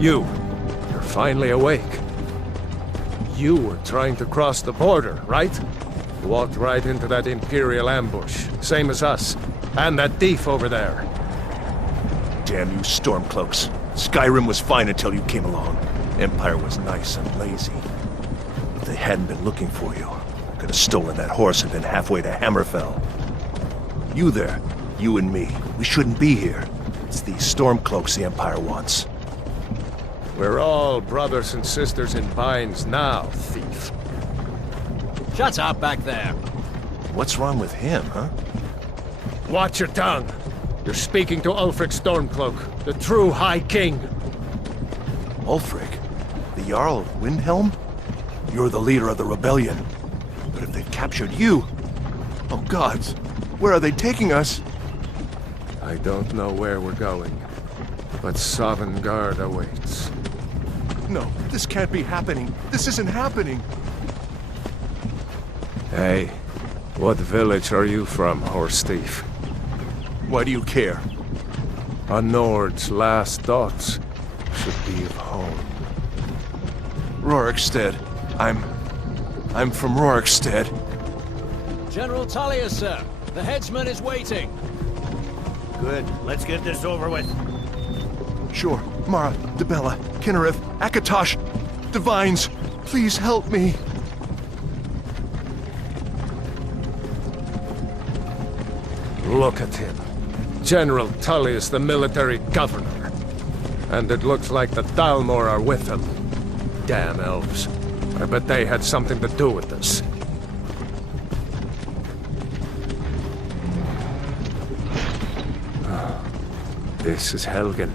You're finally awake. You were trying to cross the border, right? Walked right into that Imperial ambush, same as us. And that thief over there. Damn you Stormcloaks. Skyrim was fine until you came along. Empire was nice and lazy. If they hadn't been looking for you, I could have stolen that horse and been halfway to Hammerfell. You there, you and me, we shouldn't be here. It's these Stormcloaks the Empire wants. We're all brothers and sisters in binds now, thief. Shut up back there. What's wrong with him, huh? Watch your tongue. You're speaking to Ulfric Stormcloak, the true High King. Ulfric? The Jarl of Windhelm? You're the leader of the rebellion. But if they've captured you... Oh gods, where are they taking us? I don't know where we're going, but Sovngarde awaits. No, this can't be happening. This isn't happening. Hey, what village are you from, horse thief? Why do you care? A Nord's last thoughts should be of home. Rorikstead. I'm from Rorikstead. General Talia, sir. The headsman is waiting. Good. Let's get this over with. Sure. Mara, Dibella, Kinnereth, Akatosh, Divines, please help me. Look at him. General Tully is the military governor. And it looks like the Thalmor are with him. Damn elves. I bet they had something to do with this. This is Helgen.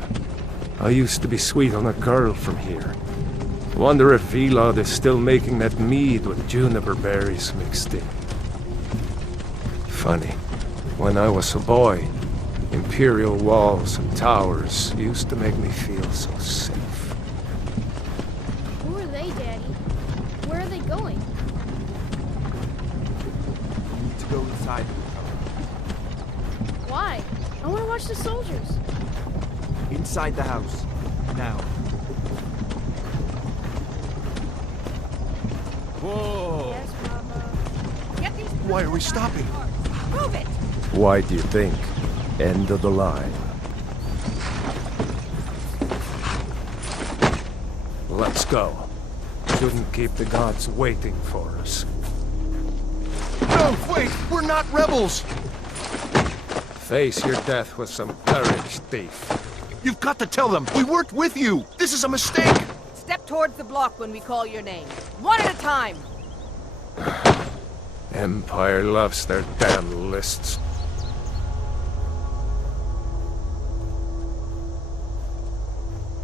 I used to be sweet on a girl from here. Wonder if Vilod is still making that mead with juniper berries mixed in. Funny. When I was a boy, Imperial walls and towers used to make me feel so safe. Who are they, Daddy? Where are they going? We need to go inside. Why? I want to watch the soldiers. Inside the house. Now. Whoa! Yes, Mama. Get these Why are we stopping? Move it! Why do you think? End of the line. Let's go. Shouldn't keep the gods waiting for us. No, wait! We're not rebels! Face your death with some courage, thief. You've got to tell them! We worked with you! This is a mistake! Step towards the block when we call your name. One at a time! Empire loves their damn lists.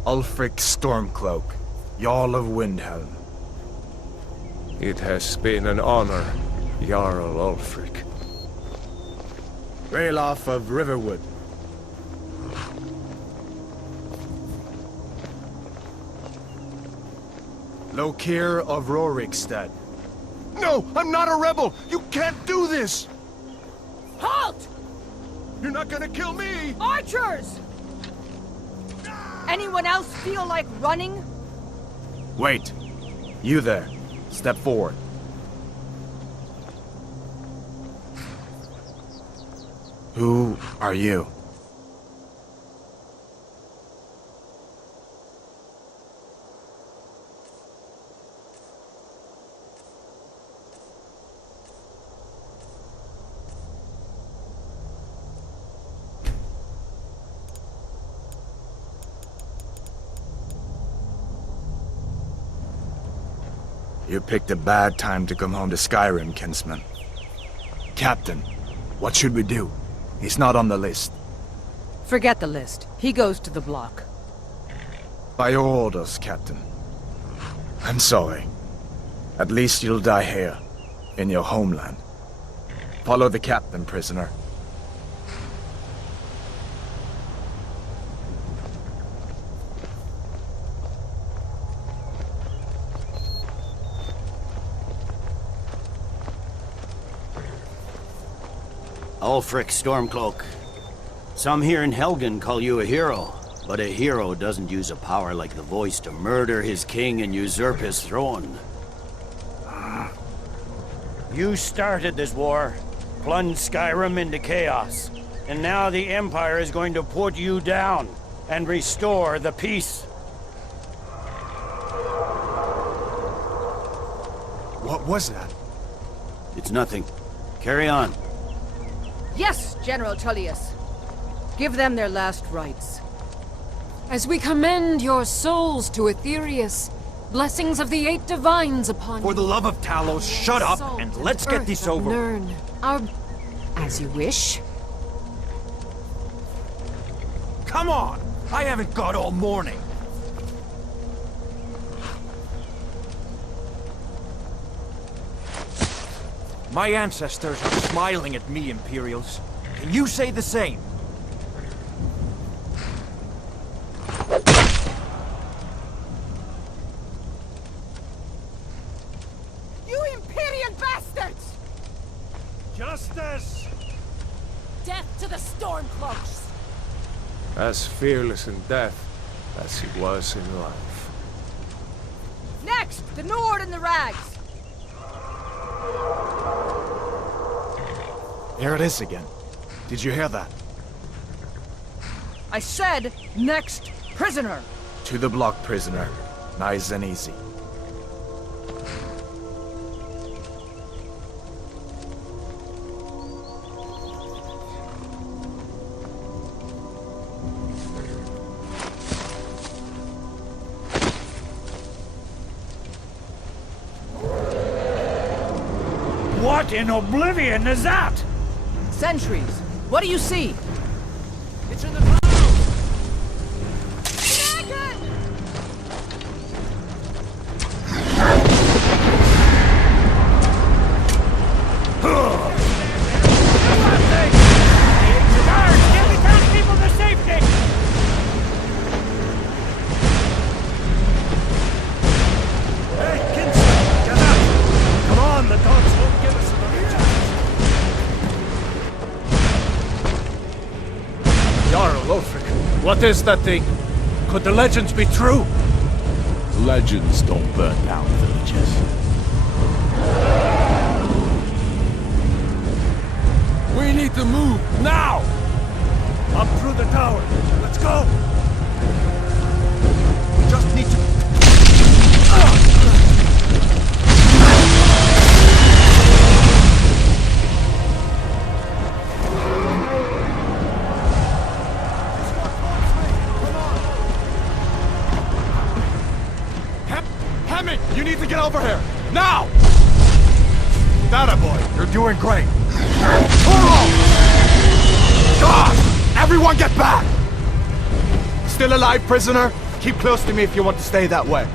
Ulfric Stormcloak, Jarl of Windhelm. It has been an honor, Jarl Ulfric. Ralof of Riverwood. Lokir of Rorikstead. No! I'm not a rebel! You can't do this! Halt! You're not gonna kill me! Archers! Anyone else feel like running? Wait. You there. Step forward. Who are you? You picked a bad time to come home to Skyrim, kinsman. Captain, what should we do? He's not on the list. Forget the list. He goes to the block. By your orders, Captain. I'm sorry. At least you'll die here, in your homeland. Follow the captain, prisoner. Ulfric Stormcloak. Some here in Helgen call you a hero. But a hero doesn't use a power like the voice to murder his king and usurp his throne. You started this war, plunged Skyrim into chaos, and now the Empire is going to put you down and restore the peace. What was that? It's nothing. Carry on. Yes, General Tullius. Give them their last rites. As we commend your souls to Aetherius, blessings of the 8 divines upon you. For the love of Talos, shut up Salt and let's get earth this of over. Nirn, our... As you wish. Come on! I haven't got all morning. My ancestors are smiling at me, Imperials. Can you say the same? You Imperial bastards! Justice! Death to the Stormcloaks! As fearless in death as he was in life. Next, the Nord and the Rags! Here it is again. Did you hear that? I said, next prisoner! To the block, prisoner. Nice and easy. What in oblivion is that? Sentries, what do you see? It's in the clouds! What is that thing? Could the legends be true? Legends don't burn down villages. We need to move, now! Up through the tower. Let's go! We just need to... You need to get over here! Now! That boy, you're doing great. God! Everyone get back! Still alive, prisoner? Keep close to me if you want to stay that way.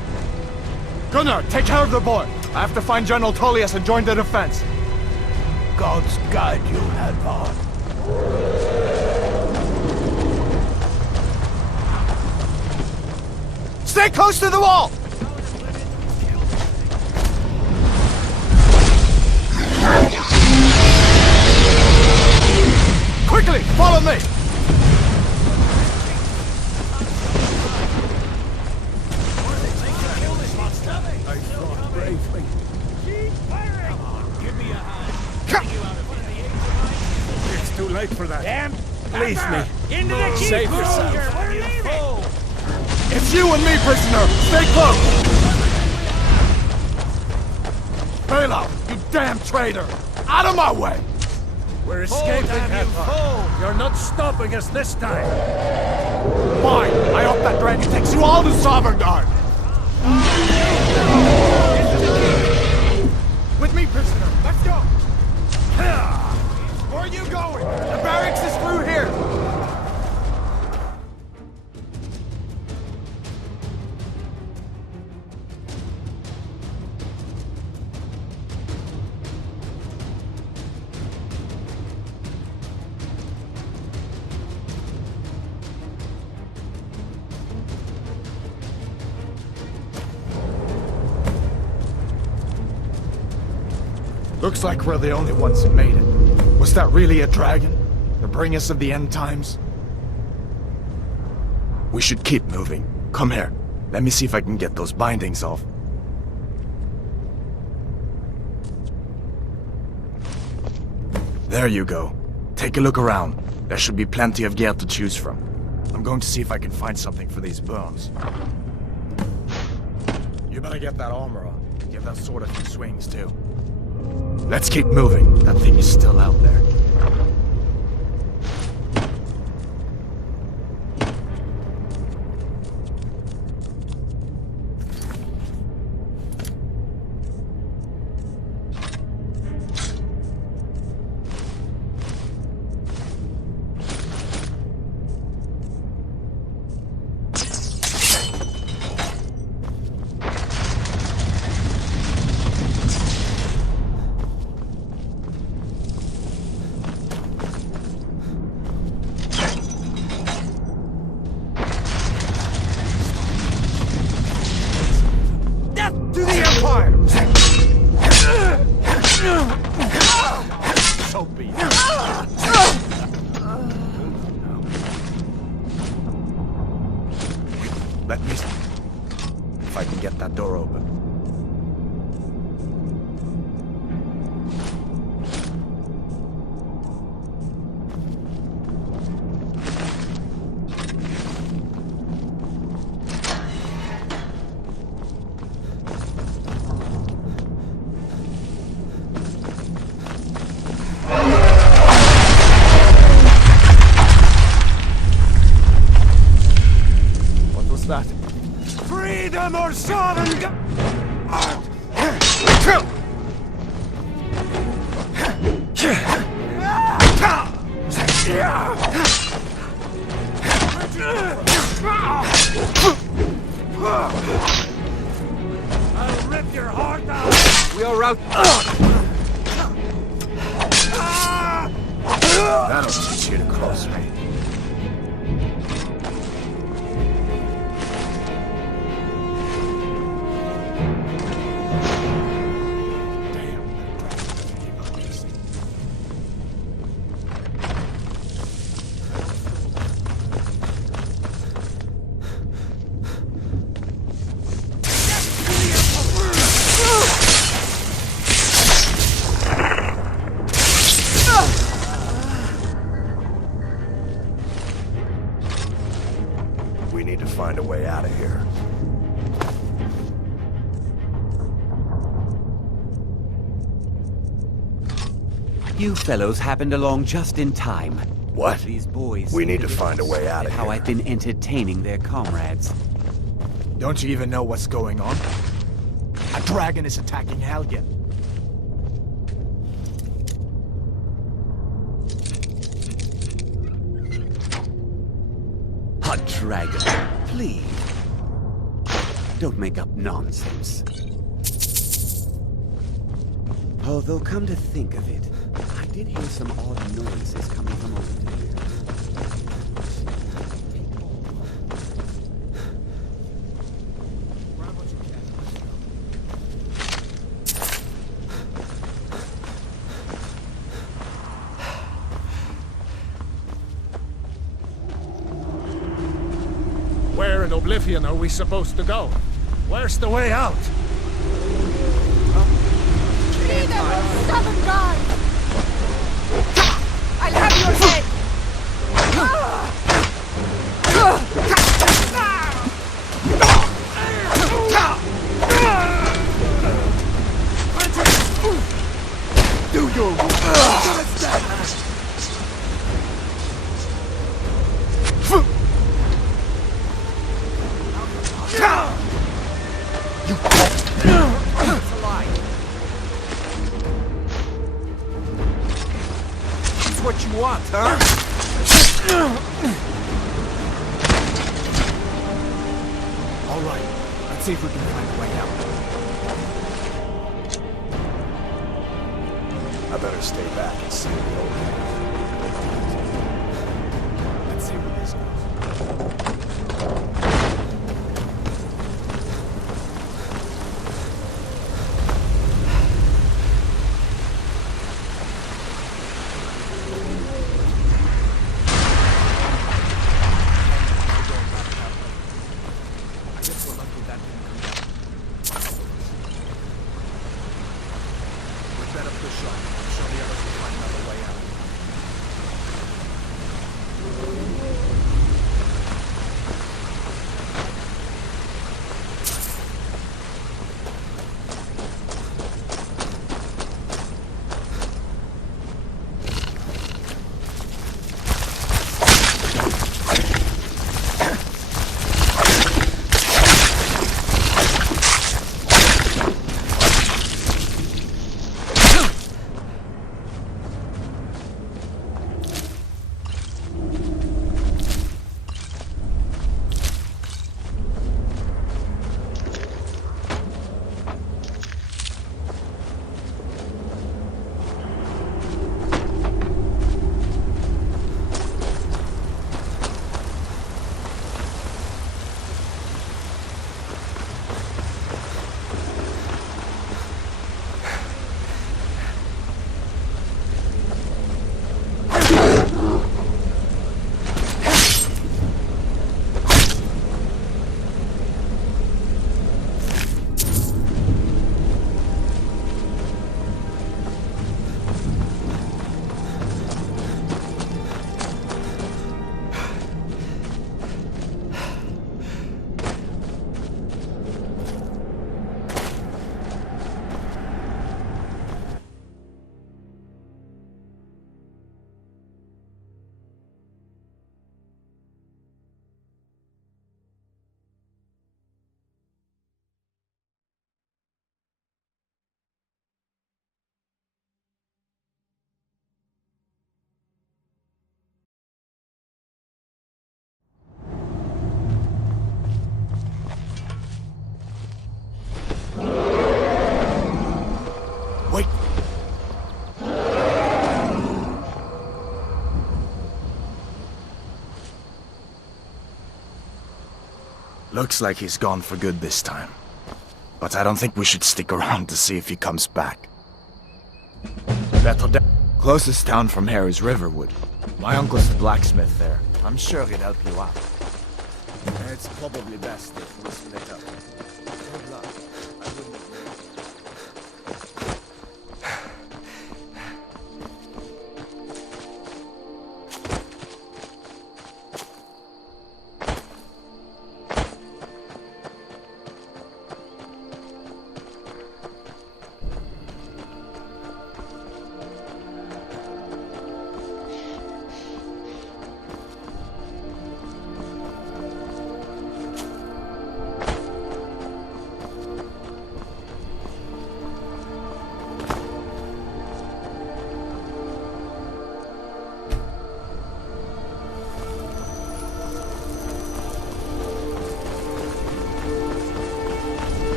Gunnar, take care of the boy. I have to find General Tullius and join the defense. Gods guide you, Hadvar. Stay close to the wall! Quickly, follow me! It's too late for that. Damn! Leave me. Into the keep! Save yourself. We're leaving! It's you and me, prisoner! Stay close! Bela, you damn traitor! Out of my way! We're escaping, Hadvar. You're not stopping us this time. Fine! I hope that dragon takes you all to Sovngarde! With me, prisoner! Let's go! Where are you going? The barracks is through here! Looks like we're the only ones who made it. Was that really a dragon? The bring us of the end times? We should keep moving. Come here. Let me see if I can get those bindings off. There you go. Take a look around. There should be plenty of gear to choose from. I'm going to see if I can find something for these burns. You better get that armor on. Give that sword a few swings, too. Let's keep moving. That thing is still out there. Let me see if I can get that door open. Freedom or Sovngarde! I'll rip your heart out! We'll rout. That'll teach you to cross me. We need to find a way out of here. You fellows happened along just in time. What? These boys. We need to find a way out of how here. I've been entertaining their comrades. Don't you even know what's going on? A dragon is attacking Helgen. A dragon, please. Don't make up nonsense. Although, come to think of it, I did hear some odd noises coming from over there. Where in Oblivion are we supposed to go? Where's the way out? Sovngarde! I'll have your head! Do your What you want, huh? All right, let's see if we can find a way out. I better stay back and see the old man. Let's see where this goes. better push on. I'm sure the others will find another way out. Wait! Looks like he's gone for good this time. But I don't think we should stick around to see if he comes back. Closest town from here is Riverwood. My uncle's the blacksmith there. I'm sure he'd help you out. It's probably best if we split up. Good luck. I wouldn't...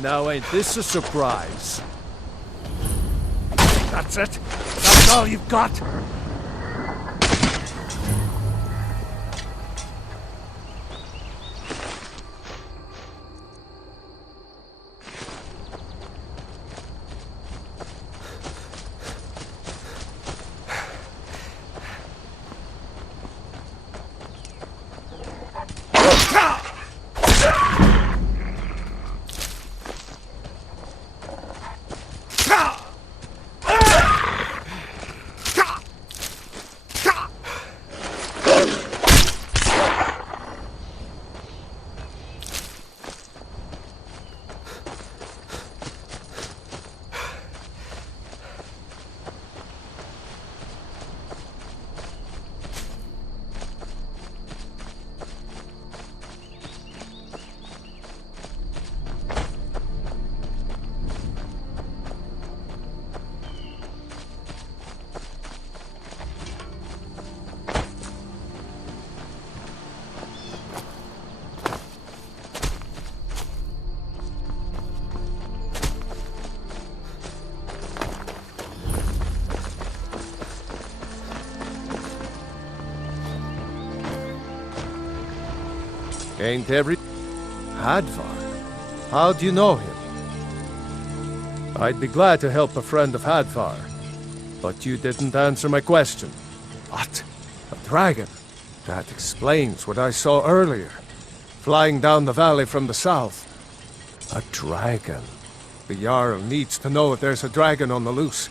Now ain't this a surprise? That's it? That's all you've got? Ain't every... Hadvar? How do you know him? I'd be glad to help a friend of Hadvar, but you didn't answer my question. What? A dragon? That explains what I saw earlier, flying down the valley from the south. A dragon. The Jarl needs to know if there's a dragon on the loose.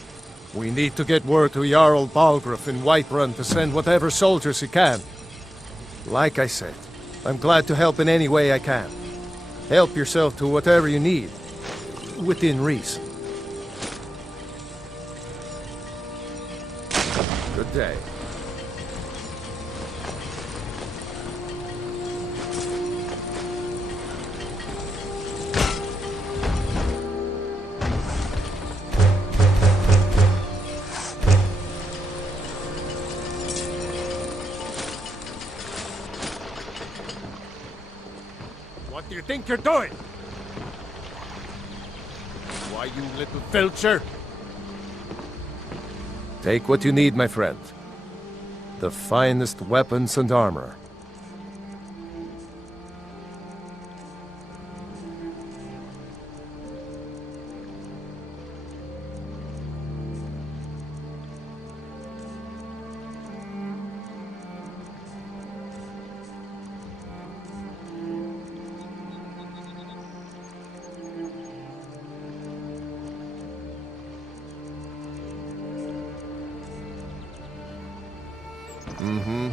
We need to get word to Jarl Balgruuf in Whiterun to send whatever soldiers he can. Like I said, I'm glad to help in any way I can. Help yourself to whatever you need, within reason. Good day. What do you think you're doing? Why, you little filcher? Take what you need, my friend. The finest weapons and armor. Mm-hmm.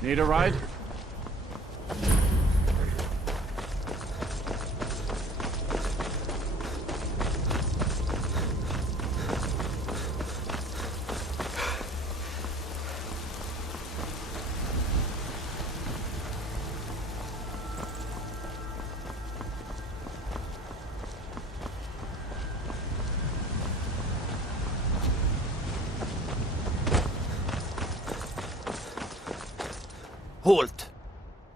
Need a ride? Halt!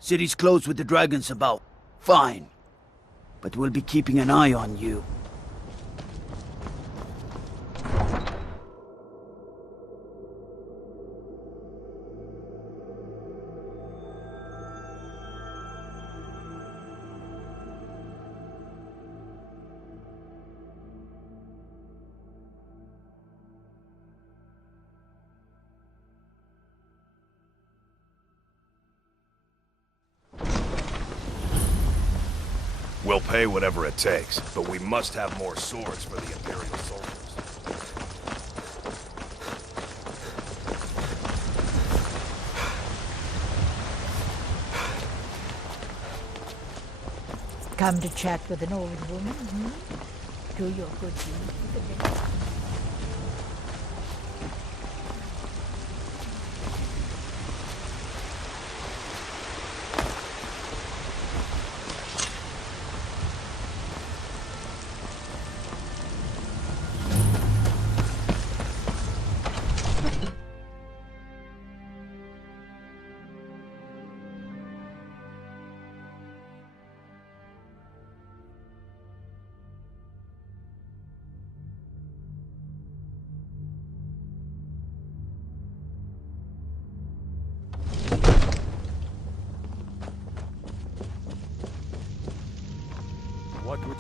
City's closed with the dragons about. Fine. But we'll be keeping an eye on you. We'll pay whatever it takes, but we must have more swords for the Imperial soldiers. Come to chat with an old woman, hmm? Do your good deed.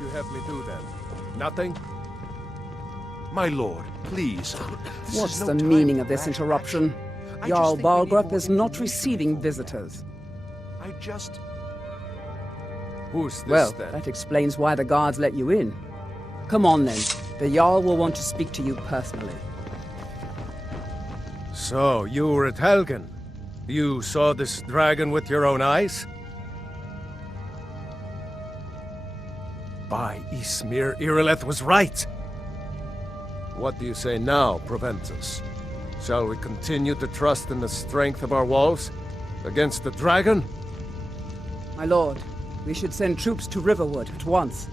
you have me do then? Nothing? My lord, please. This What's is no the time meaning for of this rash interruption? action. I just Jarl think we need Balgrup more is not information. receiving visitors. I just... Who's this Well, then? that explains why the guards let you in. Come on then. The Jarl will want to speak to you personally. So, you were at Helgen? You saw this dragon with your own eyes? By Ysmir, Irileth was right! What do you say now, Proventus? Shall we continue to trust in the strength of our walls? Against the dragon? My lord, we should send troops to Riverwood at once.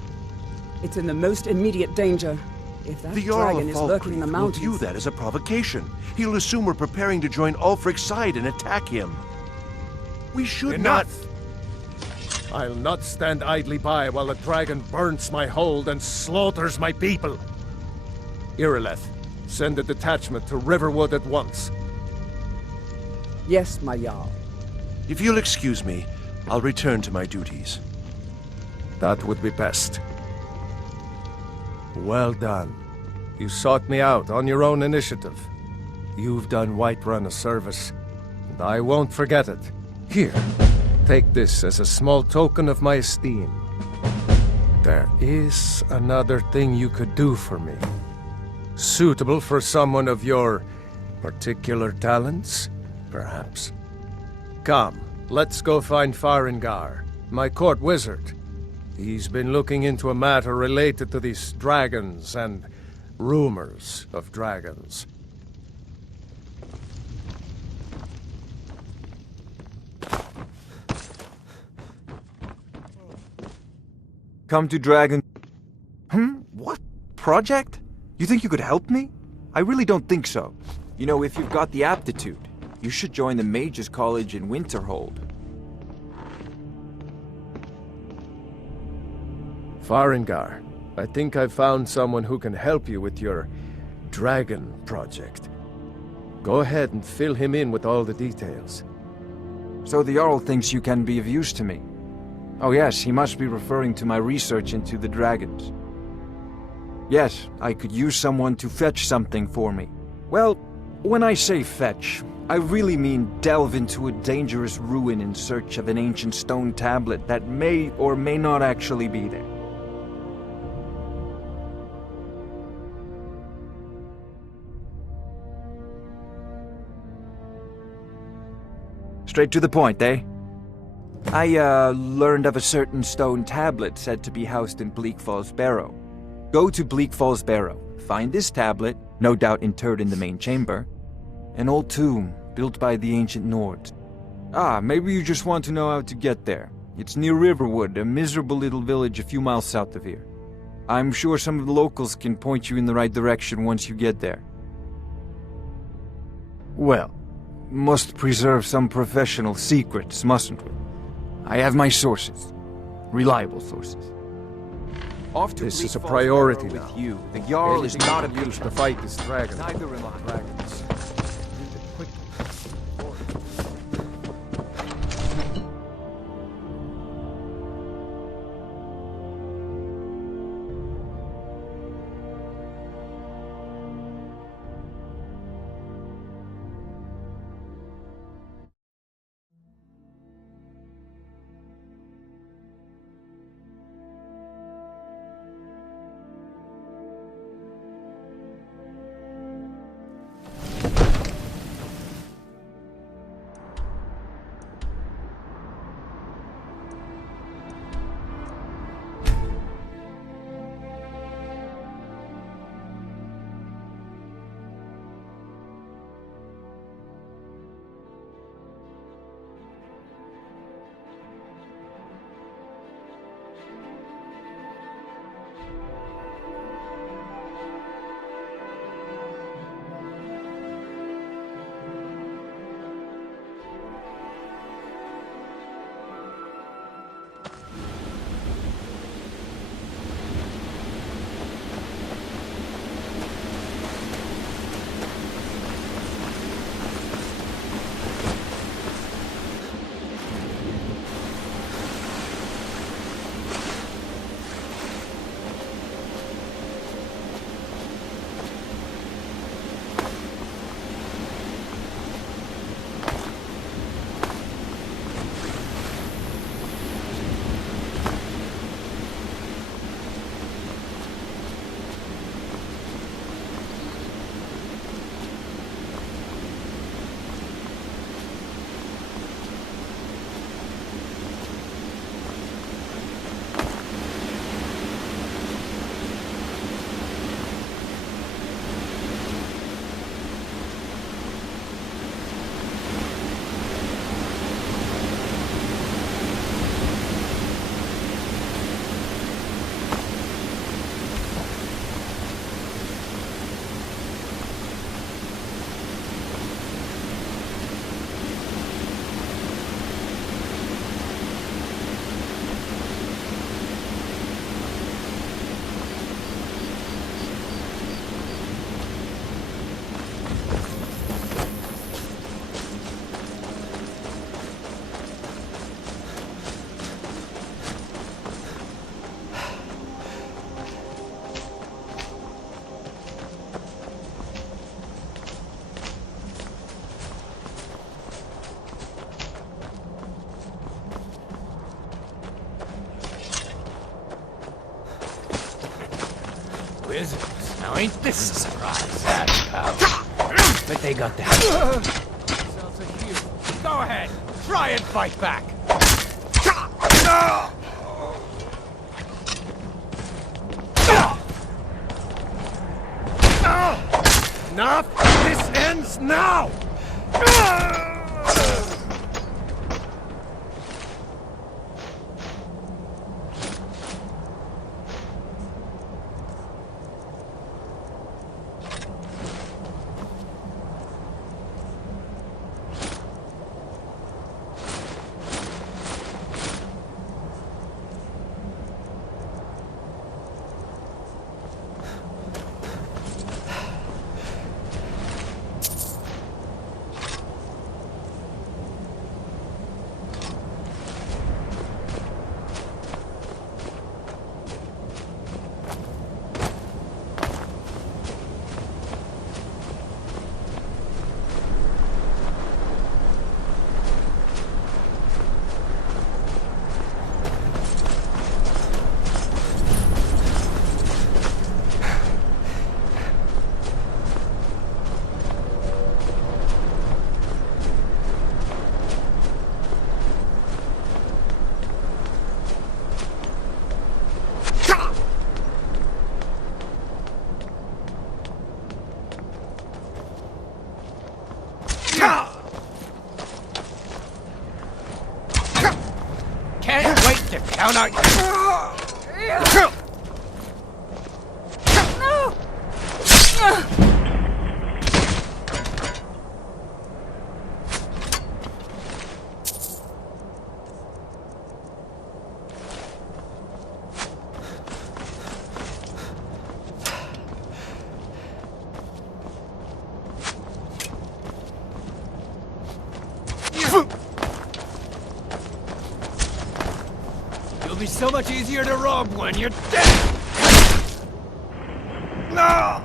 It's in the most immediate danger. If that The Jarl dragon of is lurking in the Falkreath will mountains... view that as a provocation. He'll assume we're preparing to join Ulfric's side and attack him. We should Enough! I'll not stand idly by while the dragon burns my hold and slaughters my people. Irileth, send a detachment to Riverwood at once. Yes, my Jarl. If you'll excuse me, I'll return to my duties. That would be best. Well done. You sought me out on your own initiative. You've done Whiterun a service, and I won't forget it. Here, take this as a small token of my esteem. There is another thing you could do for me. Suitable for someone of your particular talents, perhaps. Come, let's go find Farengar, my court wizard. He's been looking into a matter related to these dragons and rumors of dragons. Come to Dragon... What? Project? You think you could help me? I really don't think so. You know, if you've got the aptitude, you should join the Mages College in Winterhold. Farengar, I think I've found someone who can help you with your dragon project. Go ahead and fill him in with all the details. So the Jarl thinks you can be of use to me. Oh yes, he must be referring to my research into the dragons. Yes, I could use someone to fetch something for me. Well, when I say fetch, I really mean delve into a dangerous ruin in search of an ancient stone tablet that may or may not actually be there. Straight to the point, eh? I, learned of a certain stone tablet said to be housed in Bleak Falls Barrow. Go to Bleak Falls Barrow, find this tablet, no doubt interred in the main chamber. An old tomb, built by the ancient Nords. Ah, maybe you just want to know how to get there. It's near Riverwood, a miserable little village a few miles south of here. I'm sure some of the locals can point you in the right direction once you get there. Well, must preserve some professional secrets, mustn't we? I have my sources. Reliable sources. Off to This is a Bleak Falls priority Barrow now. with you. The Jarl is not a used to fight this dragon. Neither am I. Dragons. Wizards. Now ain't this a surprise? That's power. But they got that. Go ahead. Try and fight back. Enough! This ends now! Can't wait to count out your... It'll be so much easier to rob when you're dead! No!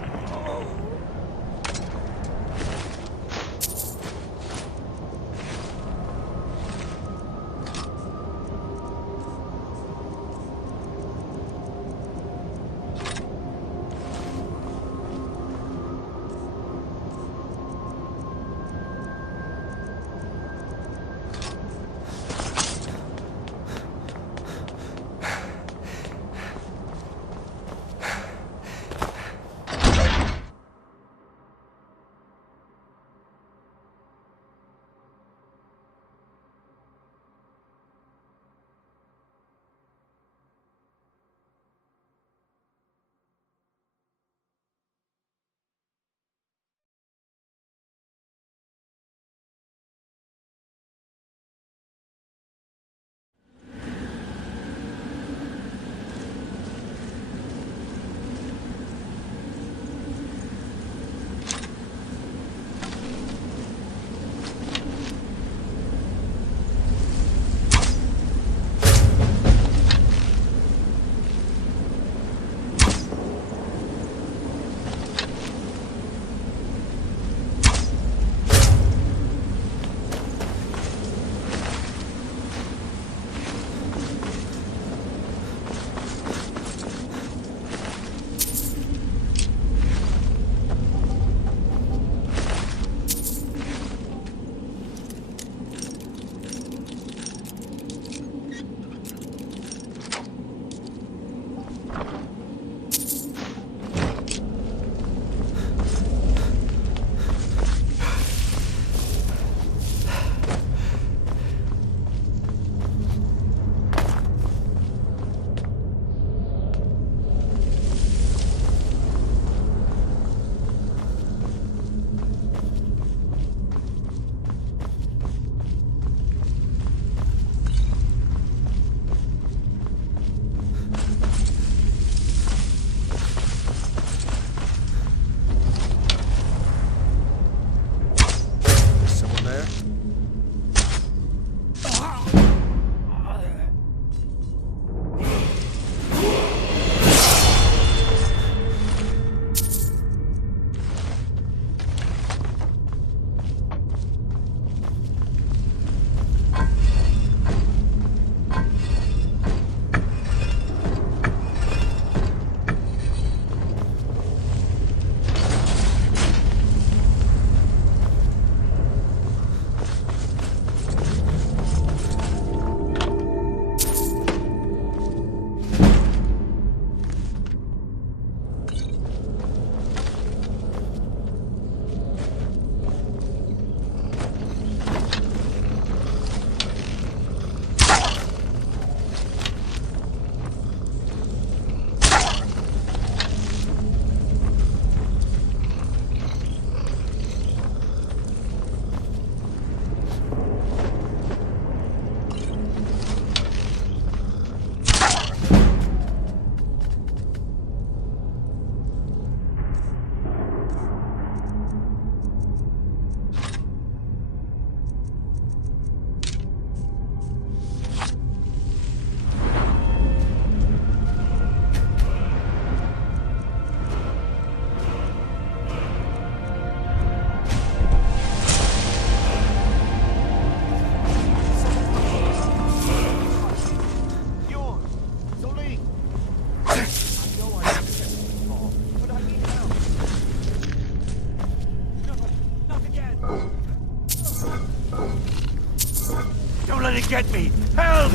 get me! Help!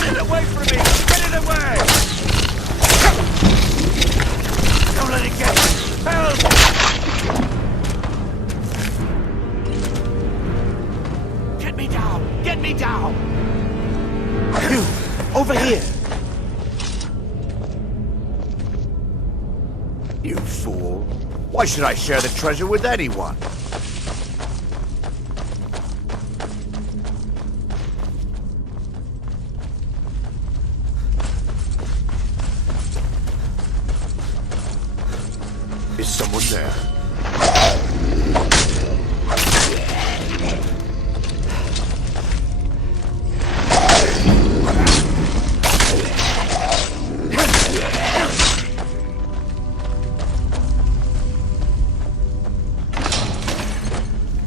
Get it away from me! Get it away! Don't let it get me! Help! Get me down! Get me down! You! Over here! You fool. Why should I share the treasure with anyone? Is someone there?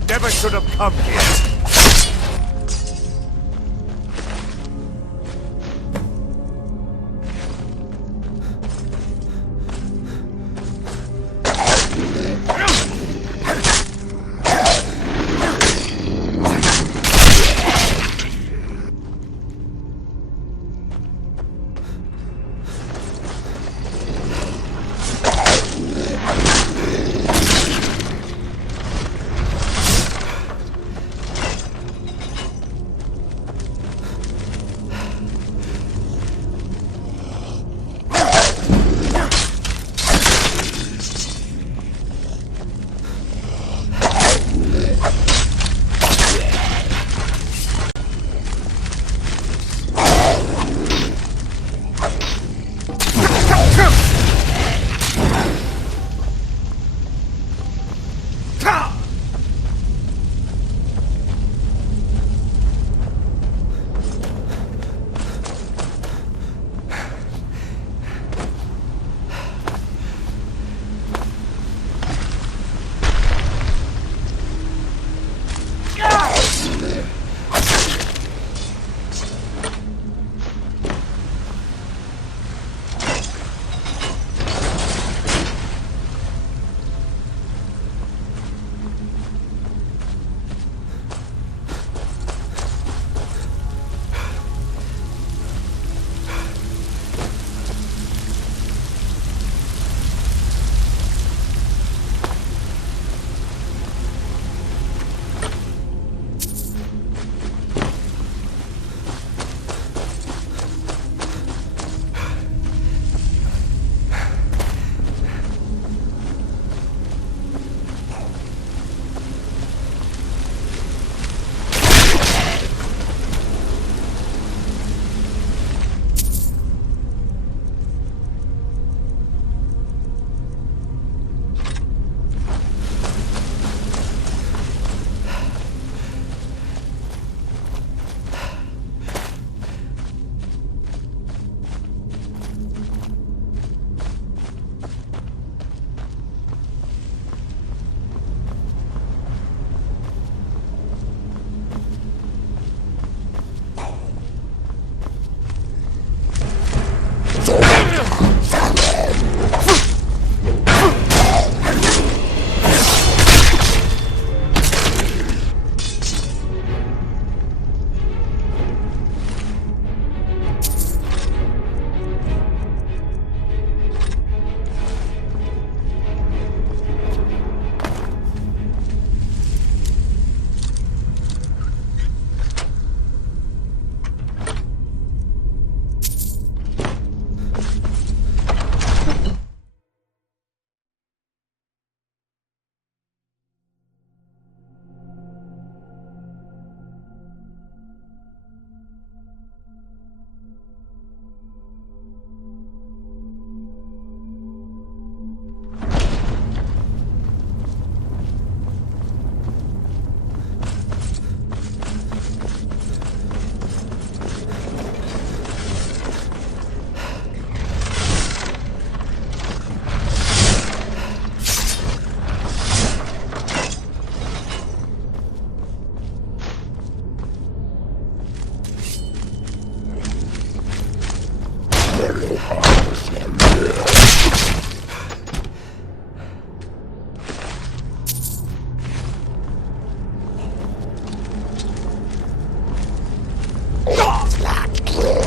Never should have come here.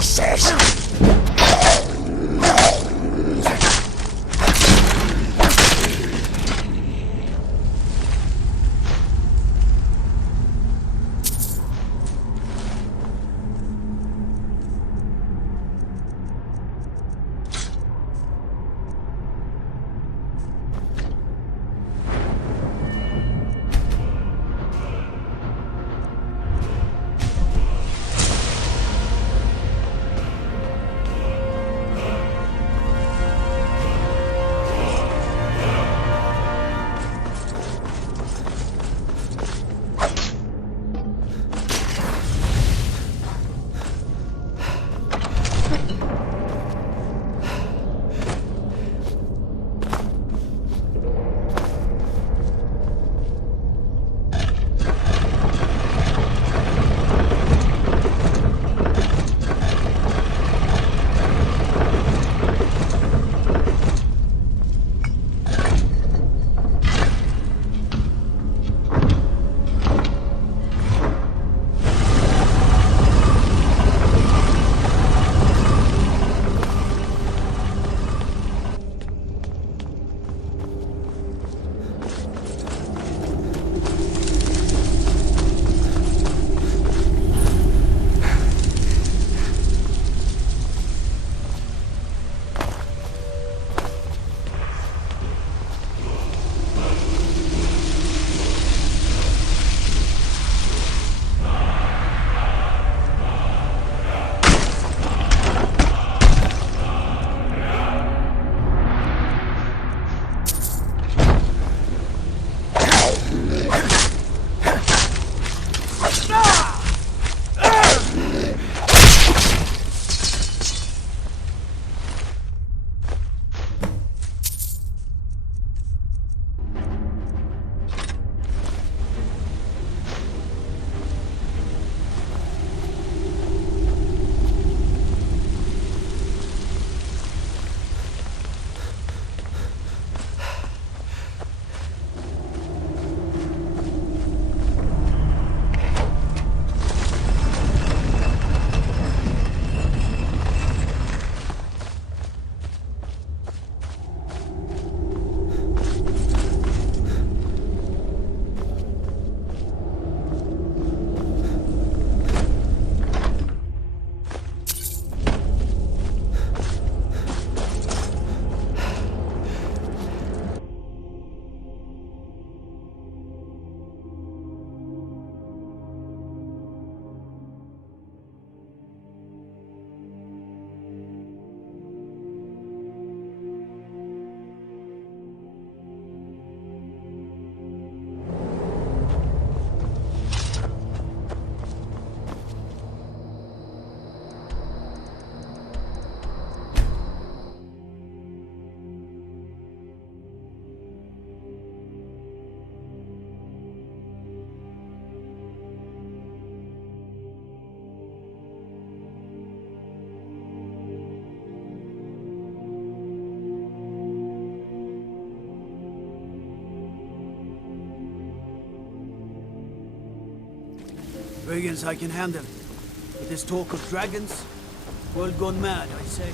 pieces! Dragons I can handle. But this talk of dragons, world gone mad, I say.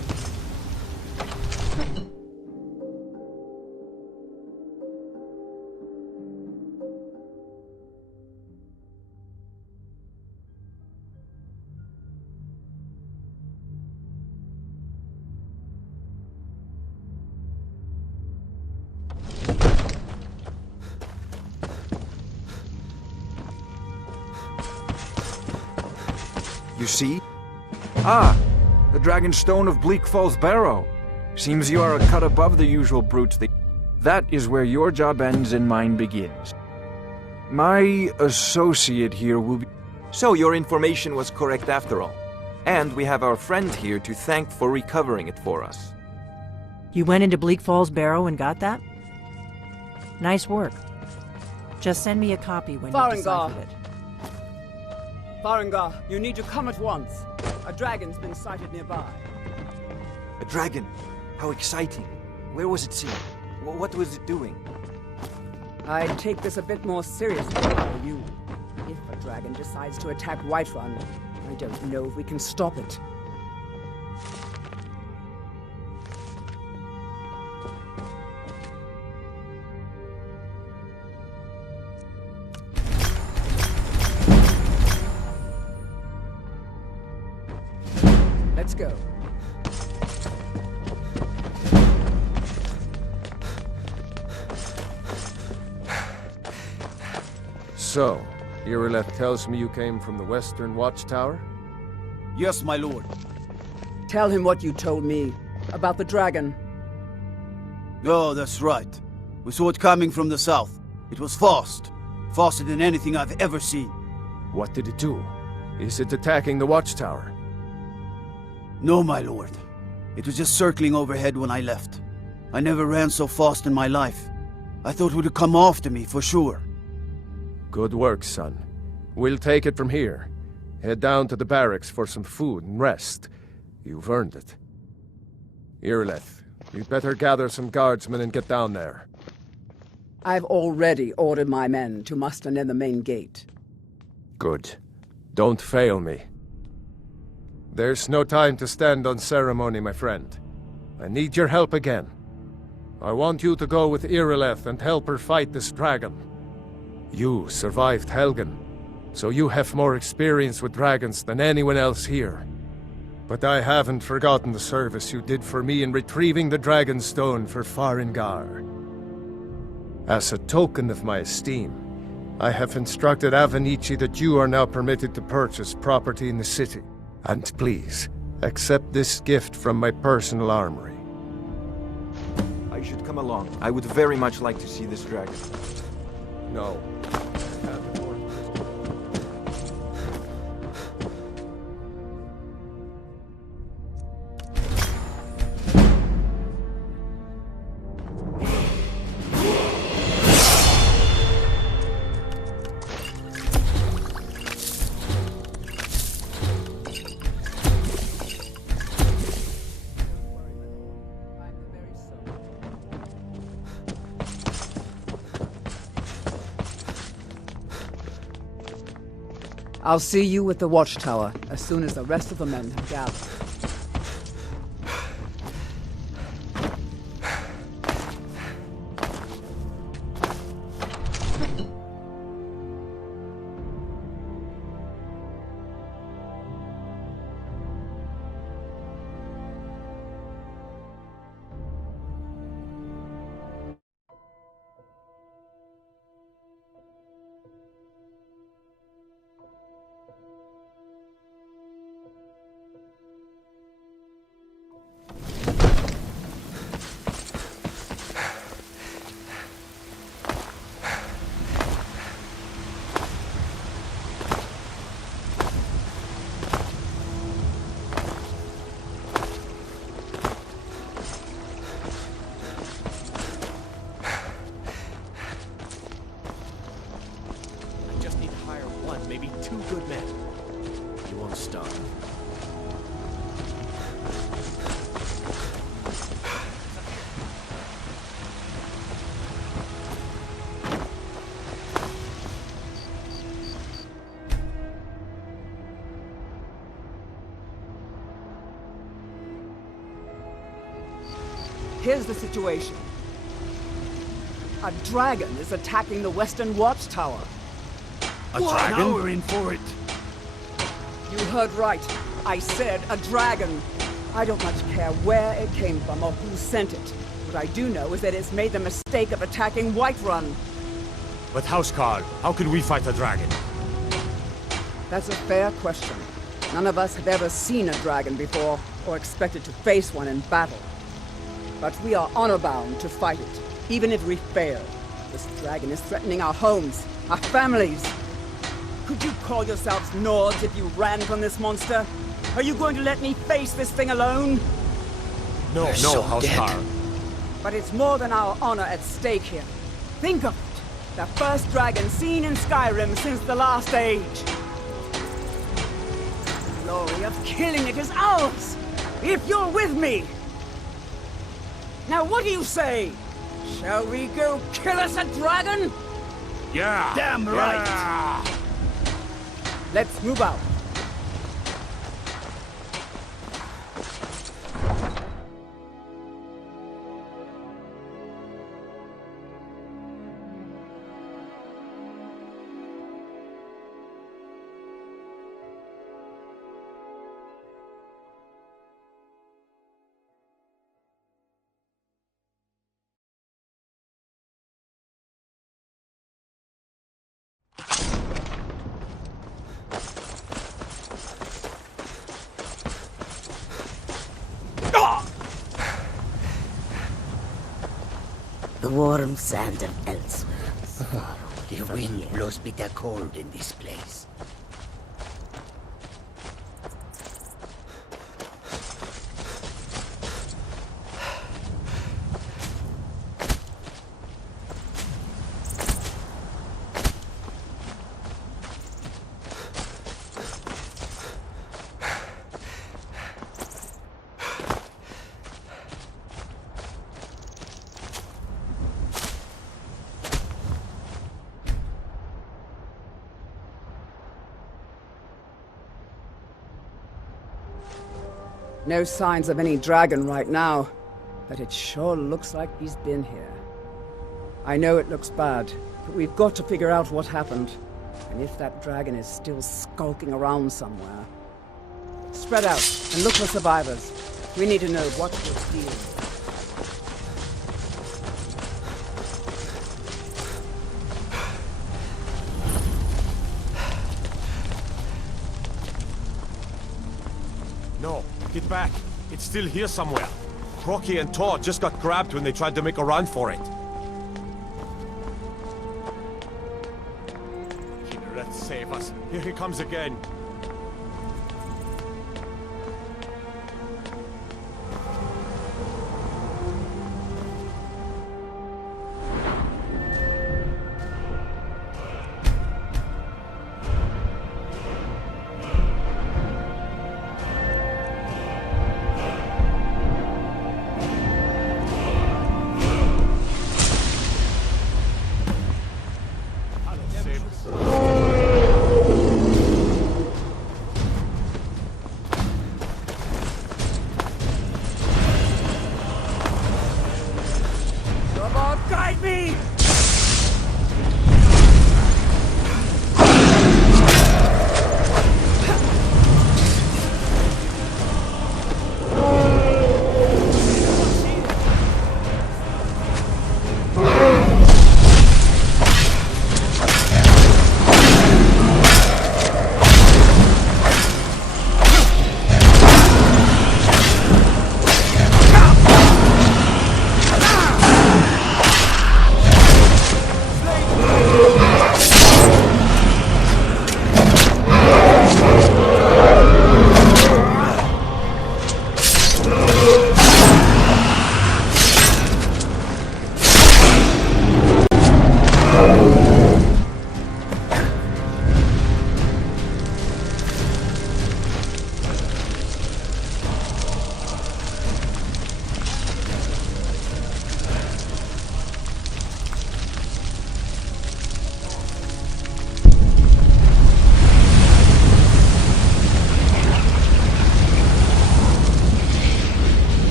You see? Ah, the Dragonstone of Bleak Falls Barrow. Seems you are a cut above the usual brutes. That is where your job ends and mine begins. My associate here will be... So your information was correct after all. And we have our friend here to thank for recovering it for us. You went into Bleak Falls Barrow and got that? Nice work. Just send me a copy when you deciphered it. Farengar, you need to come at once. A dragon's been sighted nearby. A dragon? How exciting. Where was it seen? What was it doing? I'd take this a bit more seriously if I were you. If a dragon decides to attack Whiterun, I don't know if we can stop it. Let's go. So, Irileth tells me you came from the Western Watchtower? Yes, my lord. Tell him what you told me about the dragon. Oh, that's right. We saw it coming from the south. It was fast. Faster than anything I've ever seen. What did it do? Is it attacking the Watchtower? No, my lord. It was just circling overhead when I left. I never ran so fast in my life. I thought it would come after me, for sure. Good work, son. We'll take it from here. Head down to the barracks for some food and rest. You've earned it. Irileth, you'd better gather some guardsmen and get down there. I've already ordered my men to muster near the main gate. Good. Don't fail me. There's no time to stand on ceremony, my friend. I need your help again. I want you to go with Irileth and help her fight this dragon. You survived Helgen, so you have more experience with dragons than anyone else here. But I haven't forgotten the service you did for me in retrieving the Dragonstone for Sovngarde. As a token of my esteem, I have instructed Avenici that you are now permitted to purchase property in the city. And please, accept this gift from my personal armory. I should come along. I would very much like to see this dragon. No. I'll see you at the watchtower as soon as the rest of the men have gathered. Here's the situation. A dragon is attacking the Western Watchtower. A dragon? Now we're in for it. You heard right. I said a dragon. I don't much care where it came from or who sent it. What I do know is that it's made the mistake of attacking Whiterun. But Hrothgar, how can we fight a dragon? That's a fair question. None of us have ever seen a dragon before, or expected to face one in battle. But we are honor-bound to fight it, even if we fail. This dragon is threatening our homes, our families. Could you call yourselves Nords if you ran from this monster? Are you going to let me face this thing alone? No, Hrothgar. But it's more than our honor at stake here. Think of it. The first dragon seen in Skyrim since the last age. The glory of killing it is ours, if you're with me. Now what do you say? Shall we go kill us a dragon? Yeah! Damn right! Yeah. Let's move out. the warm sand of Elsewhere. The wind blows bitter cold in this place. No signs of any dragon right now, but it sure looks like he's been here. I know it looks bad, but we've got to figure out what happened, and if that dragon is still skulking around somewhere. Spread out and look for survivors. We need to know what we're dealing with. No, get back. It's still here somewhere. Crocky and Todd just got grabbed when they tried to make a run for it. Let's save us. Here he comes again.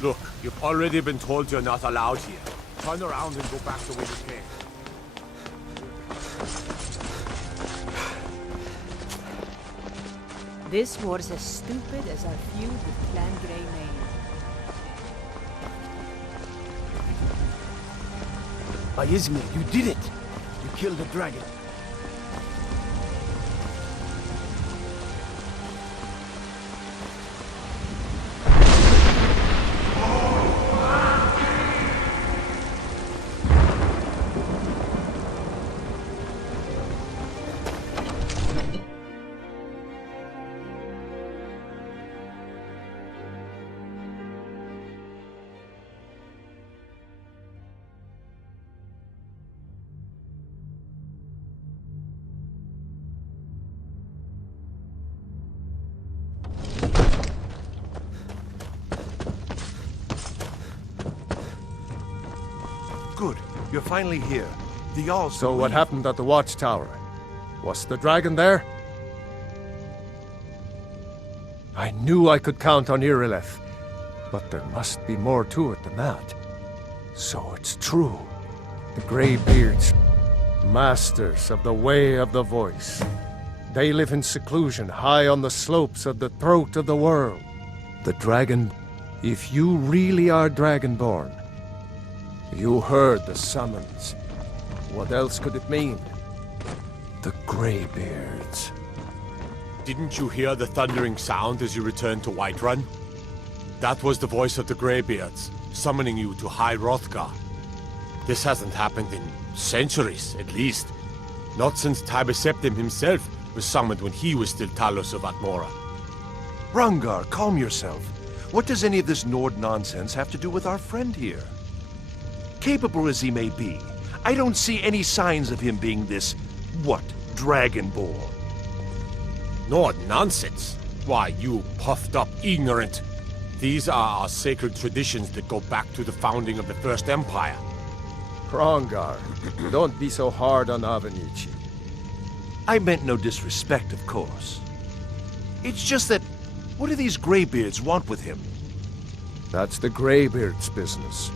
Look, you've already been told you're not allowed here. Turn around and go back the way you came. This was as stupid as our feud with Clan Greymane. By Izmir, you did it! You killed a dragon. You're finally here. The Jarl's... So what happened at the watchtower? Was the dragon there? I knew I could count on Irileth, but there must be more to it than that. So it's true. The Greybeards, masters of the way of the voice. They live in seclusion, high on the slopes of the throat of the world. The dragon... If you really are Dragonborn, you heard the summons. What else could it mean? The Greybeards. Didn't you hear the thundering sound as you returned to Whiterun? That was the voice of the Greybeards, summoning you to High Hrothgar. This hasn't happened in centuries, at least. Not since Tibeseptim himself was summoned when he was still Talos of Atmora. Hrothgar, calm yourself. What does any of this Nord nonsense have to do with our friend here? Capable as he may be, I don't see any signs of him being this, Dragonborn. Nord nonsense? Why, you puffed up ignorant. These are our sacred traditions that go back to the founding of the First Empire. Hrothgar, don't be so hard on Avenici. I meant no disrespect, of course. It's just that, what do these Greybeards want with him? That's the Greybeards' business,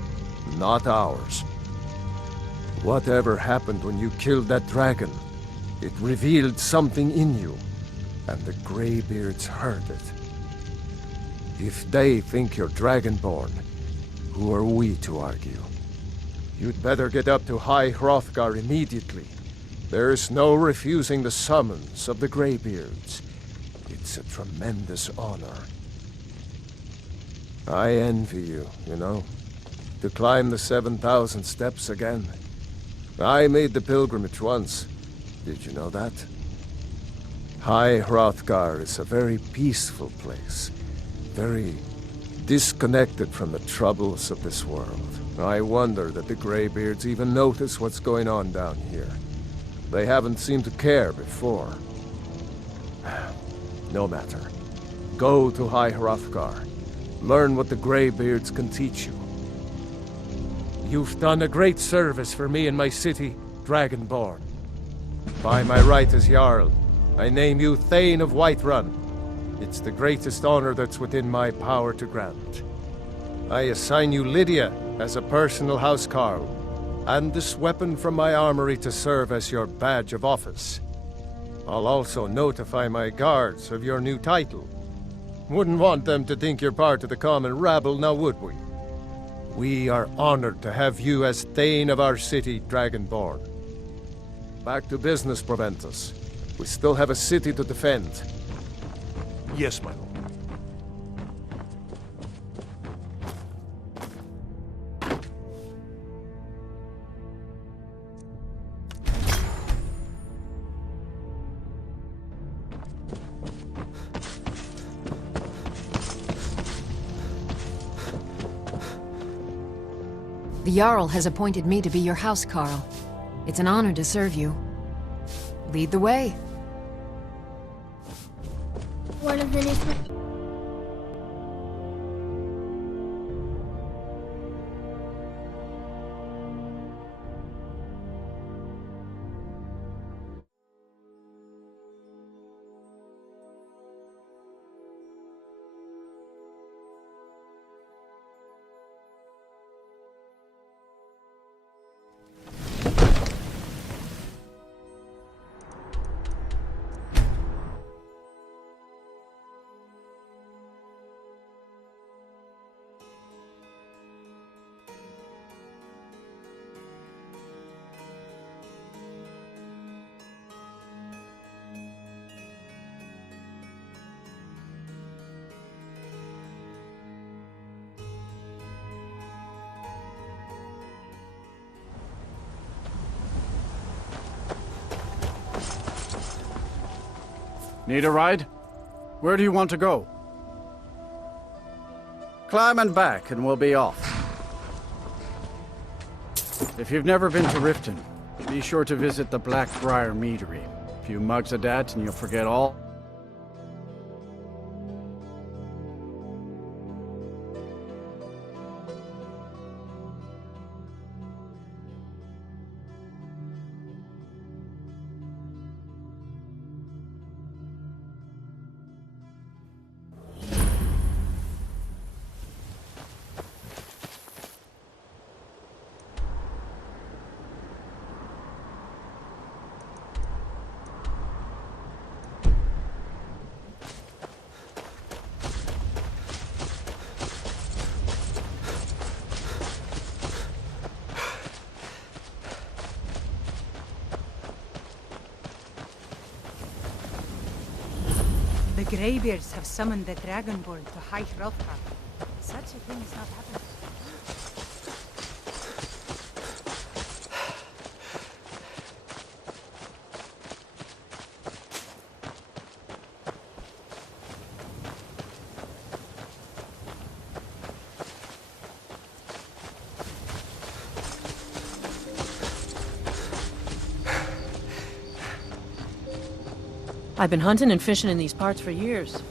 not ours. Whatever happened when you killed that dragon, it revealed something in you, and the Greybeards heard it. If they think you're Dragonborn, who are we to argue? You'd better get up to High Hrothgar immediately. There's no refusing the summons of the Greybeards. It's a tremendous honor. I envy you, you know, to climb the 7,000 steps again. I made the pilgrimage once. Did you know that? High Hrothgar is a very peaceful place. Very disconnected from the troubles of this world. I wonder that the Greybeards even notice what's going on down here. They haven't seemed to care before. No matter. Go to High Hrothgar. Learn what the Greybeards can teach you. You've done a great service for me and my city, Dragonborn. By my right as Jarl, I name you Thane of Whiterun. It's the greatest honor that's within my power to grant. I assign you Lydia as a personal housecarl, and this weapon from my armory to serve as your badge of office. I'll also notify my guards of your new title. Wouldn't want them to think you're part of the common rabble, now would we? We are honored to have you as Thane of our city, Dragonborn. Back to business, Proventus. We still have a city to defend. Yes, my lord. The Jarl has appointed me to be your housecarl. It's an honor to serve you. Lead the way. What is the new... Need a ride? Where do you want to go? Climb and back and we'll be off. If you've never been to Riften, be sure to visit the Blackbriar Meadery. A few mugs of that and you'll forget all. The Greybeards have summoned the Dragonborn to hide Hrothgar. Such a thing is not happening. I've been hunting and fishing in these parts for years.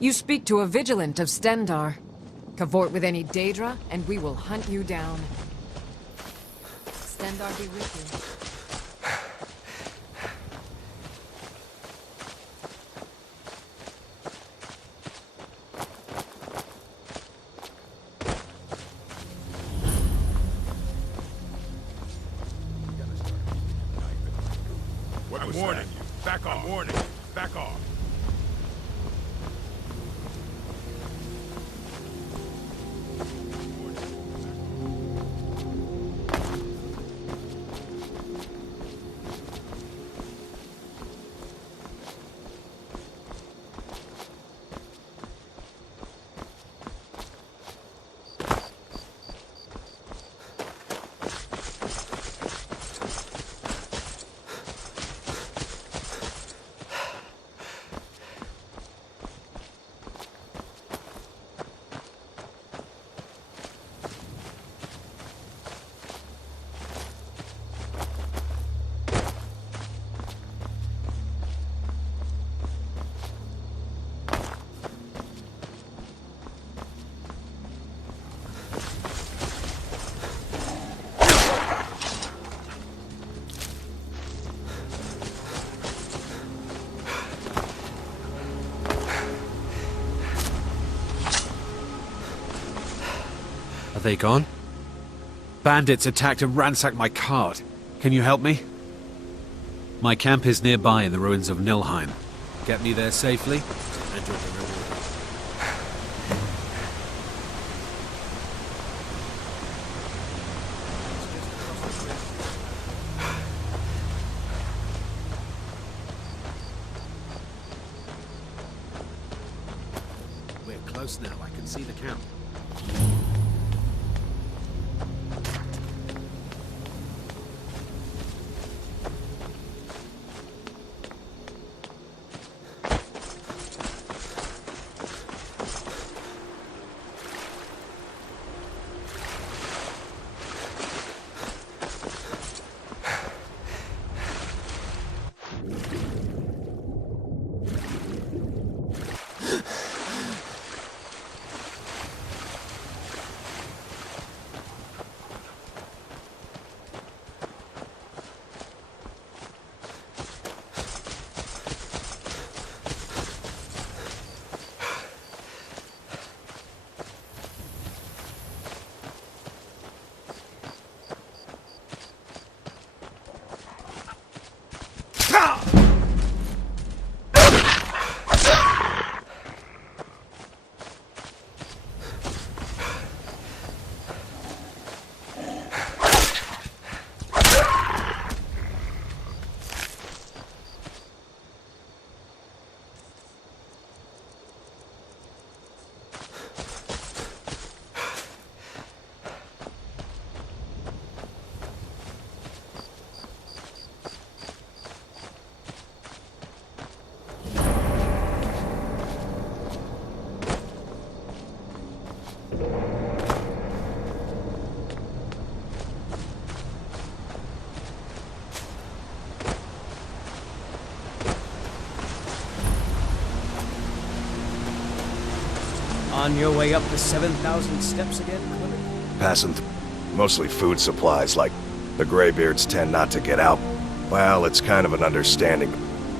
You speak to a vigilant of Stendarr. Cavort with any Daedra, and we will hunt you down. Stendarr be with you. I'm warning you. Back off. I'm warning you. Back off. Are they gone? Bandits attacked and ransacked my cart. Can you help me? My camp is nearby in the ruins of Nilheim. Get me there safely, and you'll be rewarded. We're close now. I can see the camp. On your way up the 7,000 steps again, Clement? Passing mostly food supplies, like the Greybeards tend not to get out. Well, it's kind of an understanding.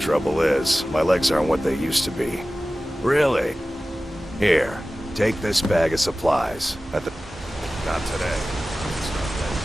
Trouble is, my legs aren't what they used to be. Really? Here, take this bag of supplies. Not today. It's not that.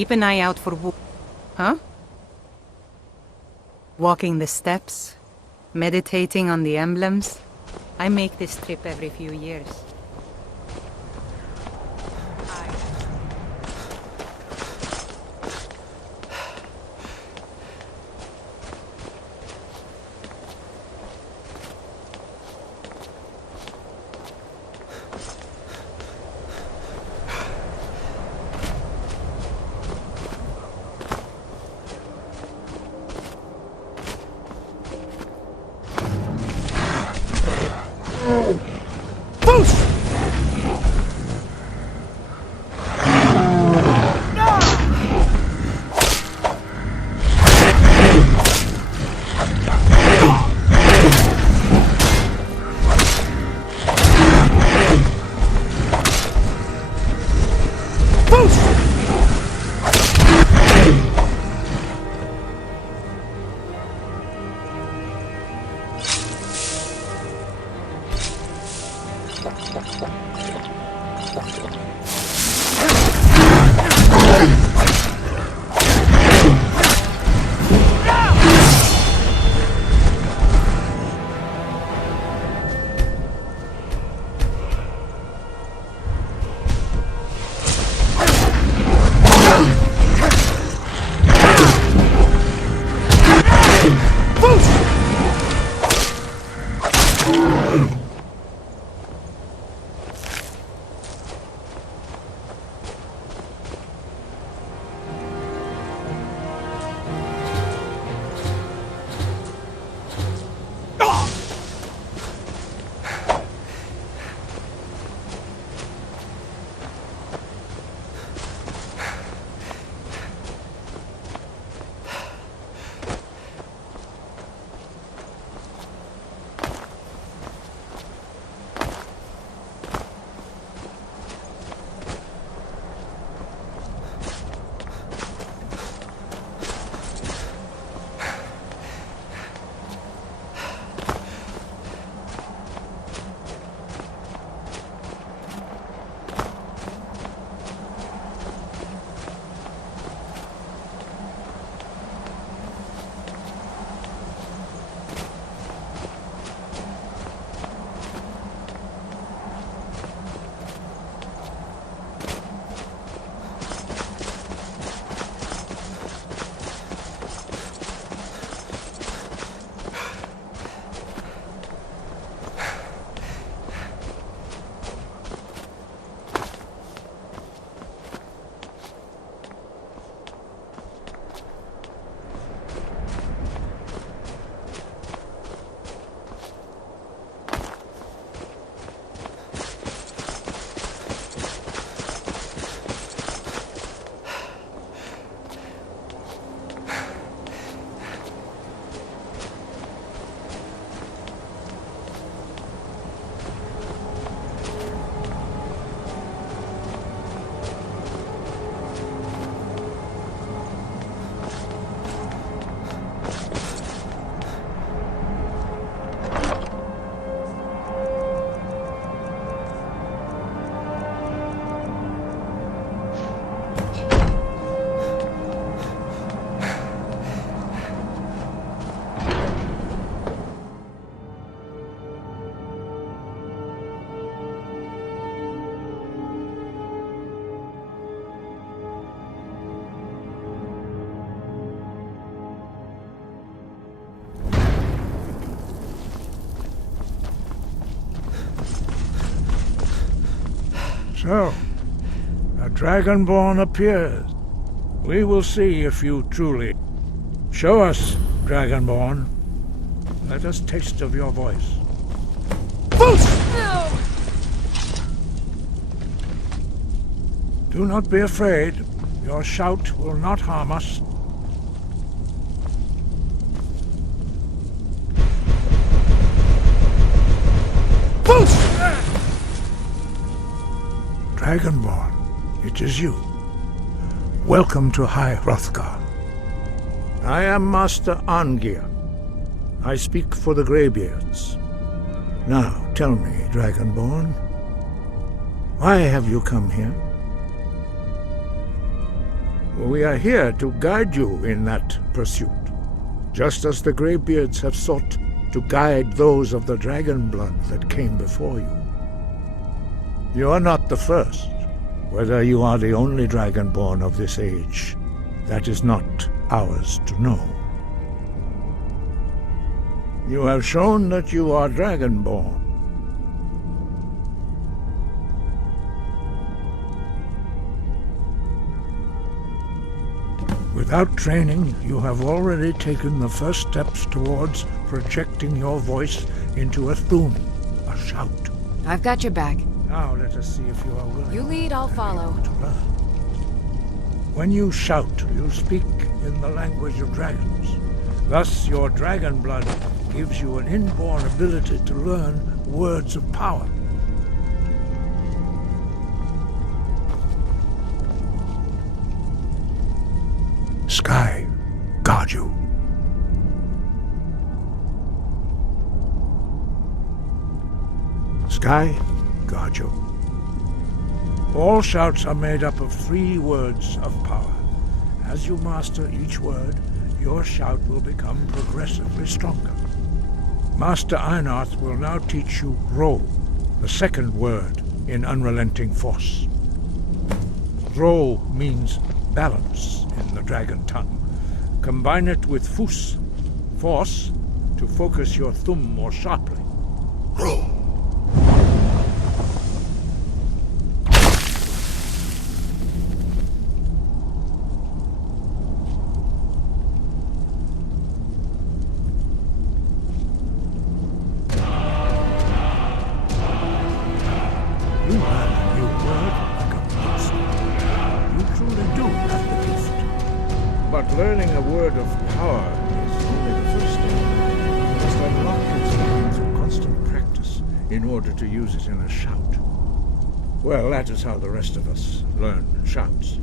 keep an eye out for Huh? Walking the steps, meditating on the emblems. I make this trip every few years. So, a Dragonborn appears. We will see if you truly... Show us, Dragonborn. Let us taste of your voice. No! Do not be afraid. Your shout will not harm us. Dragonborn, it is you. Welcome to High Hrothgar. I am Master Arngeir. I speak for the Greybeards. Now, tell me, Dragonborn, why have you come here? We are here to guide you in that pursuit, just as the Greybeards have sought to guide those of the dragon blood that came before you. You are not the first. Whether you are the only dragonborn of this age, that is not ours to know. You have shown that you are dragonborn. Without training, you have already taken the first steps towards projecting your voice into a thum, a shout. I've got your back. Now let us see if you are willing. You lead, I'll follow. To learn. When you shout, you speak in the language of dragons. Thus, your dragon blood gives you an inborn ability to learn words of power. Sky, guard you. Sky, guard you. All shouts are made up of 3 words of power. As you master each word, your shout will become progressively stronger. Master Einarth will now teach you Ro, the second word in Unrelenting Force. Ro means balance in the dragon tongue. Combine it with Fus, force, to focus your thumb more sharply. Ro. Learning a word of power is only the first step. You must unlock its meaning through constant practice in order to use it in a shout. Well, that is how the rest of us learn shouts.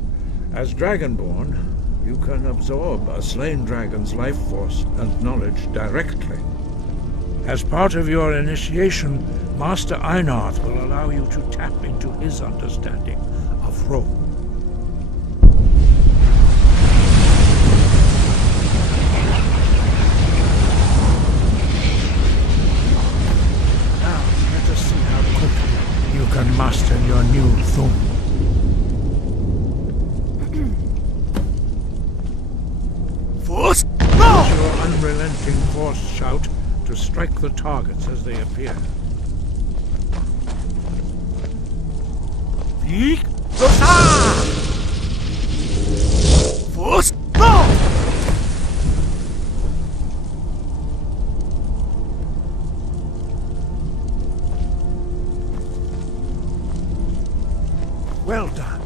As Dragonborn, you can absorb a slain dragon's life force and knowledge directly. As part of your initiation, Master Einarth will allow you to tap into his understanding of Ro. Can master your new thum. Force! No! Use your unrelenting force shout to strike the targets as they appear. Bleak! Force! No! Well done.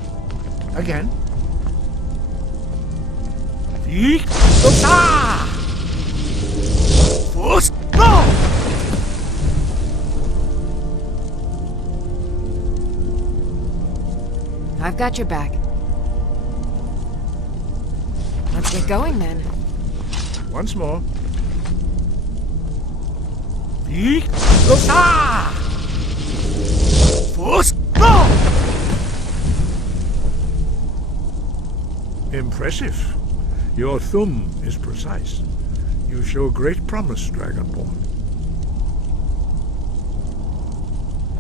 Again. Bleak! Force! No! I've got your back. Let's get going then. Once more. Bleak! Force! No! Impressive. Your thumb is precise. You show great promise, Dragonborn.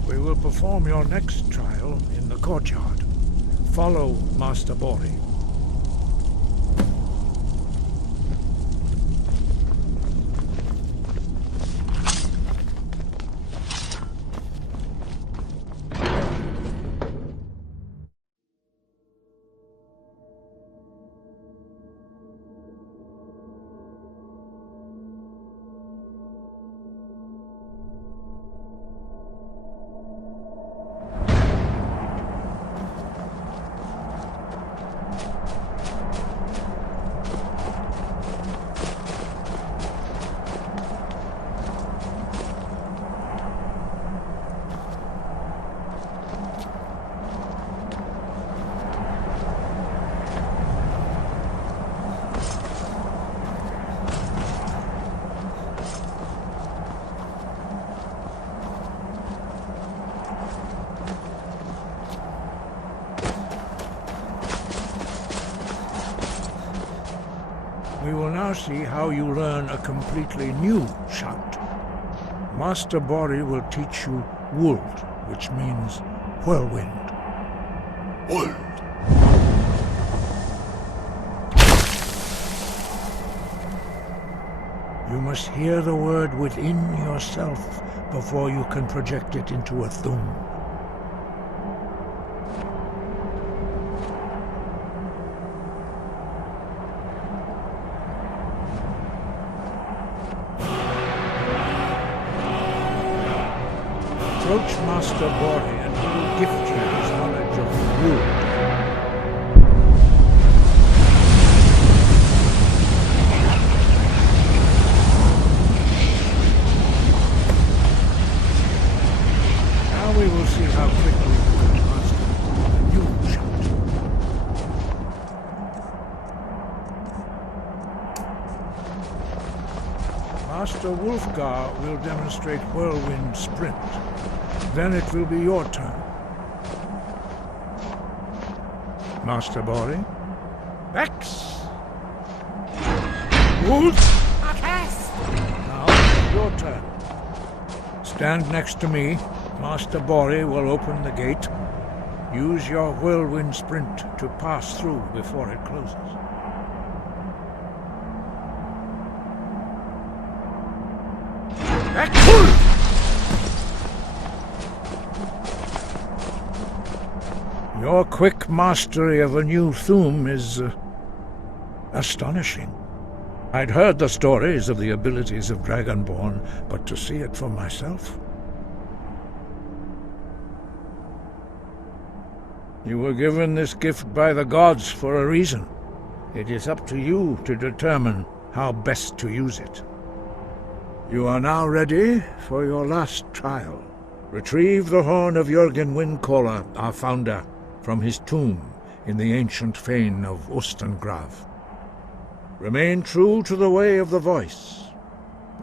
We will perform your next trial in the courtyard. Follow Master Bori. We will now see how you learn a completely new shout. Master Bori will teach you Wold, which means whirlwind. Wold. You must hear the word within yourself before you can project it into a thum. Approach Master Bori and he will gift you his knowledge of wood. Now we will see how quickly you can master a new shout. Master Wulfgar will demonstrate Whirlwind Sprint. Then it will be your turn. Master Bori. X! Wood! Now it's your turn. Stand next to me. Master Bori will open the gate. Use your whirlwind sprint to pass through before it closes. Your quick mastery of a new thum is astonishing. I'd heard the stories of the abilities of Dragonborn, but to see it for myself... You were given this gift by the gods for a reason. It is up to you to determine how best to use it. You are now ready for your last trial. Retrieve the horn of Jurgen Windcaller, our founder, from his tomb in the ancient fane of Ustengrav. Remain true to the way of the voice,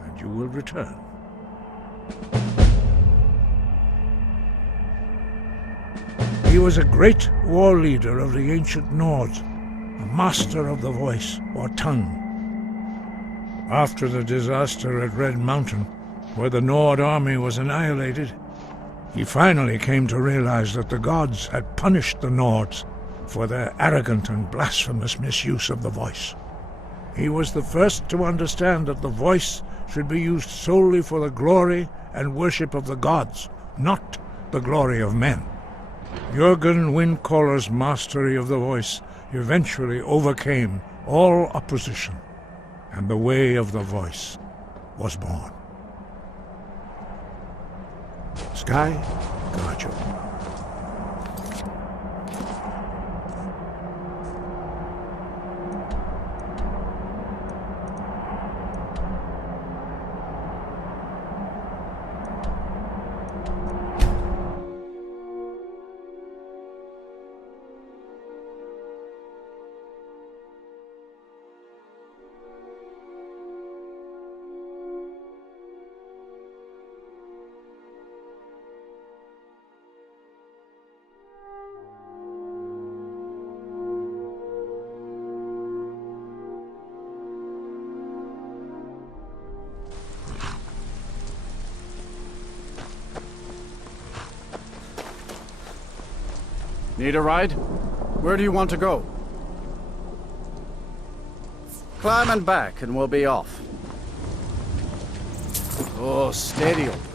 and you will return. He was a great war leader of the ancient Nords, a master of the voice, or tongue. After the disaster at Red Mountain, where the Nord army was annihilated, he finally came to realize that the gods had punished the Nords for their arrogant and blasphemous misuse of the voice. He was the first to understand that the voice should be used solely for the glory and worship of the gods, not the glory of men. Jurgen Windcaller's mastery of the voice eventually overcame all opposition, and the way of the voice was born. Sky, guard you. Need a ride? Where do you want to go? Climb and back and we'll be off. Oh, steady, old girl.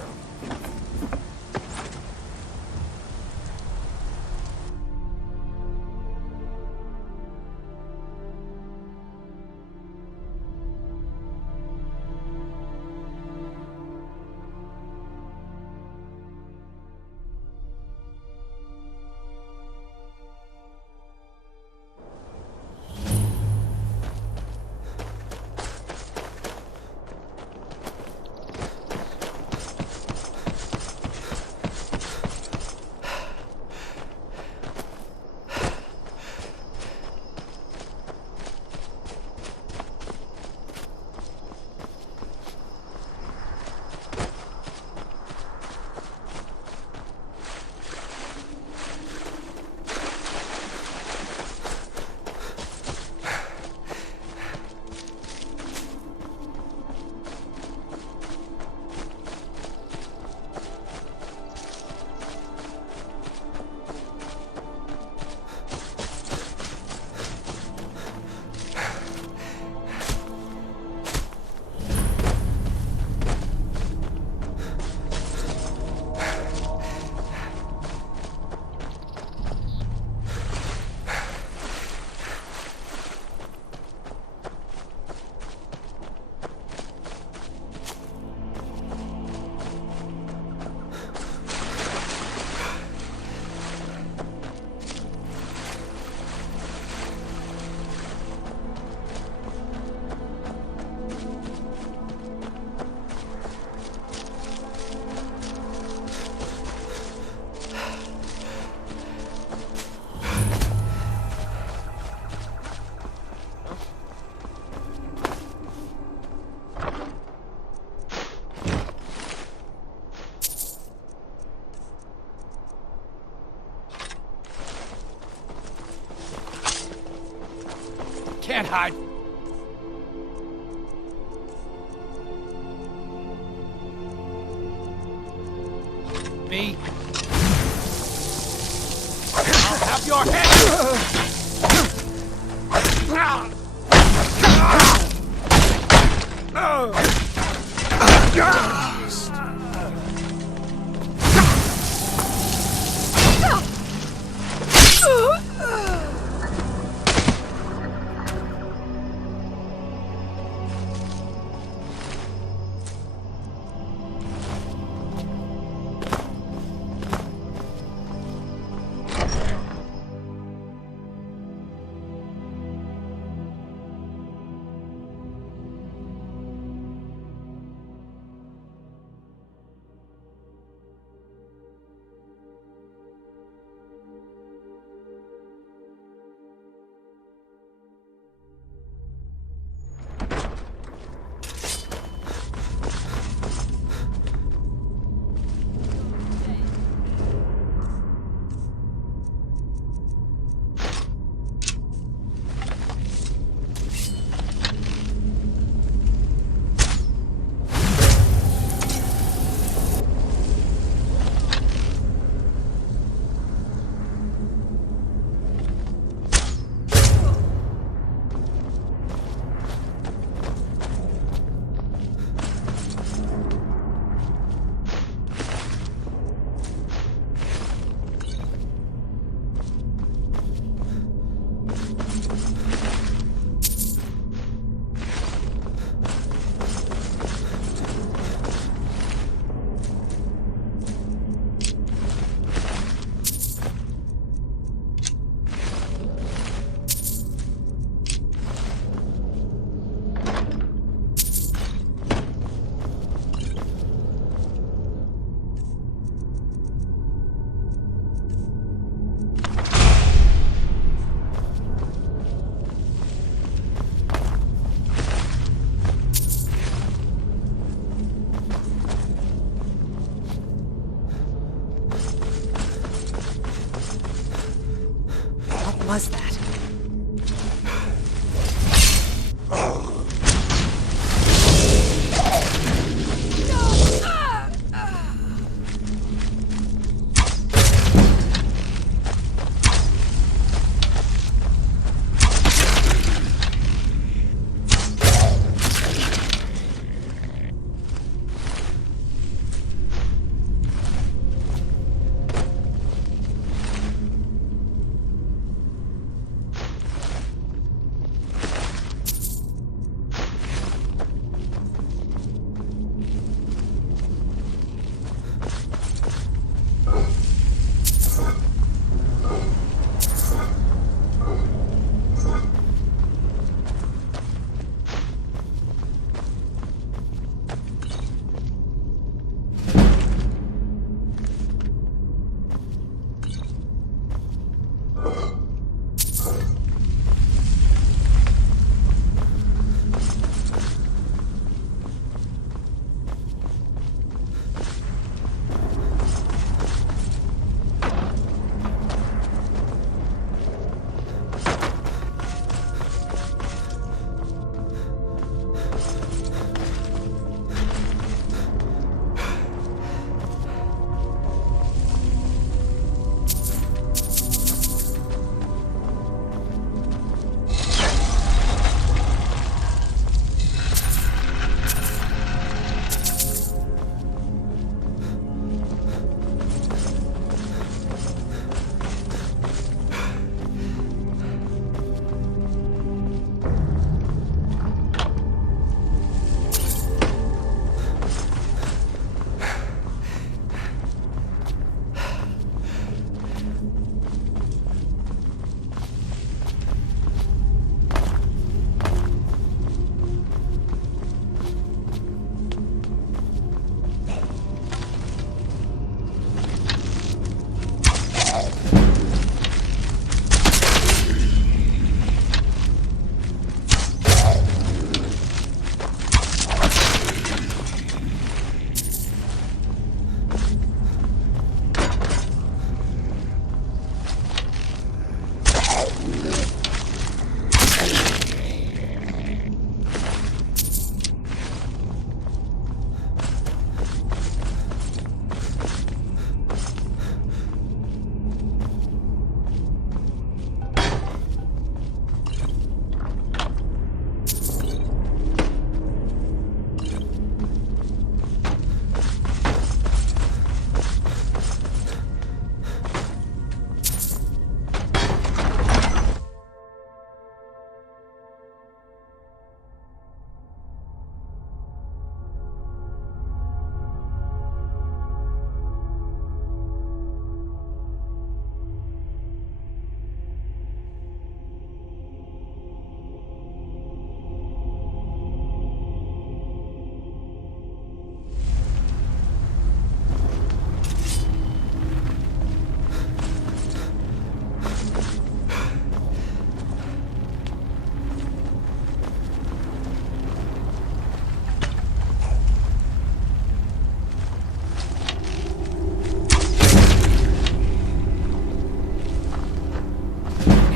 can't hide. Me. I'll have your head! Was that?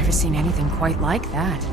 never seen anything quite like that.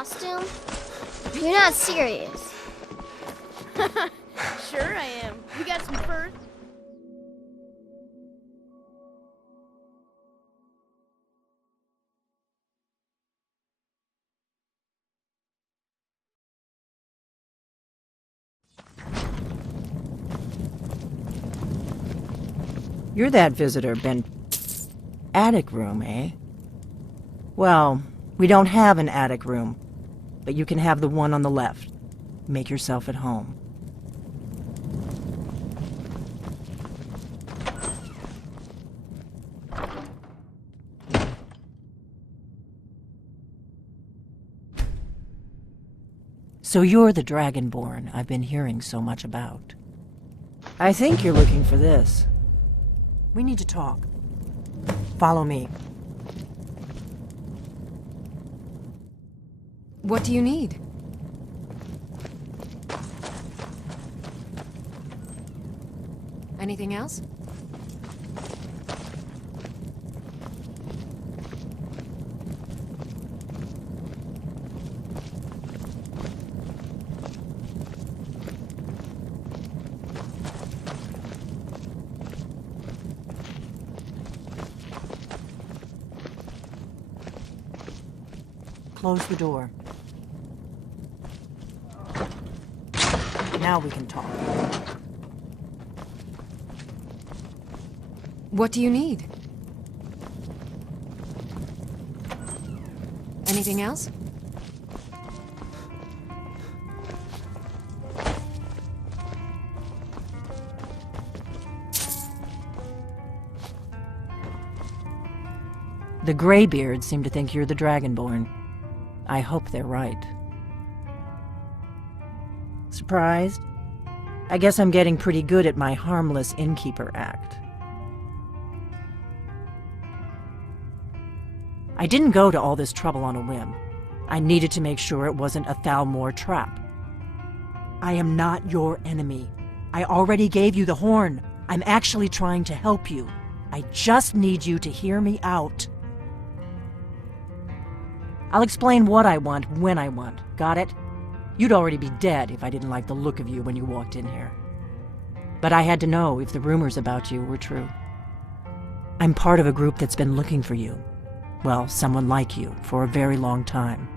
costume? You're not serious. Sure I am. We got some fur. You're that visitor, Ben. Attic room, eh? Well, we don't have an attic room, but you can have the one on the left. Make yourself at home. So you're the Dragonborn I've been hearing so much about. I think you're looking for this. We need to talk. Follow me. What do you need? Anything else? Close the door. Now we can talk. What do you need? Anything else? The Greybeards seem to think you're the Dragonborn. I hope they're right. Surprised? I guess I'm getting pretty good at my harmless innkeeper act. I didn't go to all this trouble on a whim. I needed to make sure it wasn't a Thalmor trap. I am not your enemy. I already gave you the horn. I'm actually trying to help you. I just need you to hear me out. I'll explain what I want when I want. Got it? You'd already be dead if I didn't like the look of you when you walked in here. But I had to know if the rumors about you were true. I'm part of a group that's been looking for you. Well, someone like you, for a very long time.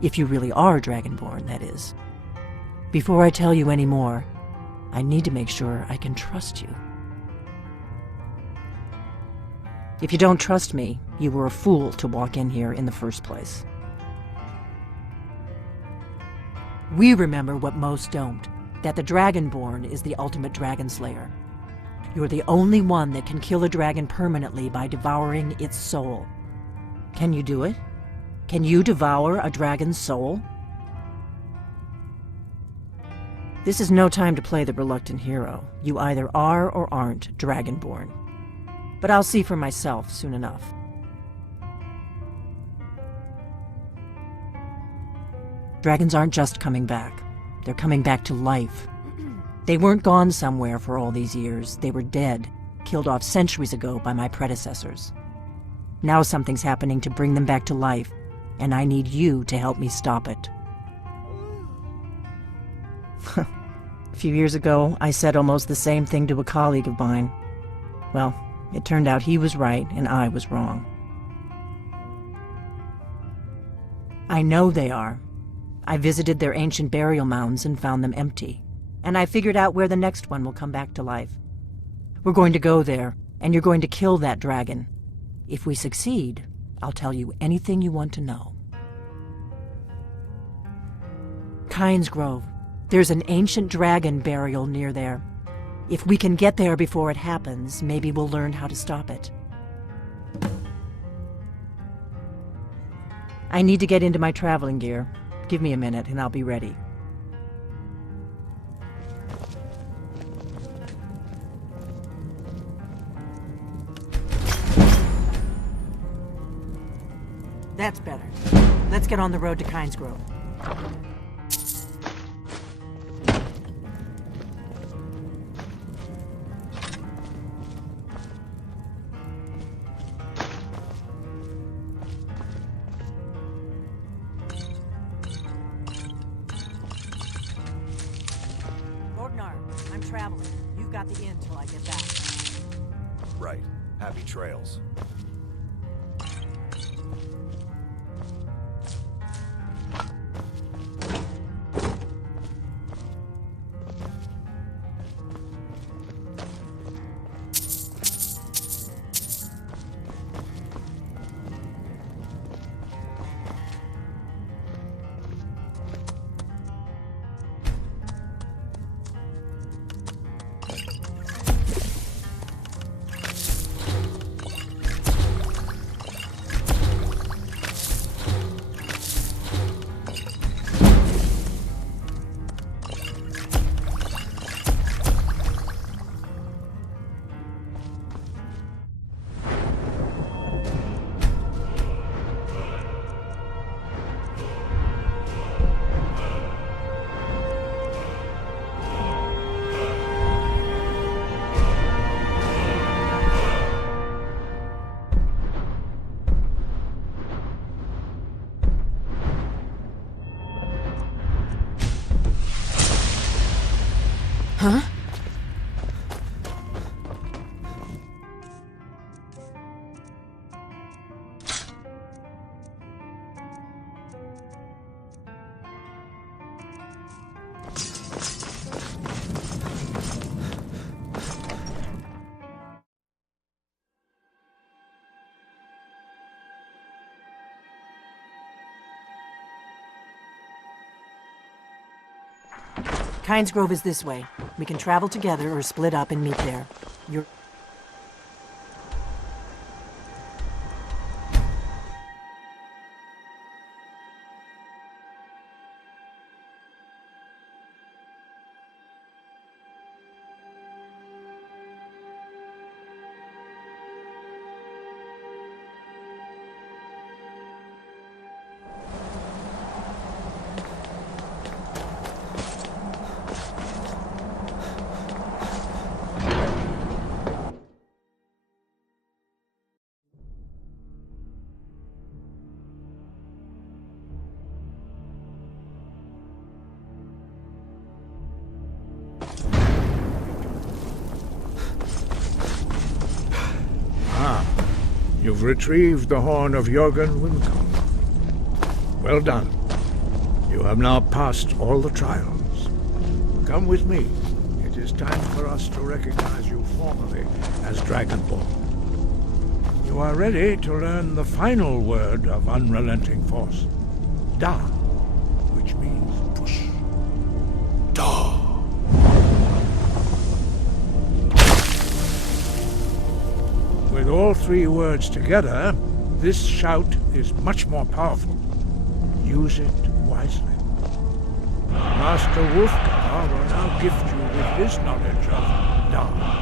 If you really are Dragonborn, that is. Before I tell you any more, I need to make sure I can trust you. If you don't trust me, you were a fool to walk in here in the first place. We remember what most don't, that the Dragonborn is the ultimate Dragonslayer. You're the only one that can kill a dragon permanently by devouring its soul. Can you do it? Can you devour a dragon's soul? This is no time to play the reluctant hero. You either are or aren't Dragonborn. But I'll see for myself soon enough. Dragons aren't just coming back. They're coming back to life. They weren't gone somewhere for all these years. They were dead, killed off centuries ago by my predecessors. Now something's happening to bring them back to life, and I need you to help me stop it. A few years ago, I said almost the same thing to a colleague of mine. Well, it turned out he was right and I was wrong. I know they are. I visited their ancient burial mounds and found them empty. And I figured out where the next one will come back to life. We're going to go there, and you're going to kill that dragon. If we succeed, I'll tell you anything you want to know. Kynesgrove. There's an ancient dragon burial near there. If we can get there before it happens, maybe we'll learn how to stop it. I need to get into my traveling gear. Give me a minute and I'll be ready. That's better. Let's get on the road to Kynesgrove. I'm traveling. You've got the inn till I get back. Right. Happy trails. Huh? Kynes Grove is this way. We can travel together or split up and meet there. You're... You've retrieved the horn of Jurgen Windcaller. Well done. You have now passed all the trials. Come with me. It is time for us to recognize you formally as Dragonborn. You are ready to learn the final word of unrelenting force. Da, which means push. Da. With all three words together, this shout is much more powerful. Use it wisely. Master Hrothgar will now gift you with his knowledge of Da.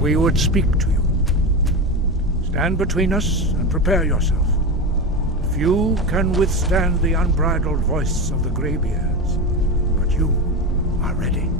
We would speak to you. Stand between us and prepare yourself. Few can withstand the unbridled voice of the Greybeards, but you are ready.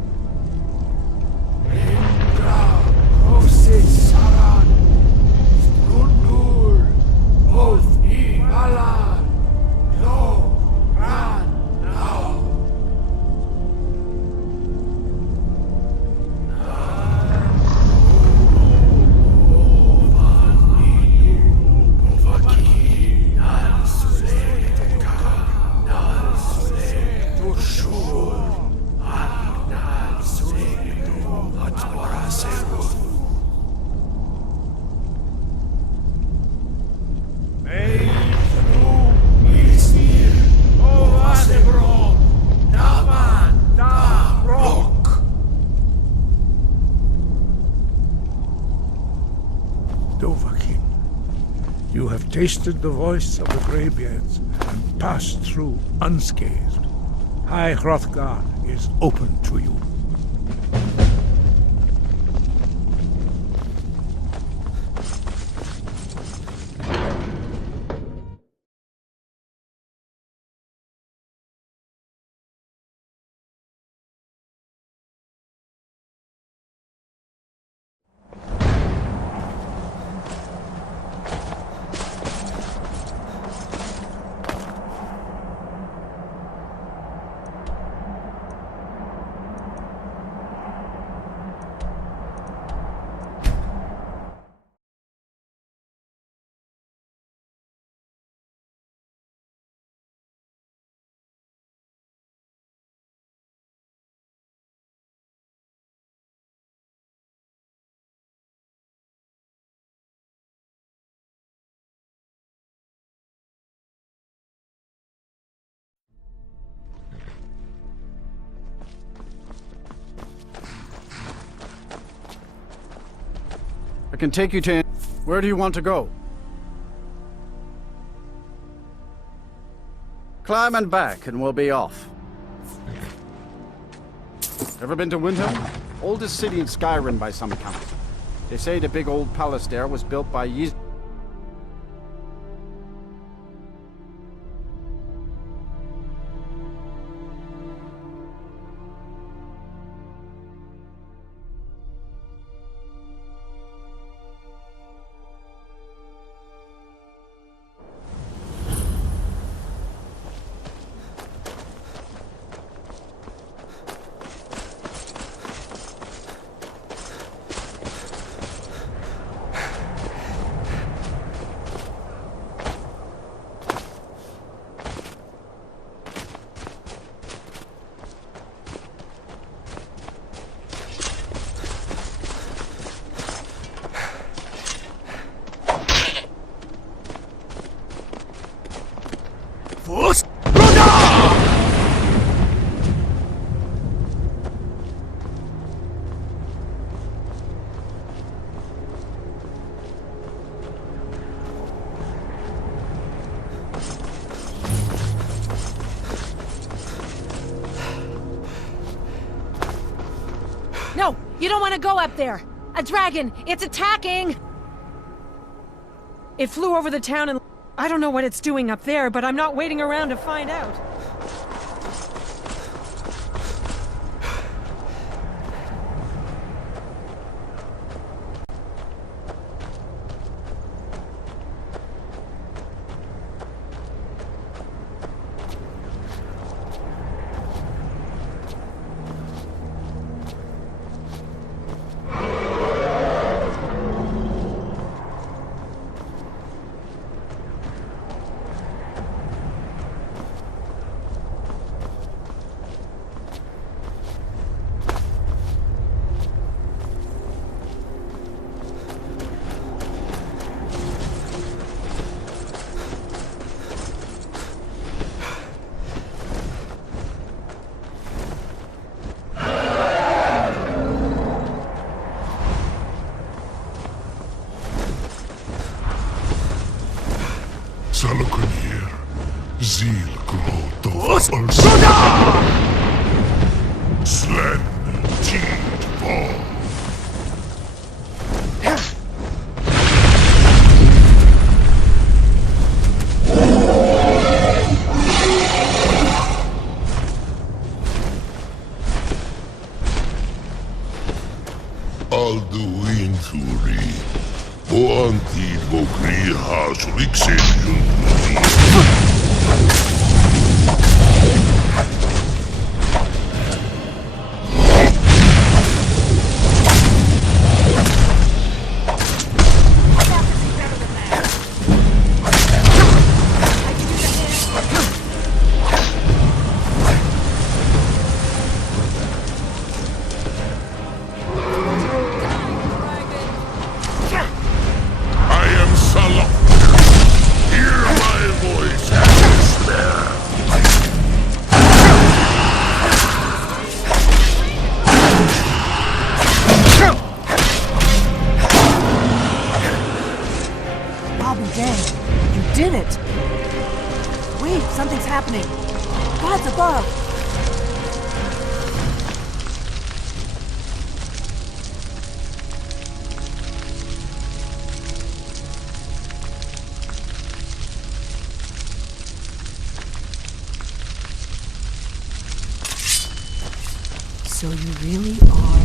You have tasted the voice of the Greybeards and passed through unscathed. High Hrothgar is open to you. I can take you to... Where do you want to go? Climb and back, and we'll be off. Ever been to Winterhold? Oldest city in Skyrim by some count. They say the big old palace there was built by No! You don't want to go up there! A dragon! It's attacking! It flew over the town and... I don't know what it's doing up there, but I'm not waiting around to find out. Alduin Thuri, Boanti Bokri Hasulik So you really are...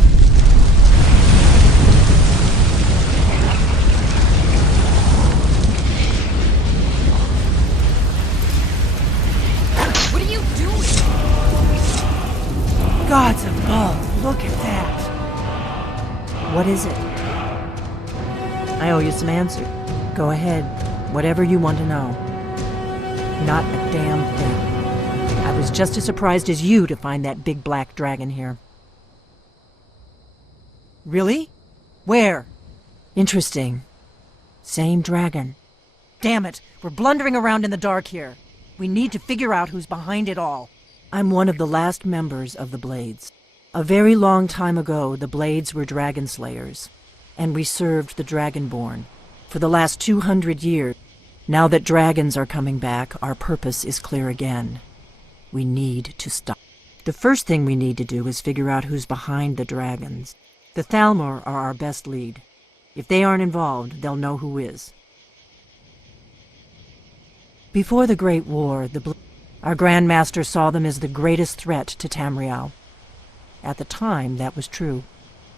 What are you doing? Gods above, look at that. What is it? I owe you some answers. Go ahead. Whatever you want to know. Not a damn thing. I was just as surprised as you to find that big black dragon here. Really? Where? Interesting. Same dragon. Damn it, we're blundering around in the dark here. We need to figure out who's behind it all. I'm one of the last members of the Blades. A very long time ago, the Blades were DragonSlayers. and we served the Dragonborn for the last 200 years. Now that dragons are coming back, our purpose is clear again. We need to stop. The first thing we need to do is figure out who's behind the dragons. The Thalmor are our best lead. If they aren't involved, they'll know who is. Before the Great War, our Grand Master saw them as the greatest threat to Tamriel. At the time, that was true.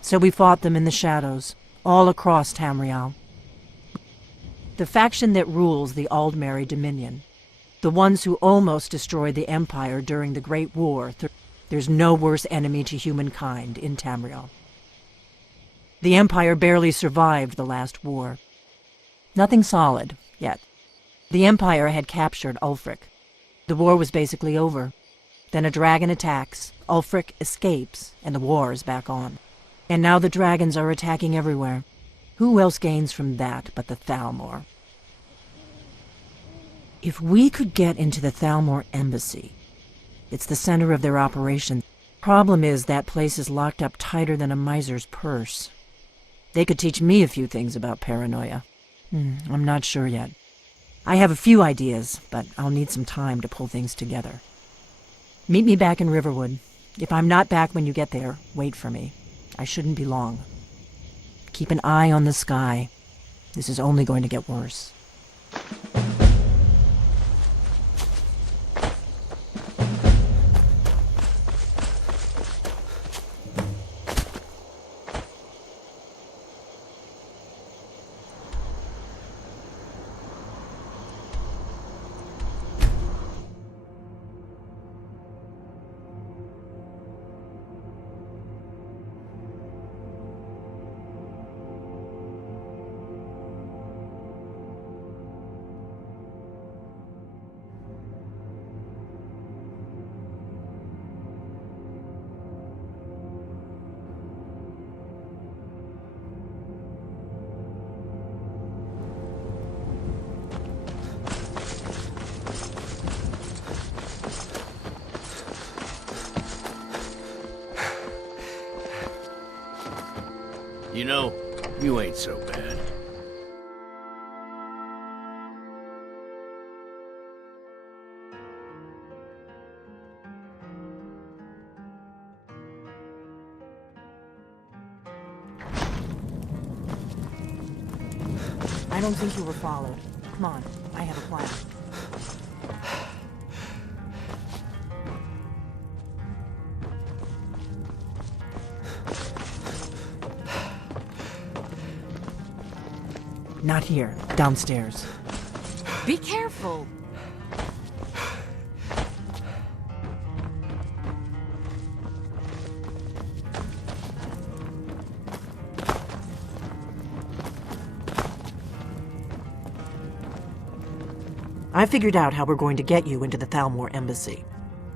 So we fought them in the shadows, all across Tamriel. The faction that rules the Aldmeri Dominion. The ones who almost destroyed the Empire during the Great War. There's no worse enemy to humankind in Tamriel. The Empire barely survived the last war. Nothing solid, yet. The Empire had captured Ulfric. The war was basically over. Then a dragon attacks, Ulfric escapes, and the war is back on. And now the dragons are attacking everywhere. Who else gains from that but the Thalmor? If we could get into the Thalmor embassy, it's the center of their operation. Problem is that place is locked up tighter than a miser's purse. They could teach me a few things about paranoia. I'm not sure yet. I have a few ideas, but I'll need some time to pull things together. Meet me back in Riverwood. If I'm not back when you get there, wait for me. I shouldn't be long. Keep an eye on the sky. This is only going to get worse. You know, you ain't so bad. I don't think you were followed. Come on, I have a plan. Not here. Downstairs. Be careful. I figured out how we're going to get you into the Thalmor embassy.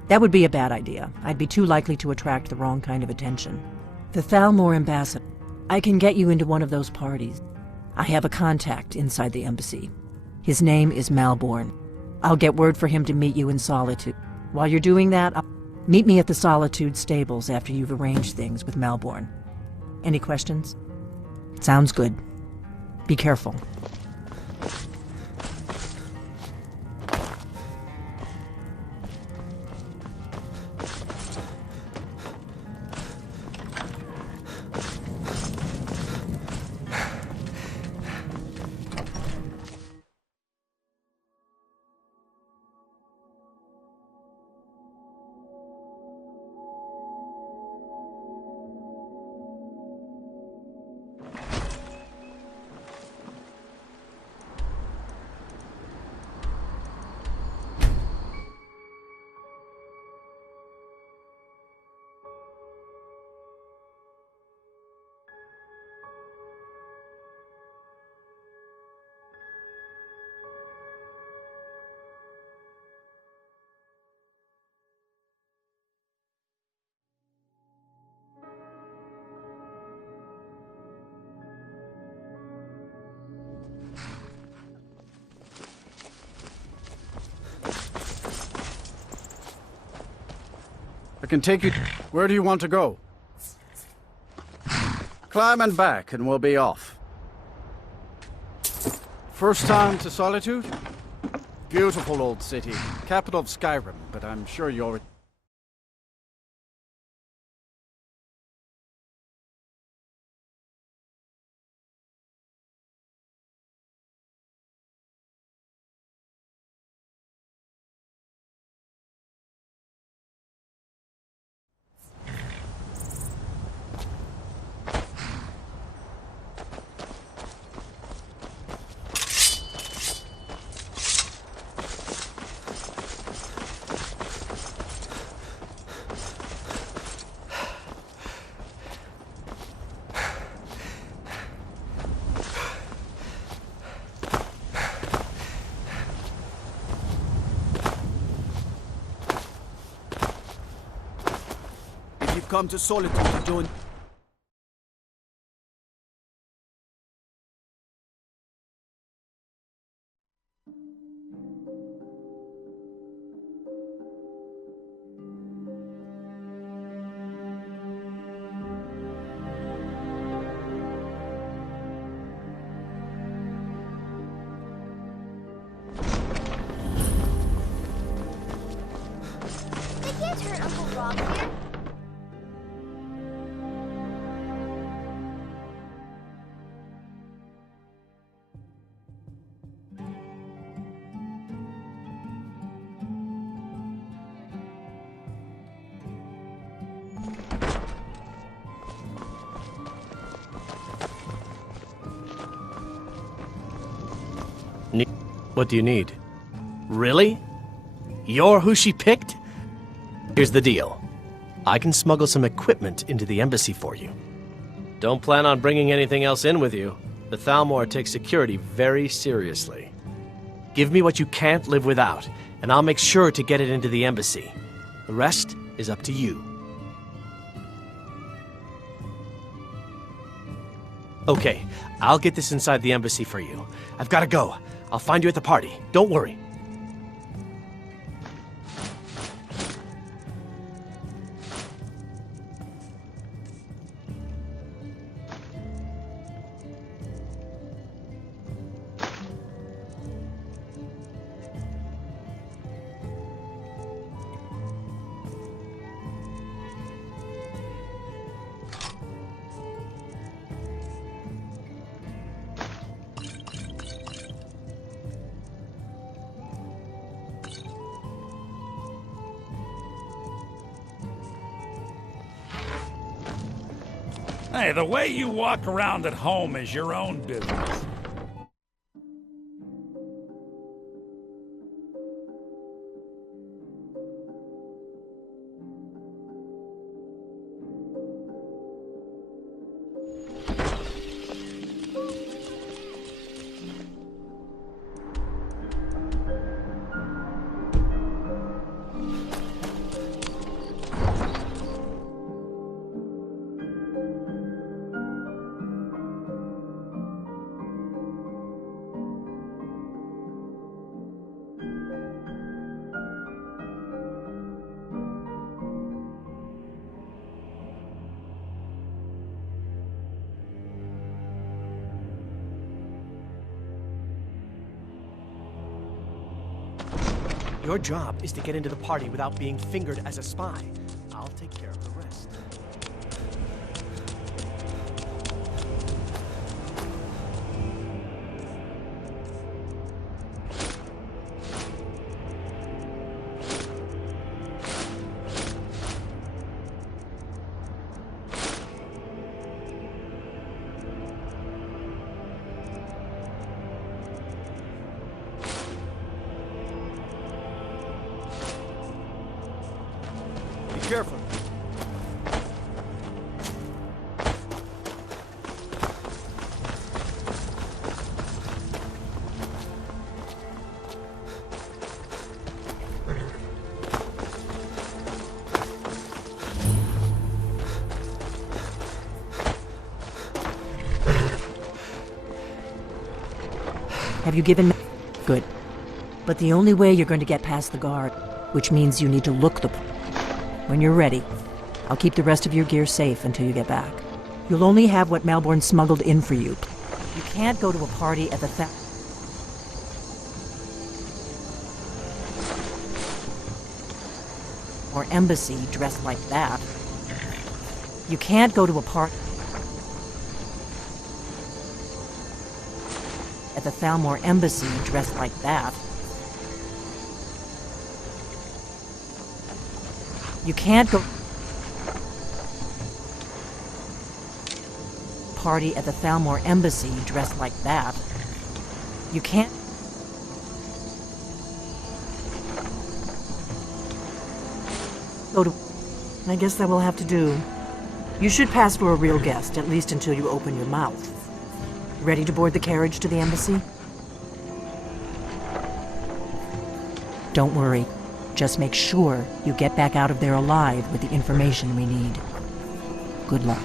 That would be a bad idea. I'd be too likely to attract the wrong kind of attention. The Thalmor ambassador. I can get you into one of those parties. I have a contact inside the embassy. His name is Malborn. I'll get word for him to meet you in Solitude. While you're doing that, meet me at the Solitude stables after you've arranged things with Malborn. Any questions? Sounds good. Be careful. I can take you... Where do you want to go? climbing back and we'll be off. First time to Solitude? Beautiful old city, capital of Skyrim, but I'm sure you're... Come to Solitude to join. They can't hurt Uncle Rob here. What do you need? Really? You're who she picked? Here's the deal. I can smuggle some equipment into the embassy for you. Don't plan on bringing anything else in with you. The Thalmor takes security very seriously. Give me what you can't live without, and I'll make sure to get it into the embassy. The rest is up to you. Okay, I'll get this inside the embassy for you. I've got to go. I'll find you at the party. Don't worry. Hey, the way you walk around at home is your own business. Your job is to get into the party without being fingered as a spy. I'll take care of the rest. Careful. Have you given me? Good. But the only way you're going to get past the guard, which means you need to look the... When you're ready, I'll keep the rest of your gear safe until you get back. You'll only have what Malborn smuggled in for you. You can't go to a party at the or embassy dressed like that. You can't go to a party at the Thalmor embassy dressed like that. You can't go party at the Thalmor embassy dressed like that. You can't go to... I guess that will have to do. You should pass for a real guest, at least until you open your mouth. Ready to board the carriage to the embassy? Don't worry. Just make sure you get back out of there alive with the information we need. Good luck.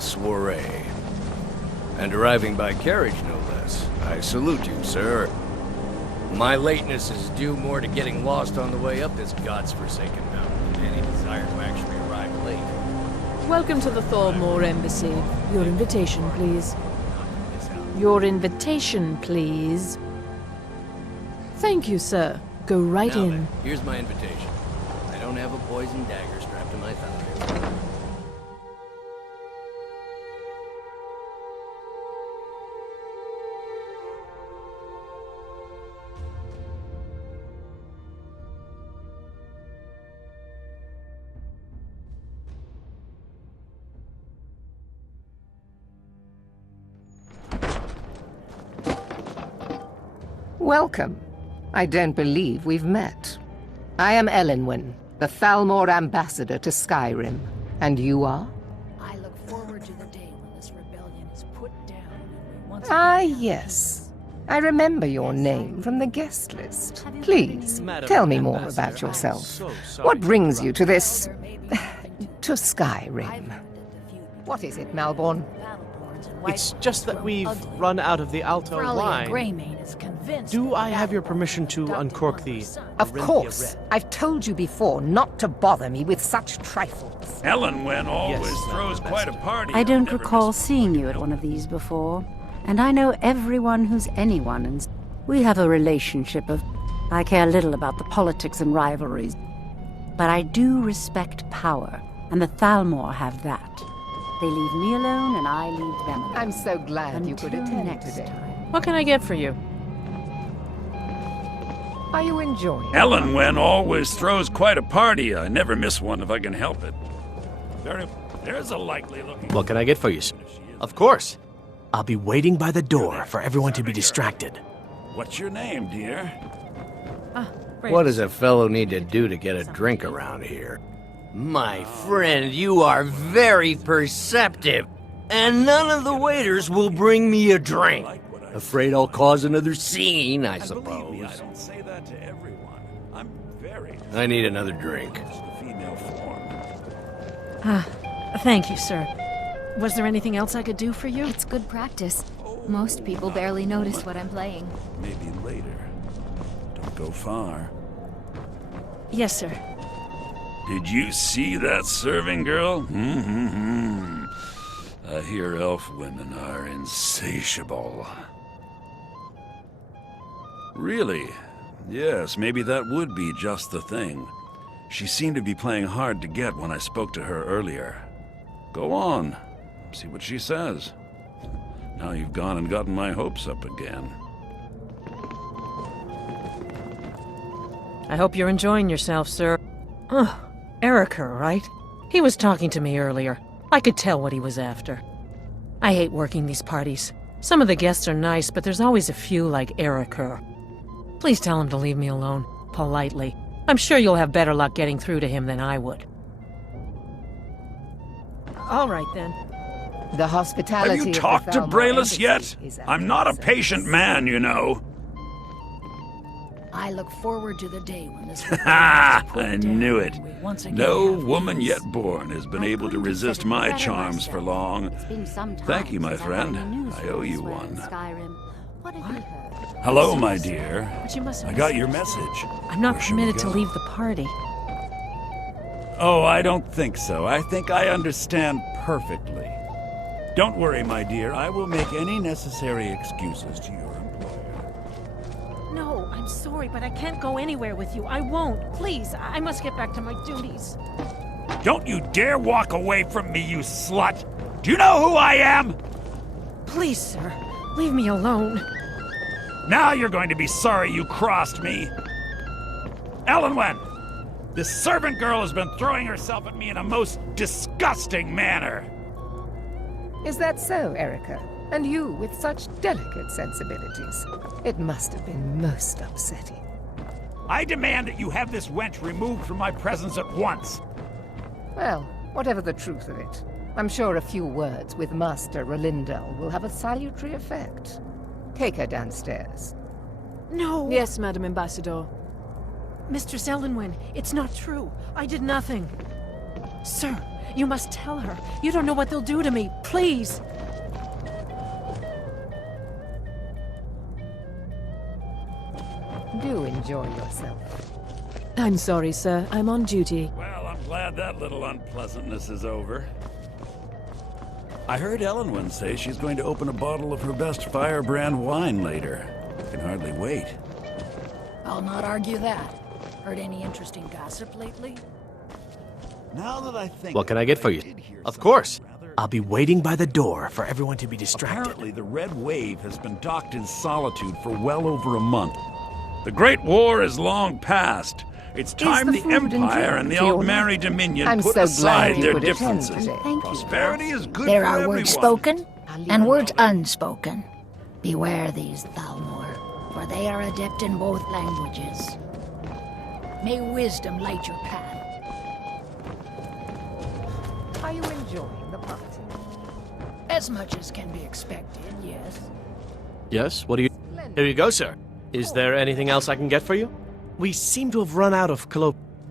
Soiree. And arriving by carriage, no less. I salute you, sir. My lateness is due more to getting lost on the way up this god's-forsaken mountain than any desire to actually arrive late. Welcome to the Thalmor Embassy. Your invitation, please. Your invitation, please. Thank you, sir. Go right Now in. then, here's my invitation. I don't have a poison dagger strapped to my thigh. Welcome. I don't believe we've met. I am Elenwen, the Thalmor ambassador to Skyrim. And you are? I look forward to the day when this rebellion is put down and we once Ah, yes. I remember your name from the guest list. Please, tell me more about yourself. What brings you to this... to Skyrim? What is it, Malborn? It's just that we've run out of the Alto wine. Greymane is convinced. Do I have your permission to uncork the... Of course. I've told you before not to bother me with such trifles. Elenwen always throws quite a party. I don't recall seeing you at one of these before. And I know everyone who's anyone, and we have a relationship of... I care little about the politics and rivalries. But I do respect power, and the Thalmor have that. They leave me alone, and I leave them alone. I'm so glad you could attend next today. What can I get for you? Are you enjoying it? Elenwen always throws quite a party. I never miss one if I can help it. There's a likely looking... What can I get for you, sir? Of course. I'll be waiting by the door for everyone to be distracted. What's your name, dear? What does a fellow need to do to get a drink around here? My friend, you are very perceptive. And none of the waiters will bring me a drink. Afraid I'll cause another scene, I suppose. I don't say that to everyone. I'm very... I need another drink. Female form. Thank you, sir. Was there anything else I could do for you? It's good practice. Most people barely notice what I'm playing. Maybe later. Don't go far. Yes, sir. Did you see that serving girl? I hear elf women are insatiable. Really? Yes, maybe that would be just the thing. She seemed to be playing hard to get when I spoke to her earlier. Go on. See what she says. Now you've gone and gotten my hopes up again. I hope you're enjoying yourself, sir. Oh, Erica, right? He was talking to me earlier. I could tell what he was after. I hate working these parties. Some of the guests are nice, but there's always a few like Erica. Please tell him to leave me alone, politely. I'm sure you'll have better luck getting through to him than I would. All right, then. The hospitality Have you of the talked to Thalmor Brayless embassy yet? is at I'm not a your patient man, you know. I look forward to the day when this. Ha! I knew it. once again No have woman peace. yet born has been able to resist my charms for long. Thank you, my friend. I owe you one. Hello, my dear. But you must have I got missed your it. message. I'm not Where shall we permitted to go? leave the party. Oh, I don't think so. I think I understand perfectly. Don't worry, my dear. I will make any necessary excuses to your employer. No, I'm sorry, but I can't go anywhere with you. I won't. Please, I must get back to my duties. Don't you dare walk away from me, you slut! Do you know who I am? Please, sir, leave me alone. Now you're going to be sorry you crossed me. Elenwen! This servant girl has been throwing herself at me in a most disgusting manner. Is that so, Erica? And you with such delicate sensibilities. It must have been most upsetting. I demand that you have this wench removed from my presence at once. Well, whatever the truth of it, I'm sure a few words with Master Rolindel will have a salutary effect. Take her downstairs. No! Yes, Madam Ambassador. Mistress Elenwen, it's not true. I did nothing. Sir, you must tell her. You don't know what they'll do to me. Please! Do enjoy yourself. I'm sorry, sir. I'm on duty. Well, I'm glad that little unpleasantness is over. I heard Elenwen say she's going to open a bottle of her best firebrand wine later. I can hardly wait. I'll not argue that. Heard any interesting gossip lately? Now that I think... What can I get for you? Of course. I'll be waiting by the door for everyone to be distracted. Apparently, the Red Wave has been docked in solitude for well over a month. The Great War is long past. It's time the Empire and the Aldmeri Dominion put aside their differences. Prosperity is good There for are everyone. words spoken and words unspoken. Beware these, Thalmor, for they are adept in both languages. May wisdom light your path. Are you enjoying the party? As much as can be expected, yes. Yes, what do you... Here you go, sir. Is there anything else I can get for you? We seem to have run out of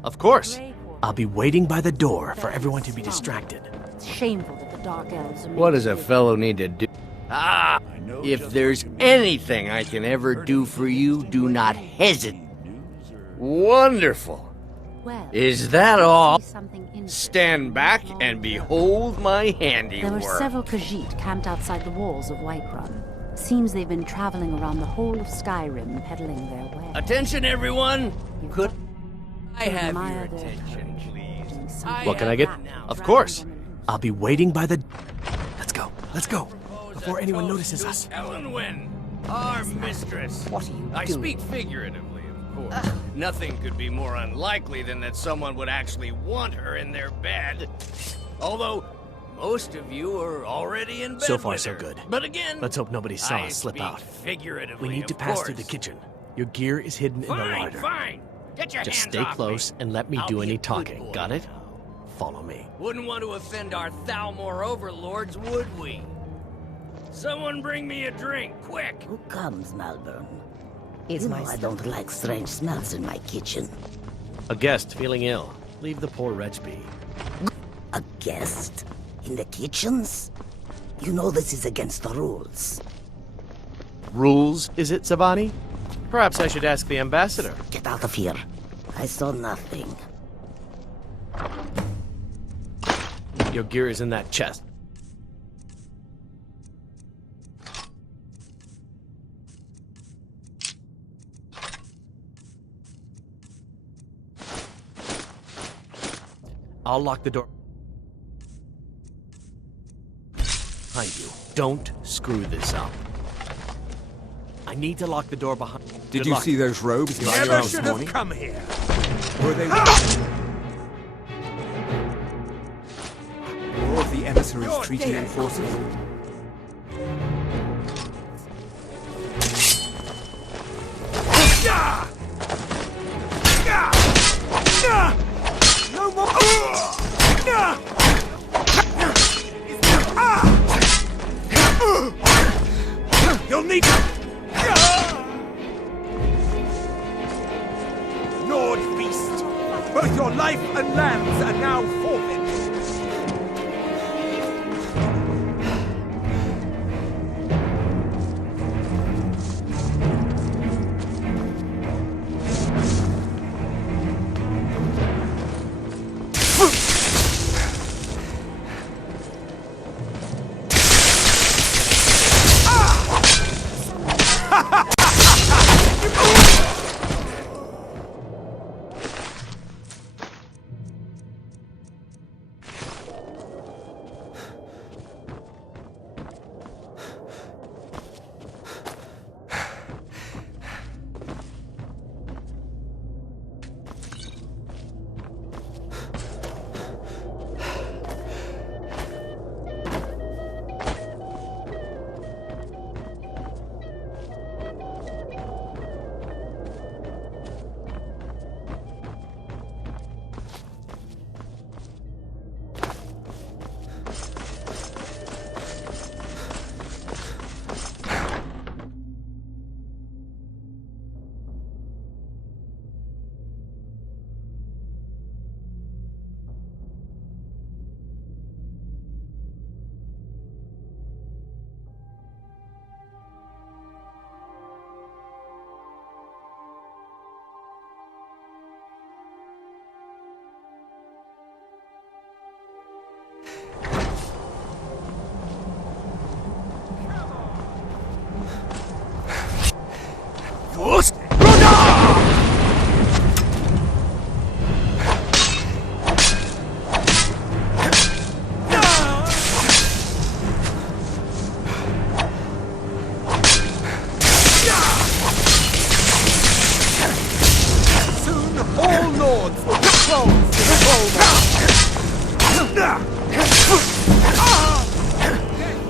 Of course. I'll be waiting by the door for everyone to be distracted. It's shameful that the Dark Elves are What does a fellow need to do? Ah! If there's anything I can ever do for you, do not hesitate. Wonderful. Well, Is that all? Stand back and behold my handiwork. there were several Khajiit camped outside the walls of Whiterun. Seems they've been traveling around the whole of Skyrim, peddling their wares. Attention, everyone! Could I have your admire their attention, please? What can I get? Of course. I'll be waiting by the... Let's go. Let's go. Before anyone notices us. Elenwen, our mistress. What are you I doing? speak figuratively, of course. Nothing could be more unlikely than that someone would actually want her in their bed. Although, most of you are already in bed So far, with so her. good. But again, Let's hope nobody saw I us slip speak out. figuratively, We need to of pass through the course. kitchen. Your gear is hidden in the Fine, larder. fine. Get your Just hands stay off close me. and let me I'll do be any a good talking. boy Got it? now. Follow me. Wouldn't want to offend our Thalmor overlords, would we? Someone bring me a drink, quick! Who comes, Malvern? Is You my know I don't like strange smells in my kitchen. A guest feeling ill. Leave the poor wretch be. A guest? In the kitchens? You know this is against the rules. Rules, is it, Zavani? Perhaps I should ask the ambassador. Get out of here. I saw nothing. Your gear is in that chest. I'll lock the door behind you. Don't screw this up. I need to lock the door behind. Did you see those robes You lying never around this should have morning? come here. Were they... More of the emissaries treaty enforcers? No more. Both your life and lands are now forfeit.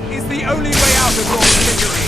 Is the only way out of your misery.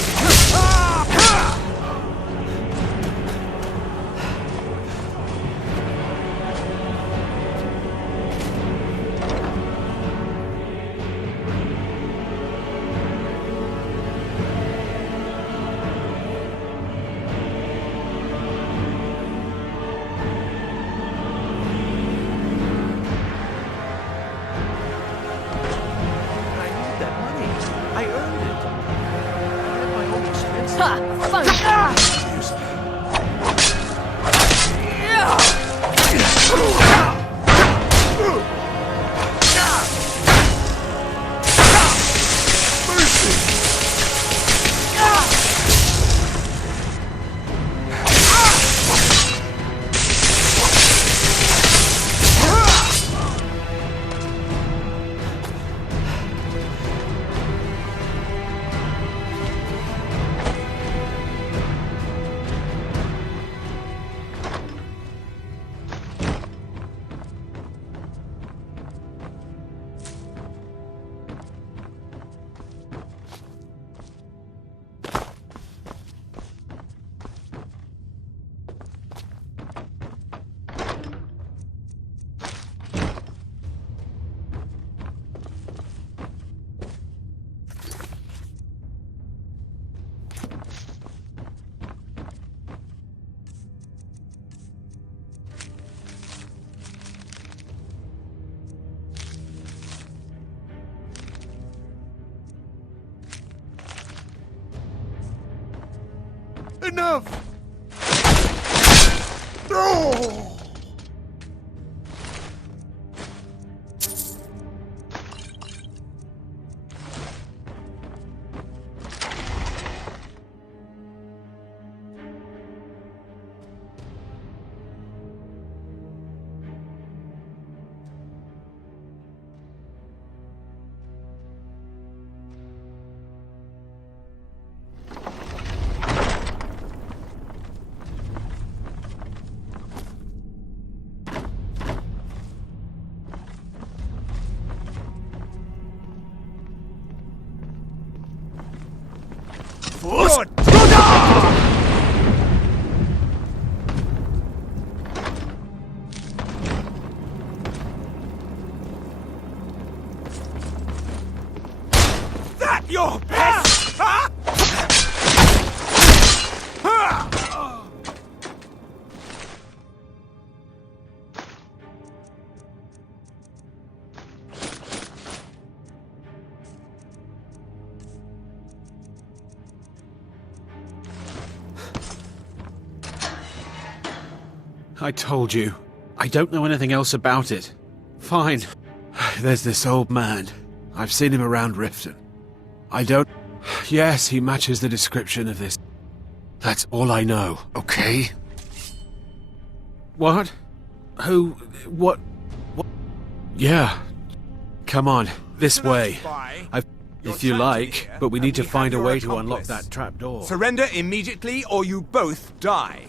Enough! Oh! That your best? Huh? I told you. I don't know anything else about it. Fine. There's this old man. I've seen him around Riften. I don't... Yes, he matches the description of this. That's all I know, okay? What? Who? What? Yeah. Come on, this way. If you like, but we need to find a way to unlock that trapdoor. Surrender immediately or you both die.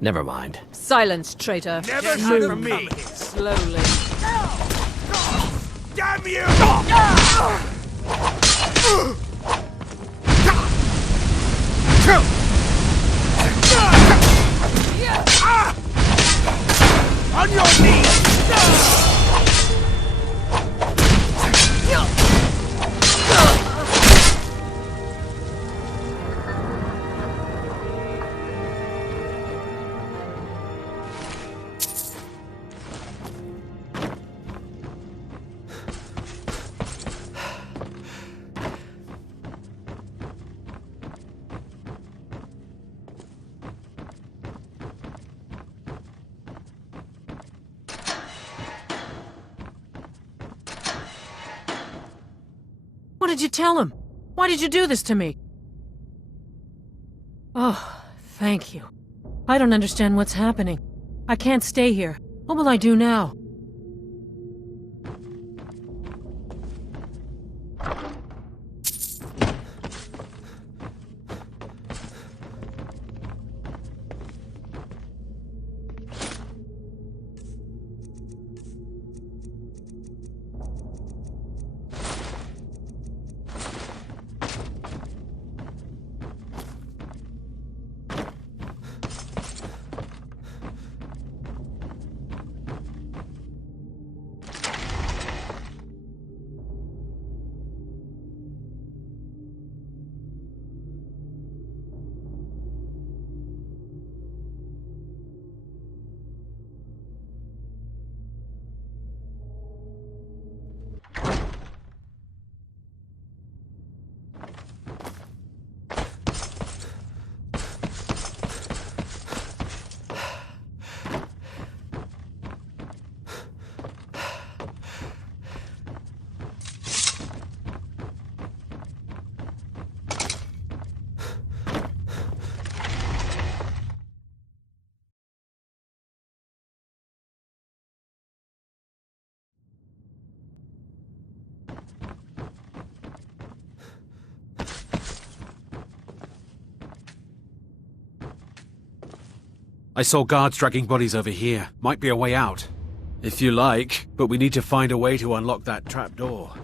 Never mind. Silence, traitor. Never heard from me. Slowly. Damn you! On your knees! What did you tell him? Why did you do this to me? Oh, thank you. I don't understand what's happening. I can't stay here. What will I do now? I saw guards dragging bodies over here. Might be a way out. If you like, but we need to find a way to unlock that trapdoor.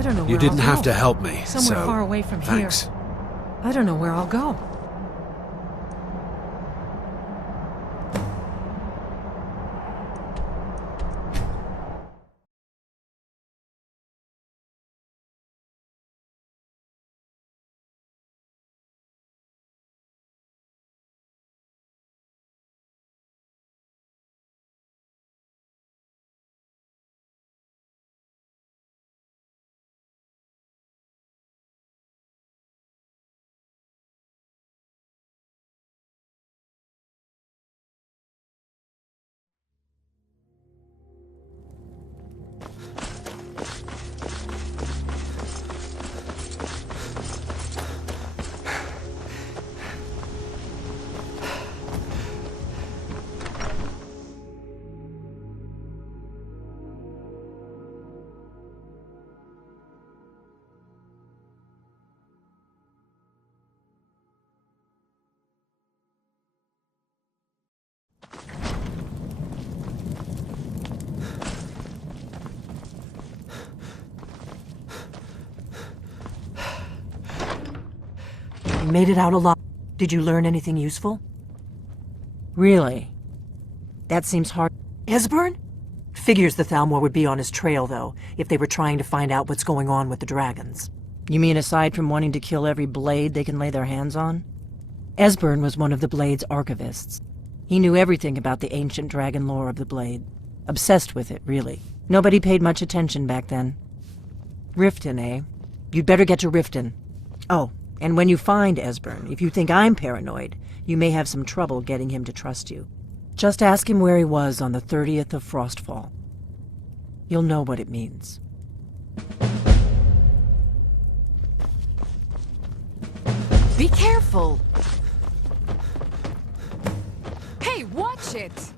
I don't know where You didn't I'll have go. to help me, Somewhere so far away from thanks. here. I don't know where I'll go. You made it out alive. Did you learn anything useful? Really? That seems hard. Esbern? Figures the Thalmor would be on his trail, though, if they were trying to find out what's going on with the dragons. You mean aside from wanting to kill every blade they can lay their hands on? Esbern was one of the Blade's archivists. He knew everything about the ancient dragon lore of the Blade. Obsessed with it, really. Nobody paid much attention back then. Riften, eh? You'd better get to Riften. Oh, and when you find Esbern, if you think I'm paranoid, you may have some trouble getting him to trust you. Just ask him where he was on the 30th of Frostfall. You'll know what it means. Be careful! Hey, watch it!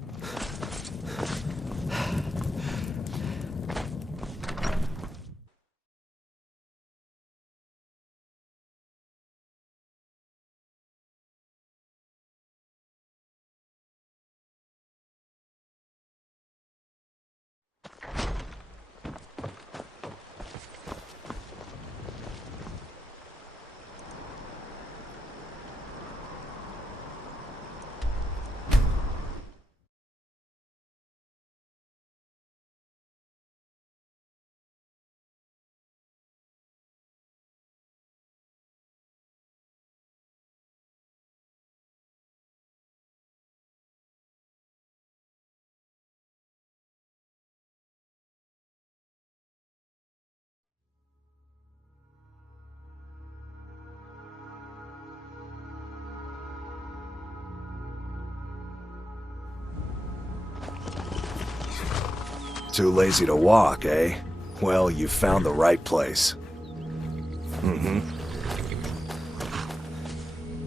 Too lazy to walk, eh? Well, you found the right place.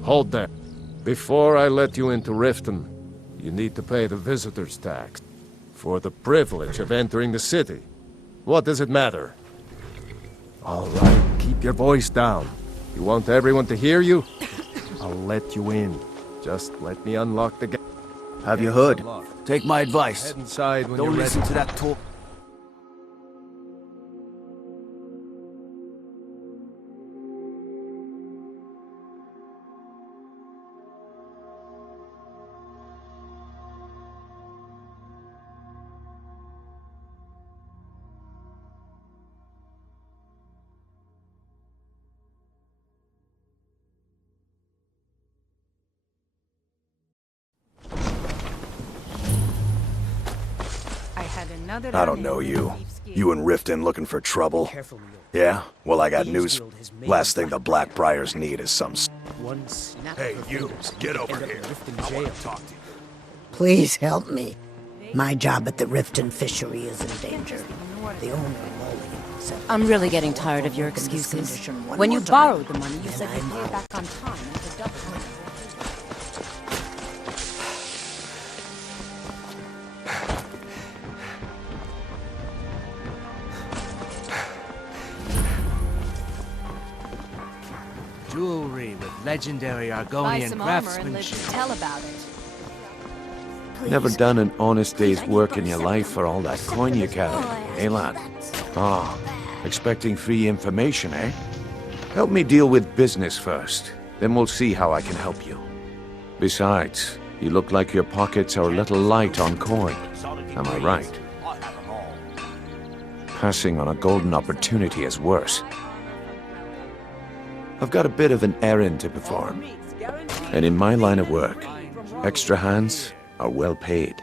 Hold there. Before I let you into Riften, you need to pay the visitor's tax. For the privilege of entering the city. What does it matter? All right, keep your voice down. You want everyone to hear you? I'll let you in. Just let me unlock the gate. Have you heard? Take my advice. Head inside when Don't you're listen ready. to that talk. I don't know you. You and Riften looking for trouble? Yeah? Well, I got news. Last thing the Blackbriars need is some... Hey, you! Get over here. I want to talk to you. Please help me. My job at the Riften fishery is in danger. The owner, Mulligan, said... I'm really getting tired of your excuses. When you borrowed the money, you said you'd pay it back on time and for double. Jewelry with legendary Buy Argonian some armor and live craftsmanship. to tell about it. Never done an honest day's work in your life for all that coin you carry, eh, lad? Oh, Expecting free information, eh? Help me deal with business first, then we'll see how I can help you. Besides, you look like your pockets are a little light on coin. Am I right? Passing on a golden opportunity is worse. I've got a bit of an errand to perform. And in my line of work, extra hands are well paid.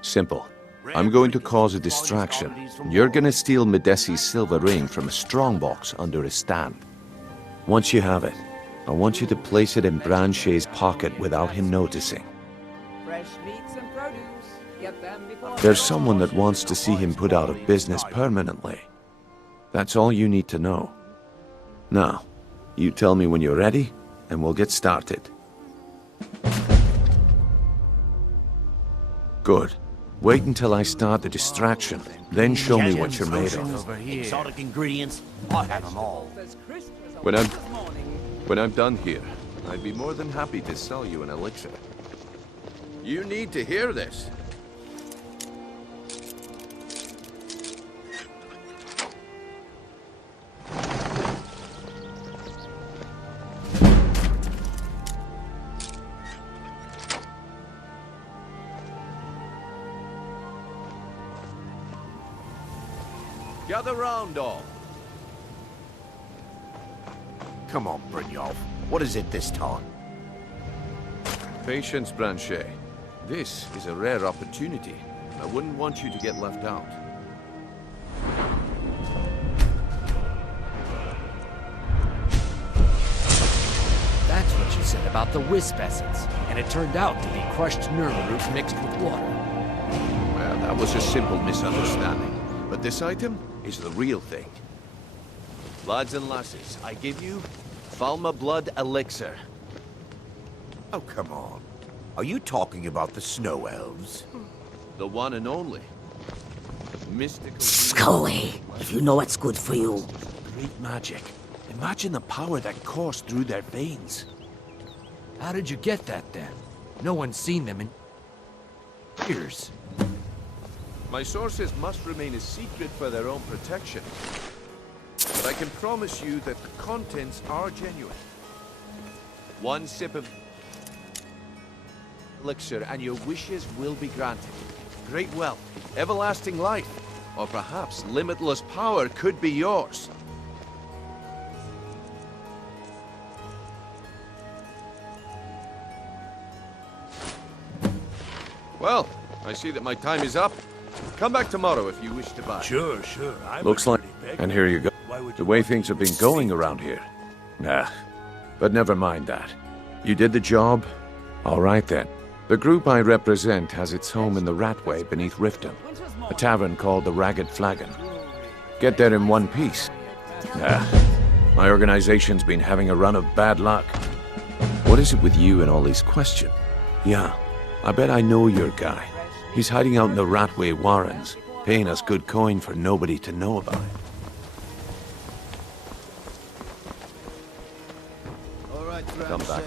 Simple. I'm going to cause a distraction. You're gonna steal Medesi's silver ring from a strongbox under his stand. Once you have it, I want you to place it in Branchet's pocket without him noticing. There's someone that wants to see him put out of business permanently. That's all you need to know. Now, you tell me when you're ready, and we'll get started. Good. Wait until I start the distraction, then show me what you're made of. Exotic ingredients, I have them all. When I'm done here, I'd be more than happy to sell you an elixir. You need to hear this. Gather round, all. Come on, Brynjolf. What is it this time? Patience, Branchet. This is a rare opportunity. I wouldn't want you to get left out. That's what you said about the wisp essence, and it turned out to be crushed nerva root mixed with water. Well, that was a simple misunderstanding. But this item is the real thing. Lads and lasses, I give you Thalmor Blood Elixir. Oh, come on. Are you talking about the snow elves? The one and only. Mystical... Scully, if you know what's good for you. Great magic. Imagine the power that coursed through their veins. How did you get that, then? No one's seen them in years. My sources must remain a secret for their own protection. But I can promise you that the contents are genuine. One sip of elixir and your wishes will be granted. Great wealth, everlasting life, or perhaps limitless power could be yours. Well, I see that my time is up. Come back tomorrow if you wish to buy. Sure. Looks like... And here you go. The way things have been going around here. Nah. But never mind that. You did the job? All right then. The group I represent has its home in the Ratway beneath Riften. A tavern called the Ragged Flagon. Get there in one piece. Nah. My organization's been having a run of bad luck. What is it with you and all these questions? Yeah. I bet I know your guy. He's hiding out in the Ratway Warrens, paying us good coin for nobody to know about it. Come back.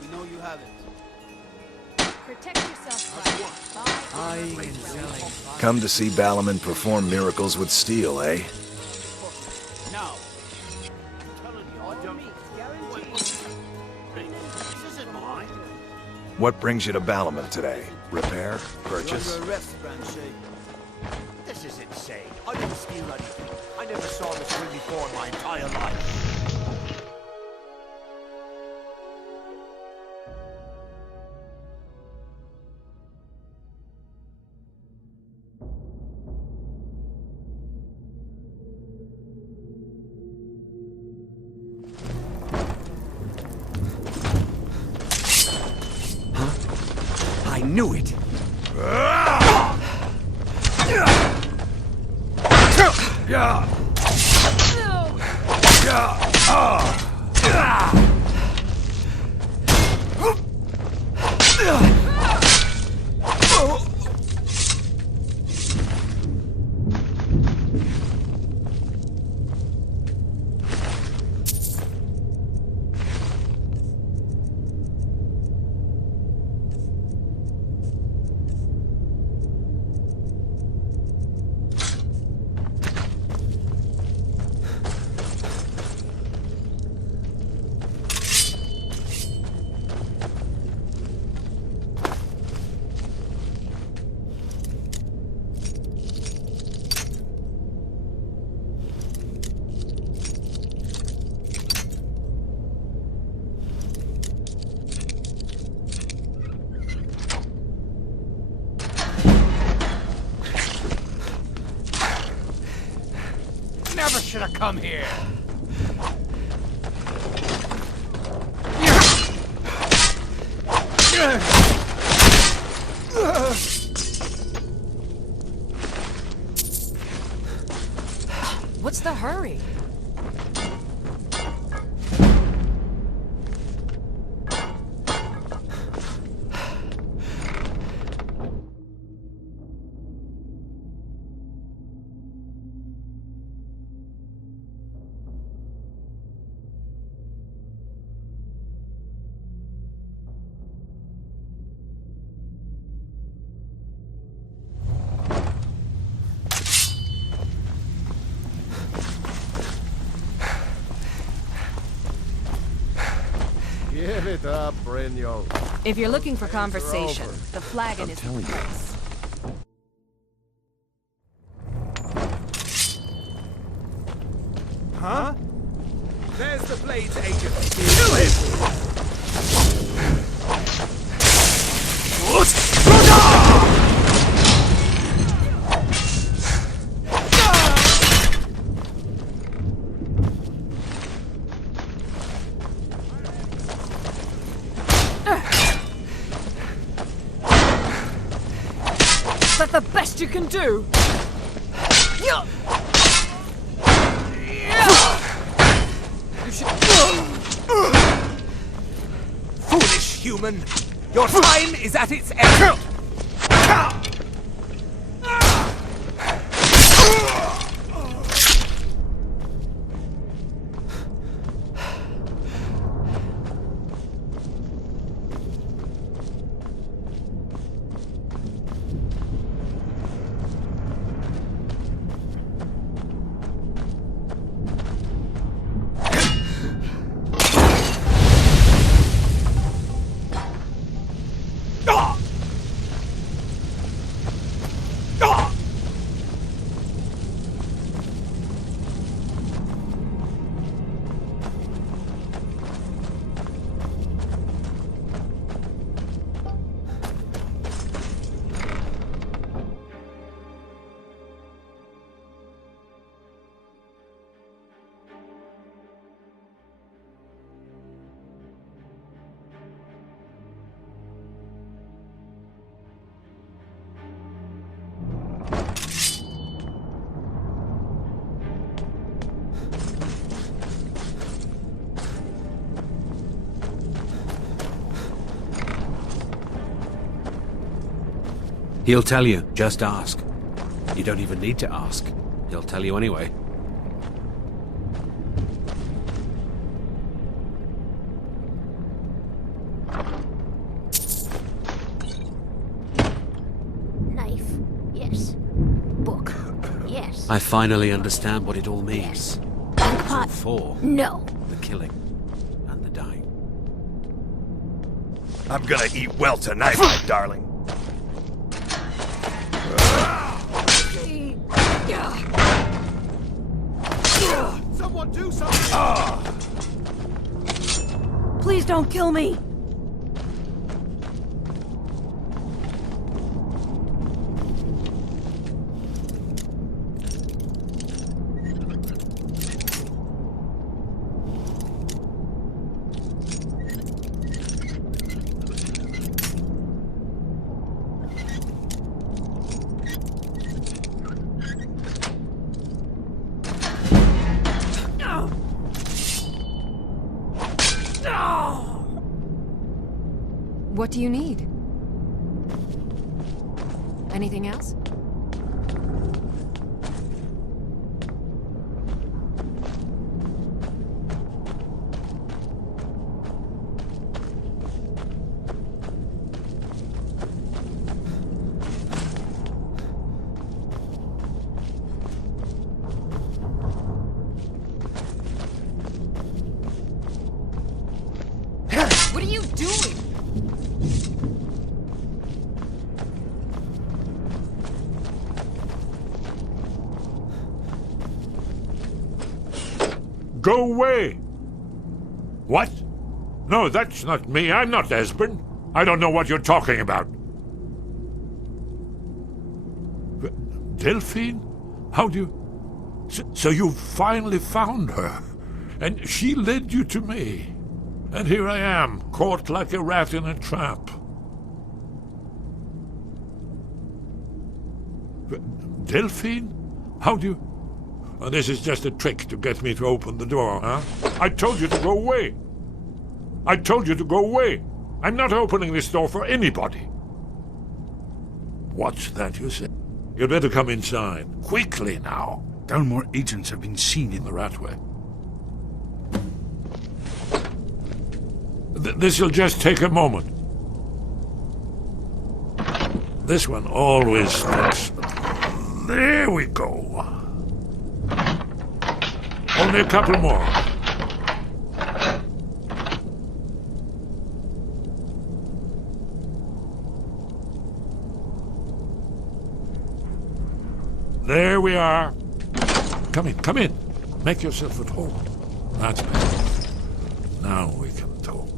We know you have it. Protect yourself, Buying and selling. Come to see Balaman perform miracles with steel, eh? Now. What brings you to Balaman today? Repair? Purchase? This is insane. I didn't steal anything. I never saw this ring before in my entire life. I knew it! never should have come here. What's the hurry? Give it up, Brynjol. If you're looking for conversation, the flagon is telling the you. place. Huh? There's the Blade's agent. Kill him! Is that the best you can do? Foolish human! Your time is at its end! He'll tell you, just ask. You don't even need to ask. He'll tell you anyway. Knife, yes. Book, yes. I finally understand what it all means. Inkpot, For no. the killing and the dying. I'm gonna eat well tonight, my darling. Someone do something! Please don't kill me! What do you need? Anything else? What are you doing? Go away! What? No, that's not me. I'm not Esbern. I don't know what you're talking about. Delphine? How do you... So you finally found her, and she led you to me. And here I am, caught like a rat in a trap. Delphine? How do you... Oh, this is just a trick to get me to open the door, huh? I told you to go away. I told you to go away. I'm not opening this door for anybody. What's that you say? You'd better come inside. Quickly now. Thalmor agents have been seen in the Ratway. This'll just take a moment. This one always sticks. There we go. Only a couple more. There we are. Come in, come in. Make yourself at home. That's better. Now we can talk.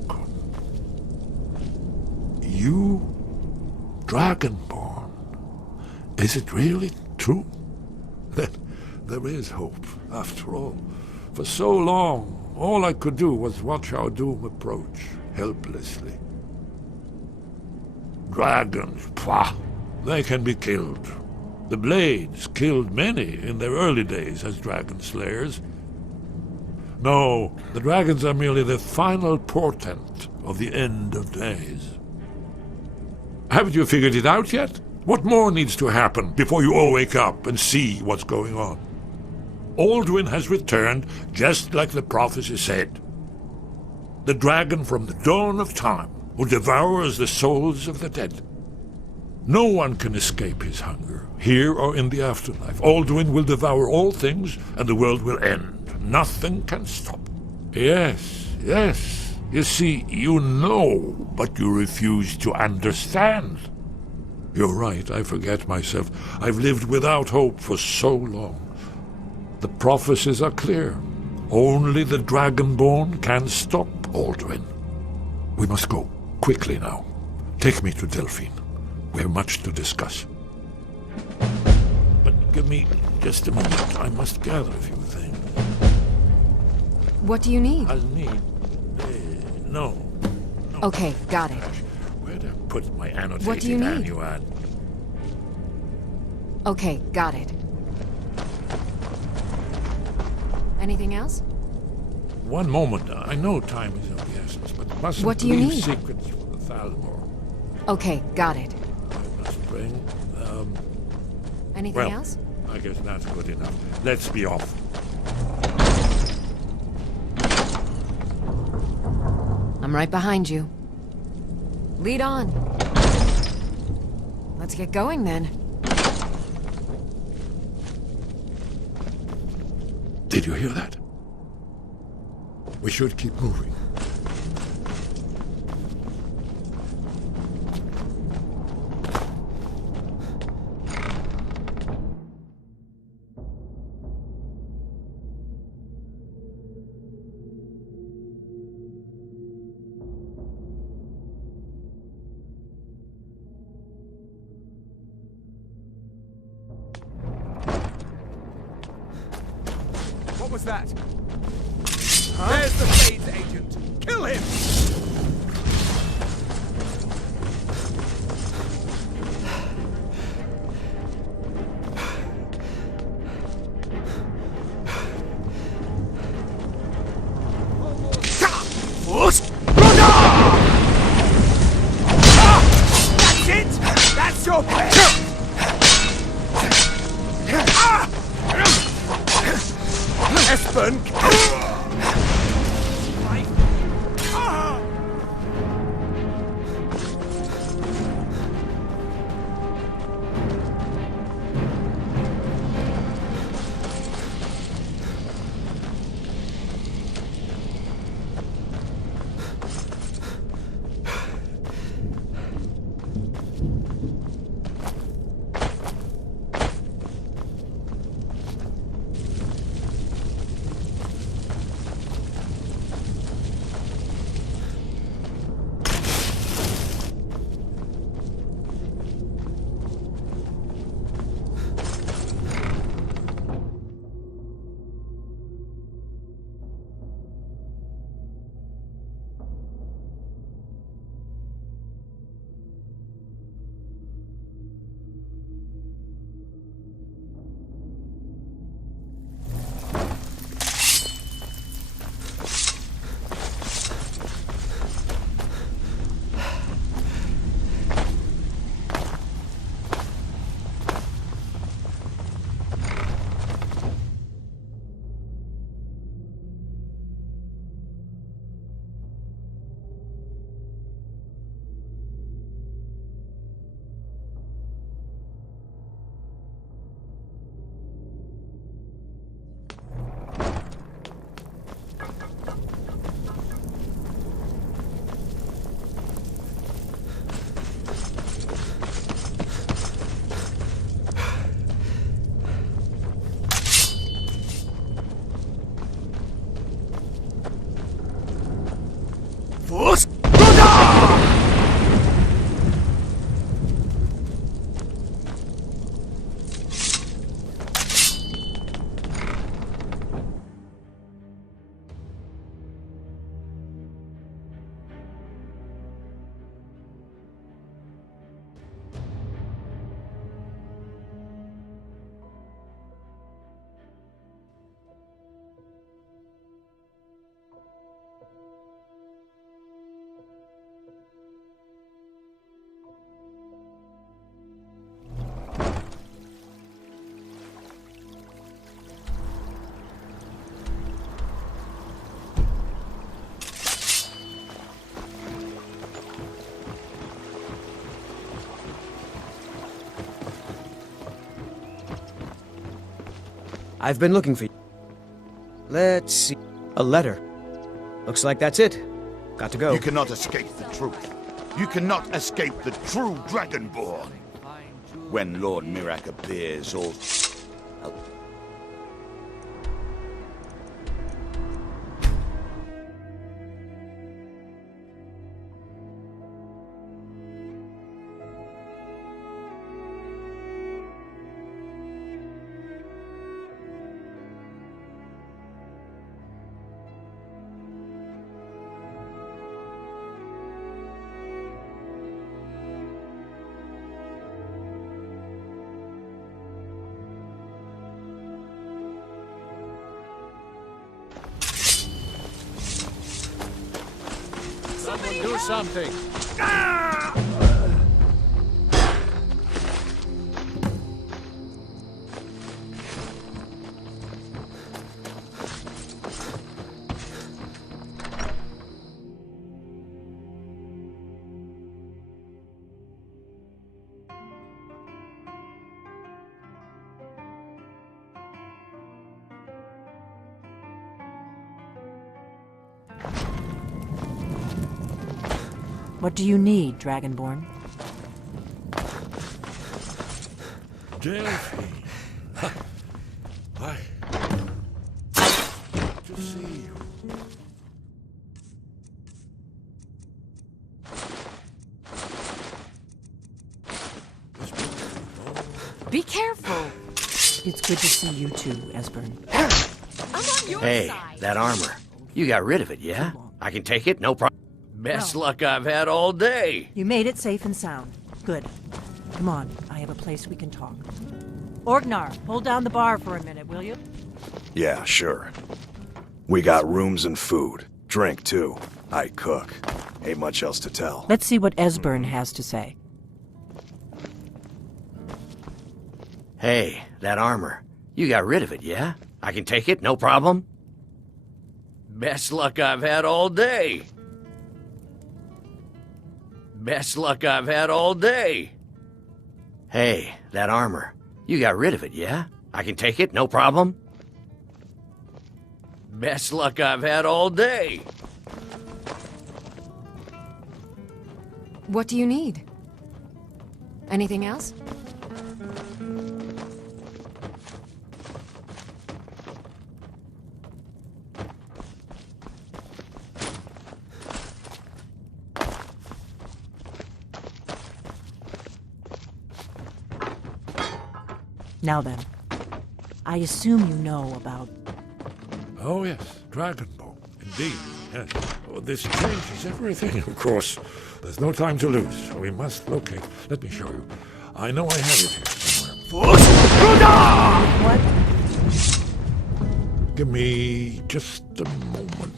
You, Dragonborn. Is it really true? Then there is hope, after all. For so long, all I could do was watch our doom approach, helplessly. Dragons, pah! They can be killed. The Blades killed many in their early days as Dragonslayers. No, the dragons are merely the final portent of the end of days. Haven't you figured it out yet? What more needs to happen before you all wake up and see what's going on? Alduin has returned just like the prophecy said. The dragon from the dawn of time who devours the souls of the dead. No one can escape his hunger, here or in the afterlife. Alduin will devour all things, and the world will end. Nothing can stop. Yes, yes. You see, you know, but you refuse to understand. You're right, I forget myself. I've lived without hope for so long. The prophecies are clear. Only the Dragonborn can stop Alduin. We must go, quickly now. Take me to Delphine. We have much to discuss. But give me just a moment. I must gather a few things. What do you need? I'll need... no. Okay, got it. Where'd I put my annotated What do you need? annuad? Okay, got it. Anything else? One moment. I know time is of the essence, but mustn't What do you leave need? secrets for the Thalmor. Okay, got it. I must bring, Anything well, else? I guess that's good enough. Let's be off. I'm right behind you. Lead on. Let's get going then. Did you hear that? We should keep moving. What was that? Huh? There's the Blades agent. Kill him! That's it! That's your plan! Esbern! I've been looking for you. Let's see. A letter. Looks like that's it. Got to go. You cannot escape the truth. You cannot escape the true Dragonborn. When Lord Mirak appears, all... Someone do something! What do you need, Dragonborn? Delphine. Why? To see you. Be careful. It's good to see you too, Esbern. Hey, that armor. You got rid of it, yeah? I can take it, no problem. Best luck I've had all day. You made it safe and sound. Good. Come on, I have a place we can talk. Orgnar, hold down the bar for a minute, will you? Yeah, sure. We got rooms and food. Drink, too. I cook. Ain't much else to tell. Let's see what Esbern has to say. Hey, that armor. You got rid of it, yeah? I can take it, no problem. Best luck I've had all day. Best luck I've had all day. Hey, that armor. You got rid of it, yeah? I can take it, no problem. Best luck I've had all day. What do you need? Anything else? Now then, I assume you know about... Oh yes, Dragonbone. Indeed, yes. Oh, this changes everything, of course. There's no time to lose. We must locate. Let me show you. I know I have it here somewhere. What? Give me just a moment.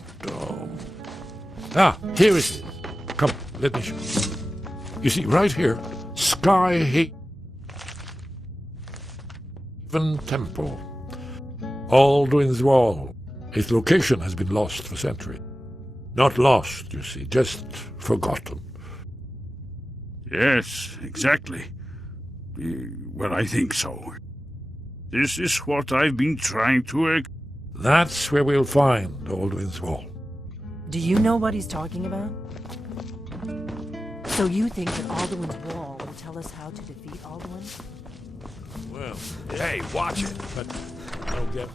Here it is. Come, let me show you. You see, right here, Skyhaven Temple. Alduin's Wall. Its location has been lost for centuries. Not lost, you see, just forgotten. Yes, exactly. Well, I think so. This is what I've been trying to... That's where we'll find Alduin's Wall. Do you know what he's talking about? So you think that Alduin's Wall will tell us how to defeat Alduin? Well, hey, watch it, but don't get...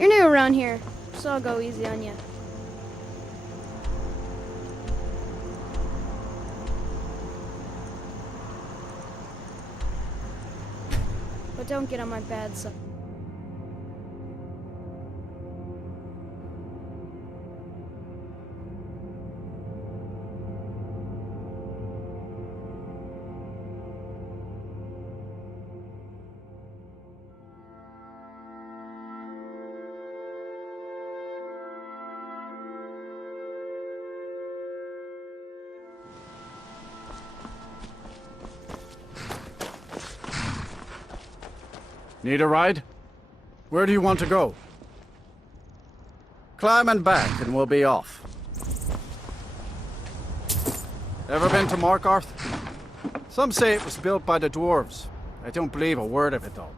You're new around here, so I'll go easy on you. But don't get on my bad side. Need a ride? Where do you want to go? Climb and back, and we'll be off. Ever been to Markarth? Some say it was built by the dwarves. I don't believe a word of it, though.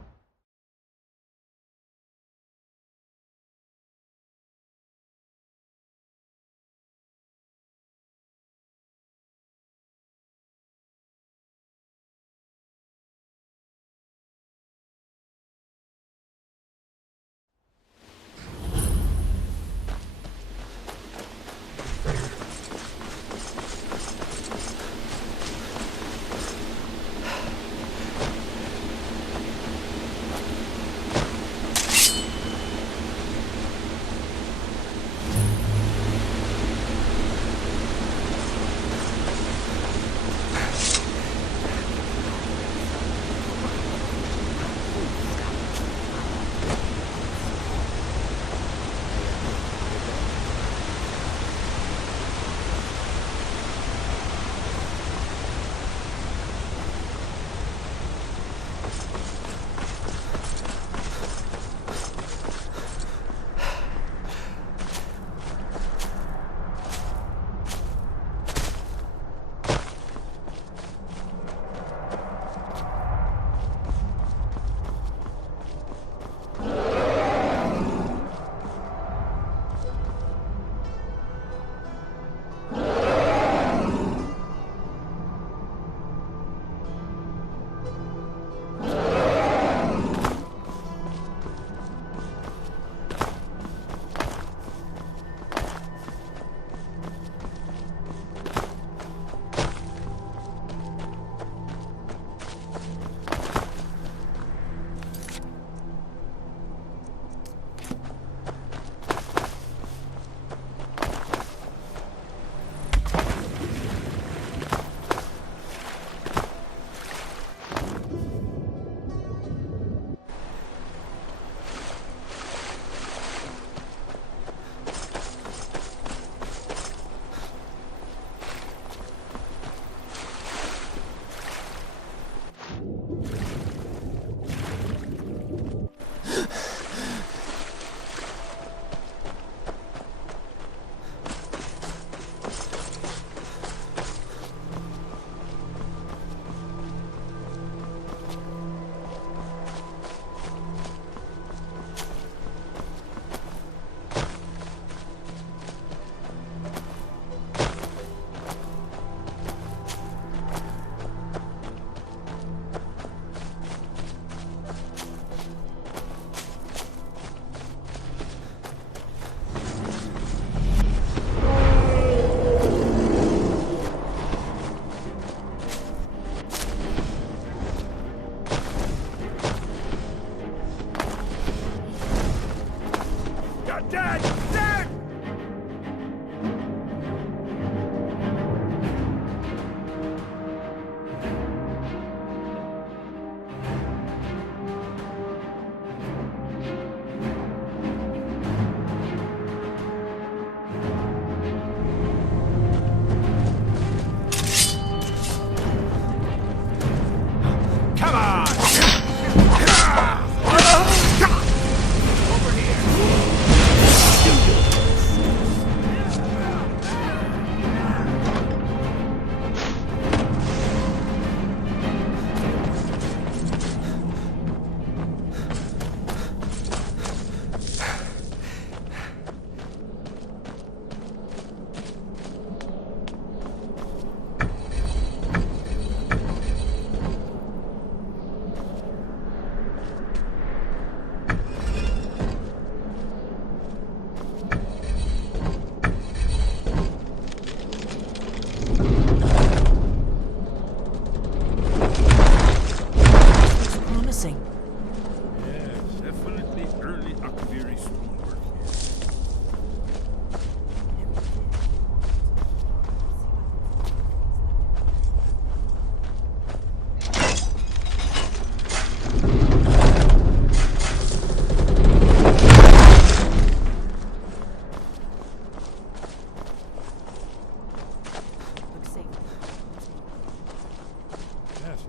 Yes,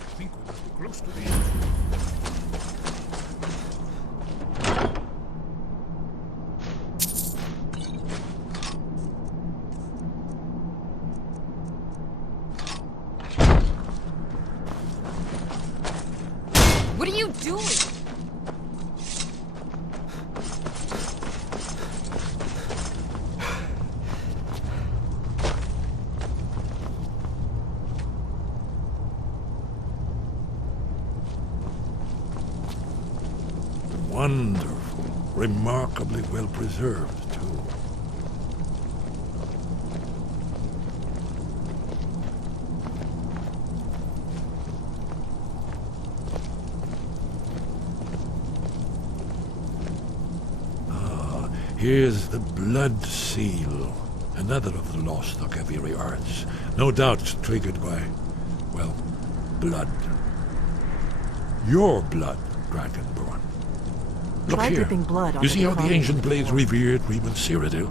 I think we must be close to the end. you doing? Wonderful. Remarkably well preserved, too. Here's the Blood Seal, another of the lost Akaviri arts. No doubt triggered by, well, blood. Your blood, Dragonborn. Look Try here. dripping blood on You see how the carving ancient on the blades floor. revered Reman Cyrodiil?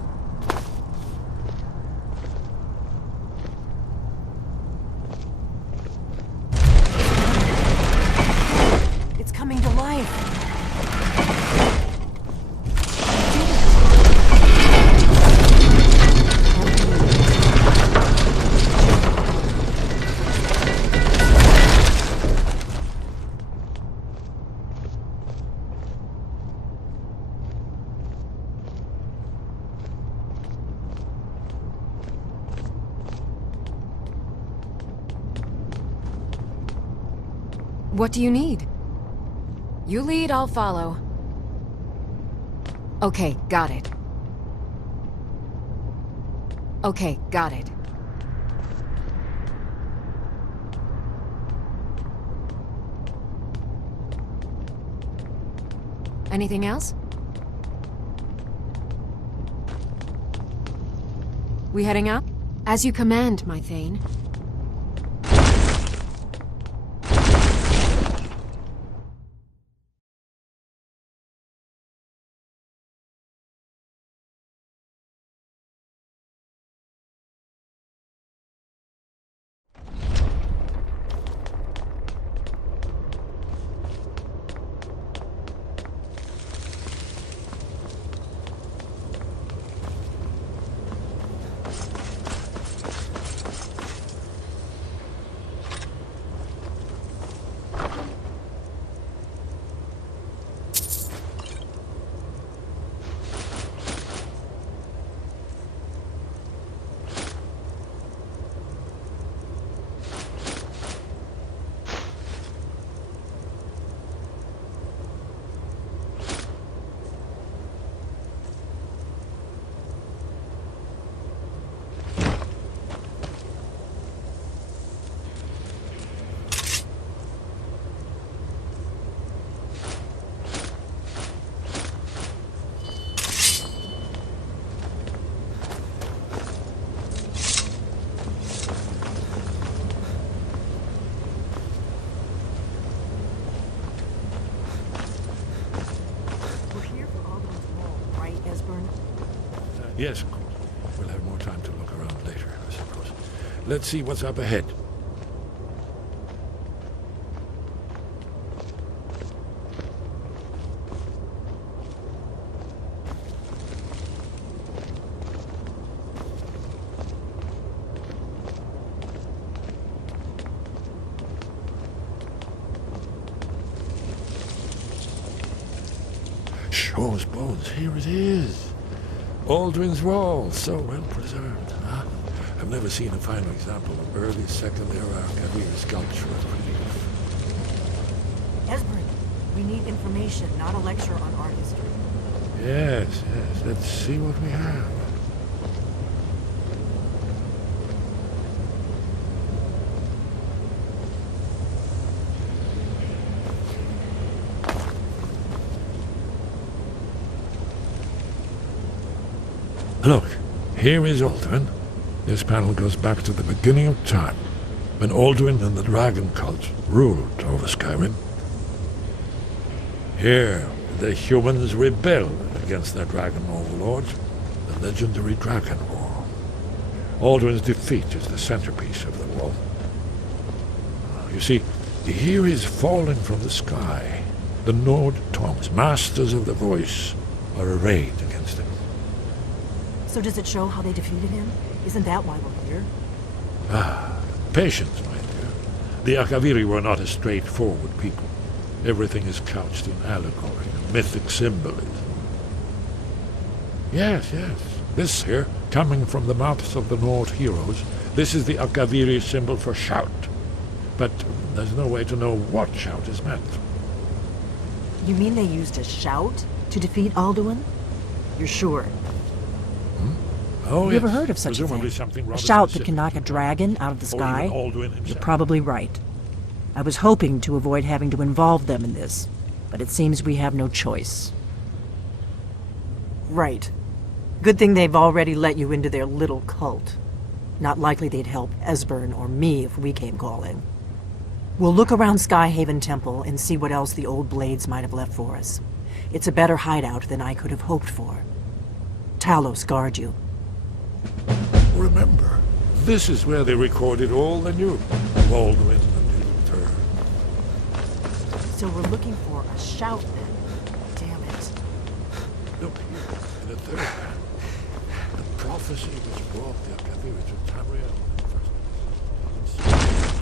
It's coming to life. What do you need? You lead, I'll follow. Okay, got it. Okay, got it. Anything else? We heading up? As you command, my Thane. Yes, of course. We'll have more time to look around later, I suppose. Let's see what's up ahead. Shaw's bones, here it is. Alduin's wall, so well preserved. Huh? I've never seen a finer example of early Second Era Akaviri sculpture of relief. Esbern, we need information, not a lecture on art history. Yes, yes. Let's see what we have. Look, here is Alduin. This panel goes back to the beginning of time, when Alduin and the dragon cult ruled over Skyrim. Here, the humans rebelled against their dragon overlords, the legendary Dragon War. Alduin's defeat is the centerpiece of the wall. You see, here is fallen from the sky. The Nord tongues, masters of the voice, are arrayed against him. So does it show how they defeated him? Isn't that why we're here? Ah, patience, my dear. The Akaviri were not a straightforward people. Everything is couched in allegory and mythic symbolism. Yes. This here, coming from the mouths of the Nord heroes, this is the Akaviri symbol for shout. But there's no way to know what shout is meant. You mean they used a shout to defeat Alduin? You're sure? Oh, you yes. ever heard of such Presumably a something thing? A rather shout that specific. can knock a dragon out of the sky? Or even Alduin himself. You're probably right. I was hoping to avoid having to involve them in this, but it seems we have no choice. Right. Good thing they've already let you into their little cult. Not likely they'd help Esbern or me if we came calling. We'll look around Skyhaven Temple and see what else the old blades might have left for us. It's a better hideout than I could have hoped for. Talos guard you. Remember, this is where they recorded all the news. Alduin and his return. So we're looking for a shout then. Damn it. Look here, in the third panel. The prophecy which brought the Akaviri to Tamriel in the first place.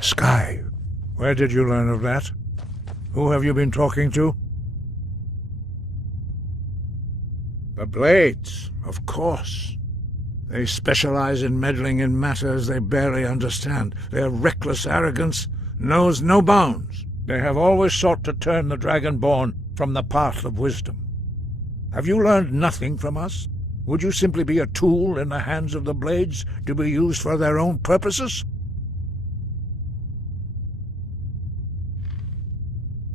Sky, where did you learn of that? Who have you been talking to? The Blades, of course. They specialize in meddling in matters they barely understand. Their reckless arrogance knows no bounds. They have always sought to turn the Dragonborn from the path of wisdom. Have you learned nothing from us? Would you simply be a tool in the hands of the Blades to be used for their own purposes?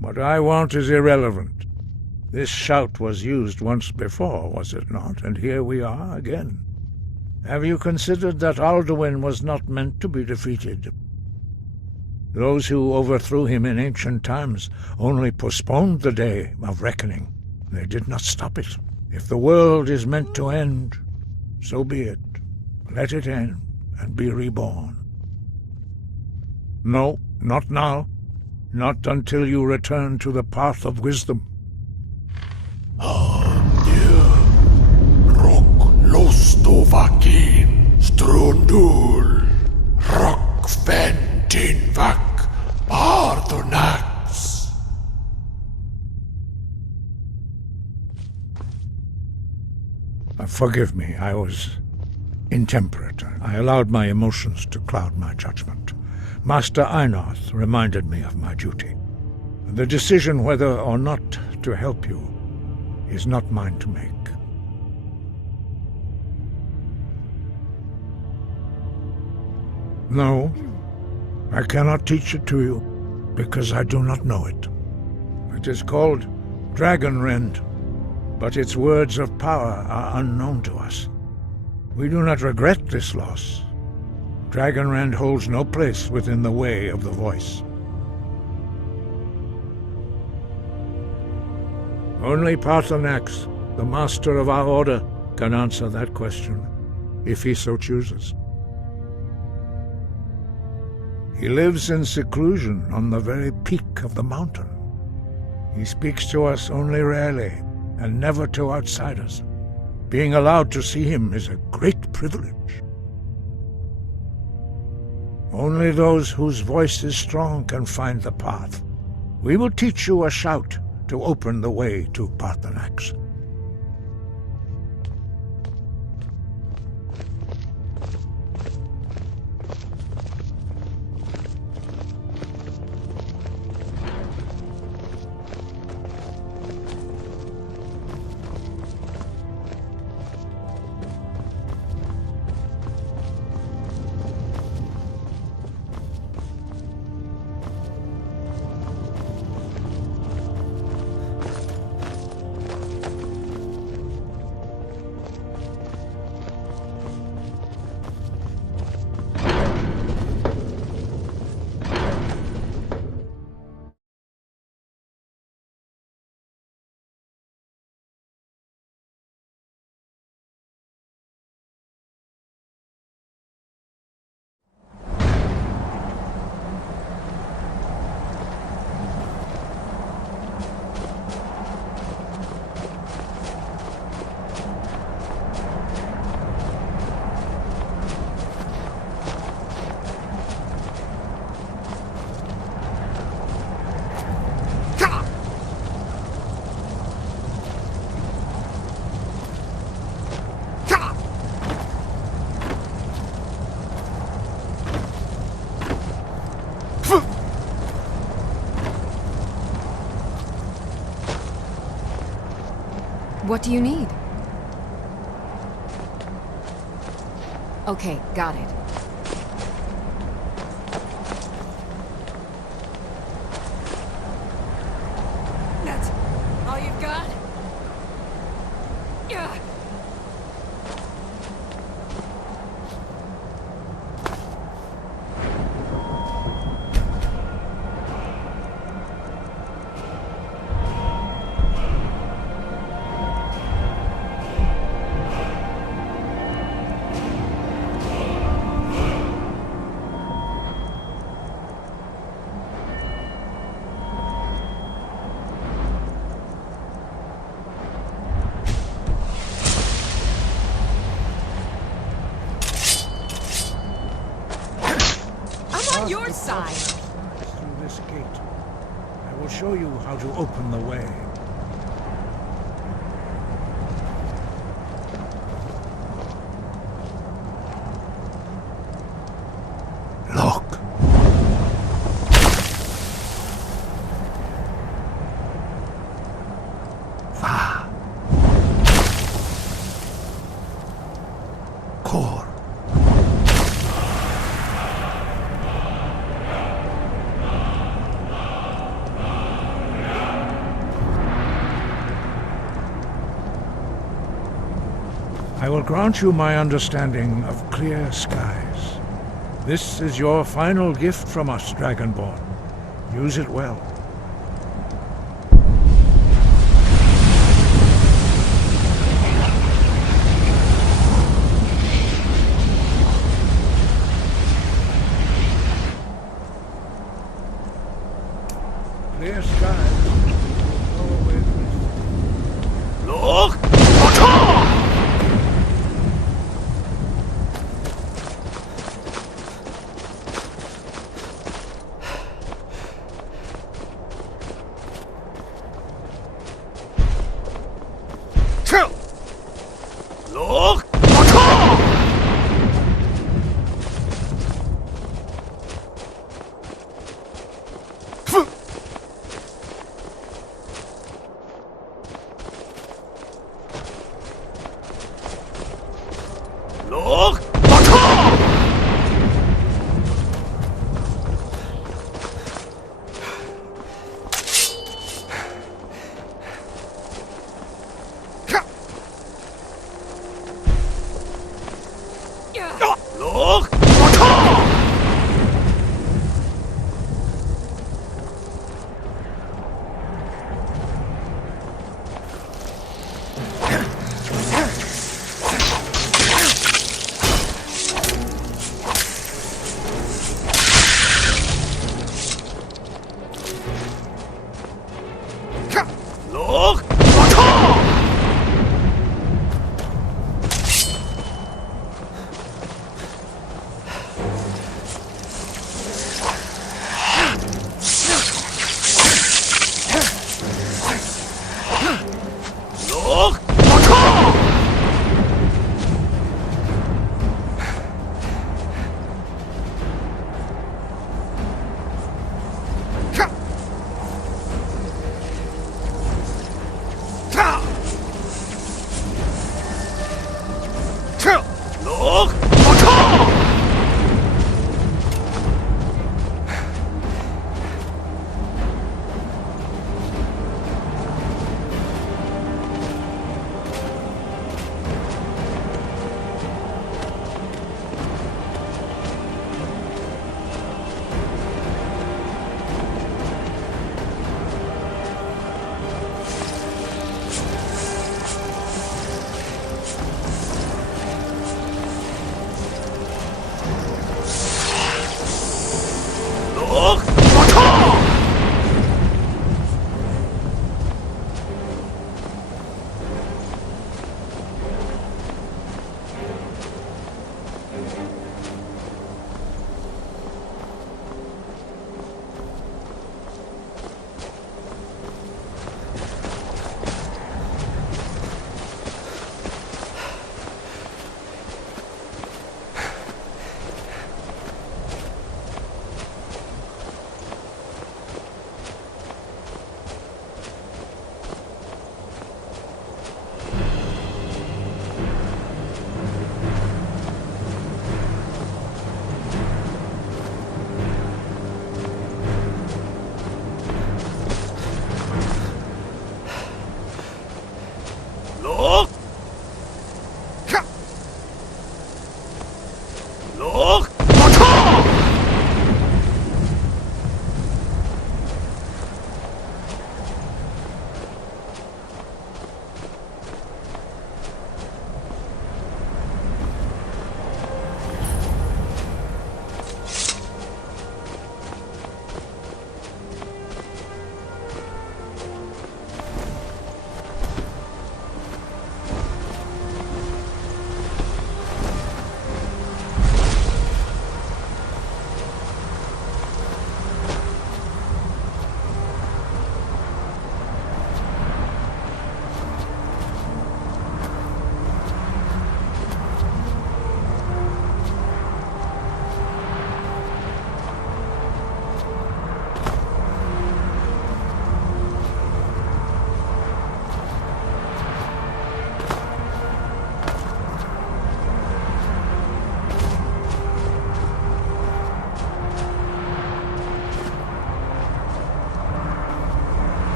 What I want is irrelevant. This shout was used once before, was it not? And here we are again. Have you considered that Alduin was not meant to be defeated? Those who overthrew him in ancient times only postponed the day of reckoning. They did not stop it. If the world is meant to end, so be it. Let it end and be reborn. No, not now. Not until you return to the path of wisdom. Oh. Stovakin, Strundul, Rockventinvak, Paarthurnax. Forgive me, I was intemperate. I allowed my emotions to cloud my judgment. Master Einarth reminded me of my duty. The decision whether or not to help you is not mine to make. No, I cannot teach it to you, because I do not know it. It is called Dragonrend, but its words of power are unknown to us. We do not regret this loss. Dragonrend holds no place within the way of the voice. Only Paarthurnax, the master of our order, can answer that question, if he so chooses. He lives in seclusion on the very peak of the mountain. He speaks to us only rarely, and never to outsiders. Being allowed to see him is a great privilege. Only those whose voice is strong can find the path. We will teach you a shout to open the way to Paarthurnax. What do you need? Okay, got it. That's all you've got? Yeah. Your side. Through this gate. I will show you how to open the way. Look. Va. Core. I will grant you my understanding of clear skies. This is your final gift from us, Dragonborn. Use it well. Clear skies. Look! Look! Look!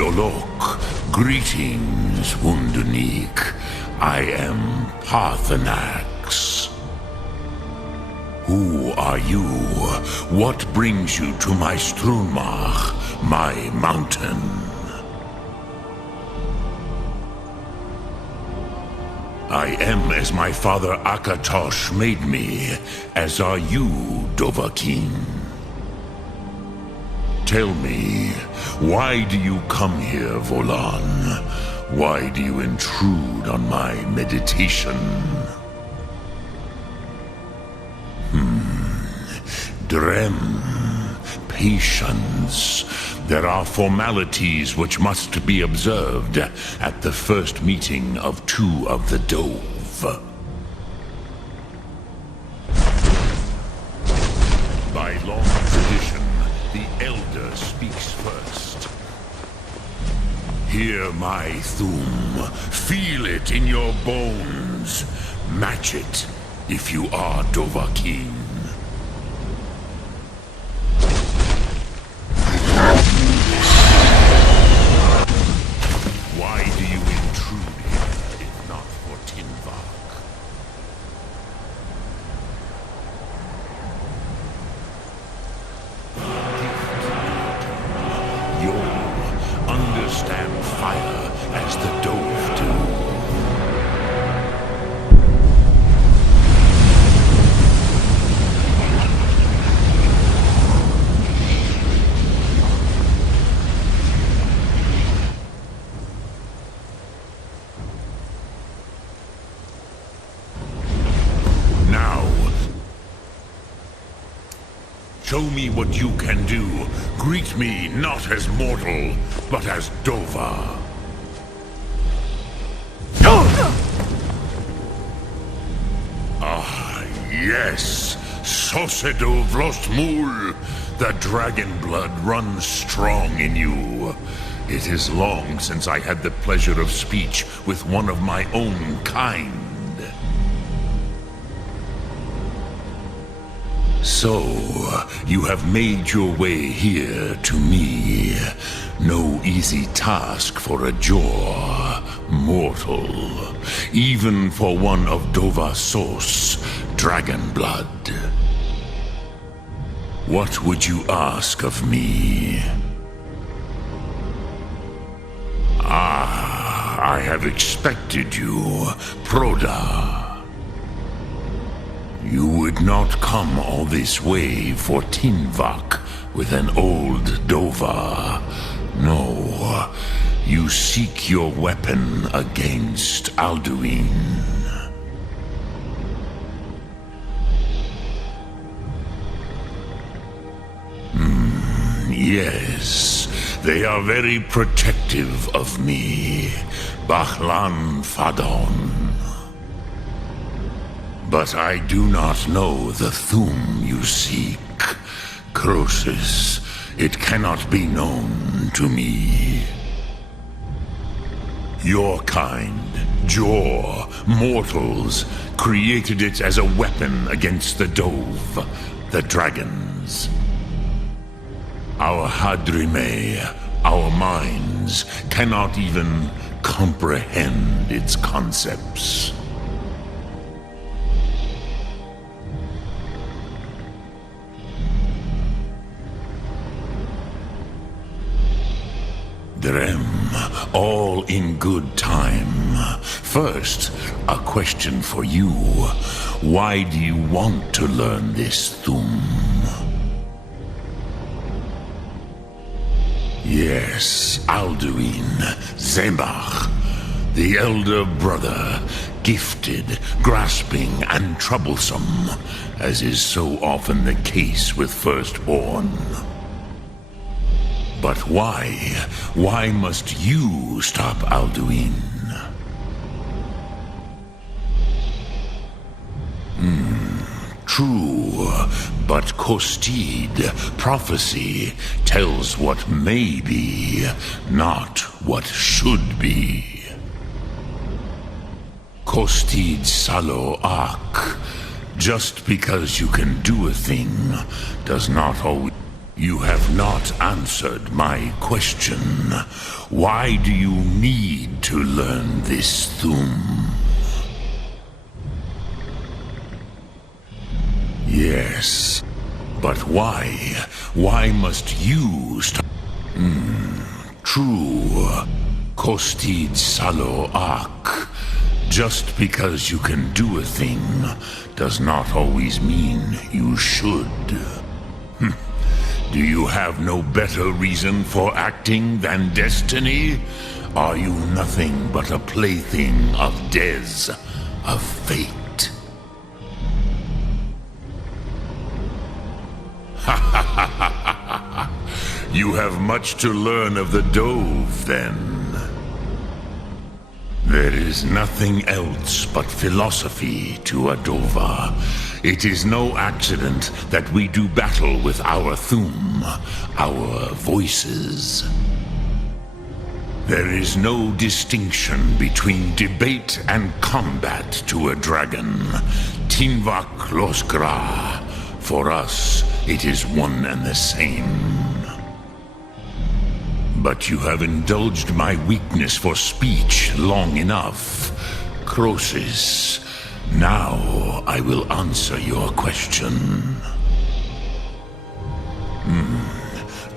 Yolok, greetings, Wunderneek. I am Paarthurnax. Who are you? What brings you to my Strunmach, my mountain? I am as my father Akatosh made me, as are you, Dovahkiin. Tell me, why do you come here, Volan? Why do you intrude on my meditation? Drem, Patience. There are formalities which must be observed at the first meeting of two of the Dove. By long tradition, the Elder speaks first. Hear my Thum. Feel it in your bones. Match it if you are Dovahkiin. Why do you intrude here, if not for Tinvak? You'll understand fire as the Dove do. Show me what you can do. Greet me not as mortal, but as Dova. Ah, yes. Sosedo Vlostmul. The dragon blood runs strong in you. It is long since I had the pleasure of speech with one of my own kind. So, you have made your way here to me. No easy task for a Jor mortal, even for one of Dova Sos, dragon blood. What would you ask of me? Ah, I have expected you, Proda. You would not come all this way for Tinvak with an old Dova. No, you seek your weapon against Alduin. Yes, they are very protective of me, Bahlan Fadon. But I do not know the Thum you seek. Croesus, it cannot be known to me. Your kind, Jor, mortals, created it as a weapon against the Dove, the dragons. Our Hadrime, our minds, cannot even comprehend its concepts. Drem, all in good time. First, a question for you. Why do you want to learn this Thum? Yes, Alduin, Zebach, the elder brother, gifted, grasping, and troublesome, as is so often the case with firstborn. But why? Why must you stop Alduin? True, but Kostid, prophecy, tells what may be, not what should be. Kostid Salo Ak, just because you can do a thing, does not always... You have not answered my question. Why do you need to learn this Thum? Yes, but why? Why must you stop? True. Kostid Salo Ak. Just because you can do a thing does not always mean you should. Do you have no better reason for acting than destiny? Are you nothing but a plaything of Des, of fate? Ha ha ha ha ha ha! You have much to learn of the Dove, then. There is nothing else but philosophy to a Dova. It is no accident that we do battle with our Thum, our voices. There is no distinction between debate and combat to a dragon. Tinvak Losgra. For us, it is one and the same. But you have indulged my weakness for speech long enough. Crosis, now I will answer your question.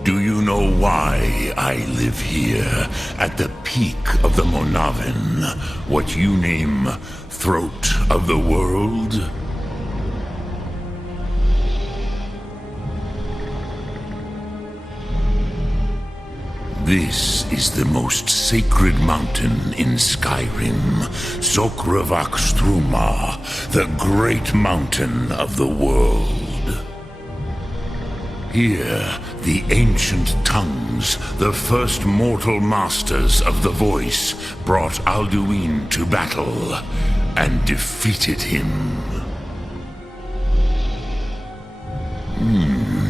Do you know why I live here, at the peak of the Monavin, what you name Throat of the World? This is the most sacred mountain in Skyrim, Zokravak Struma, the great mountain of the world. Here, the ancient tongues, the first mortal masters of the voice, brought Alduin to battle and defeated him.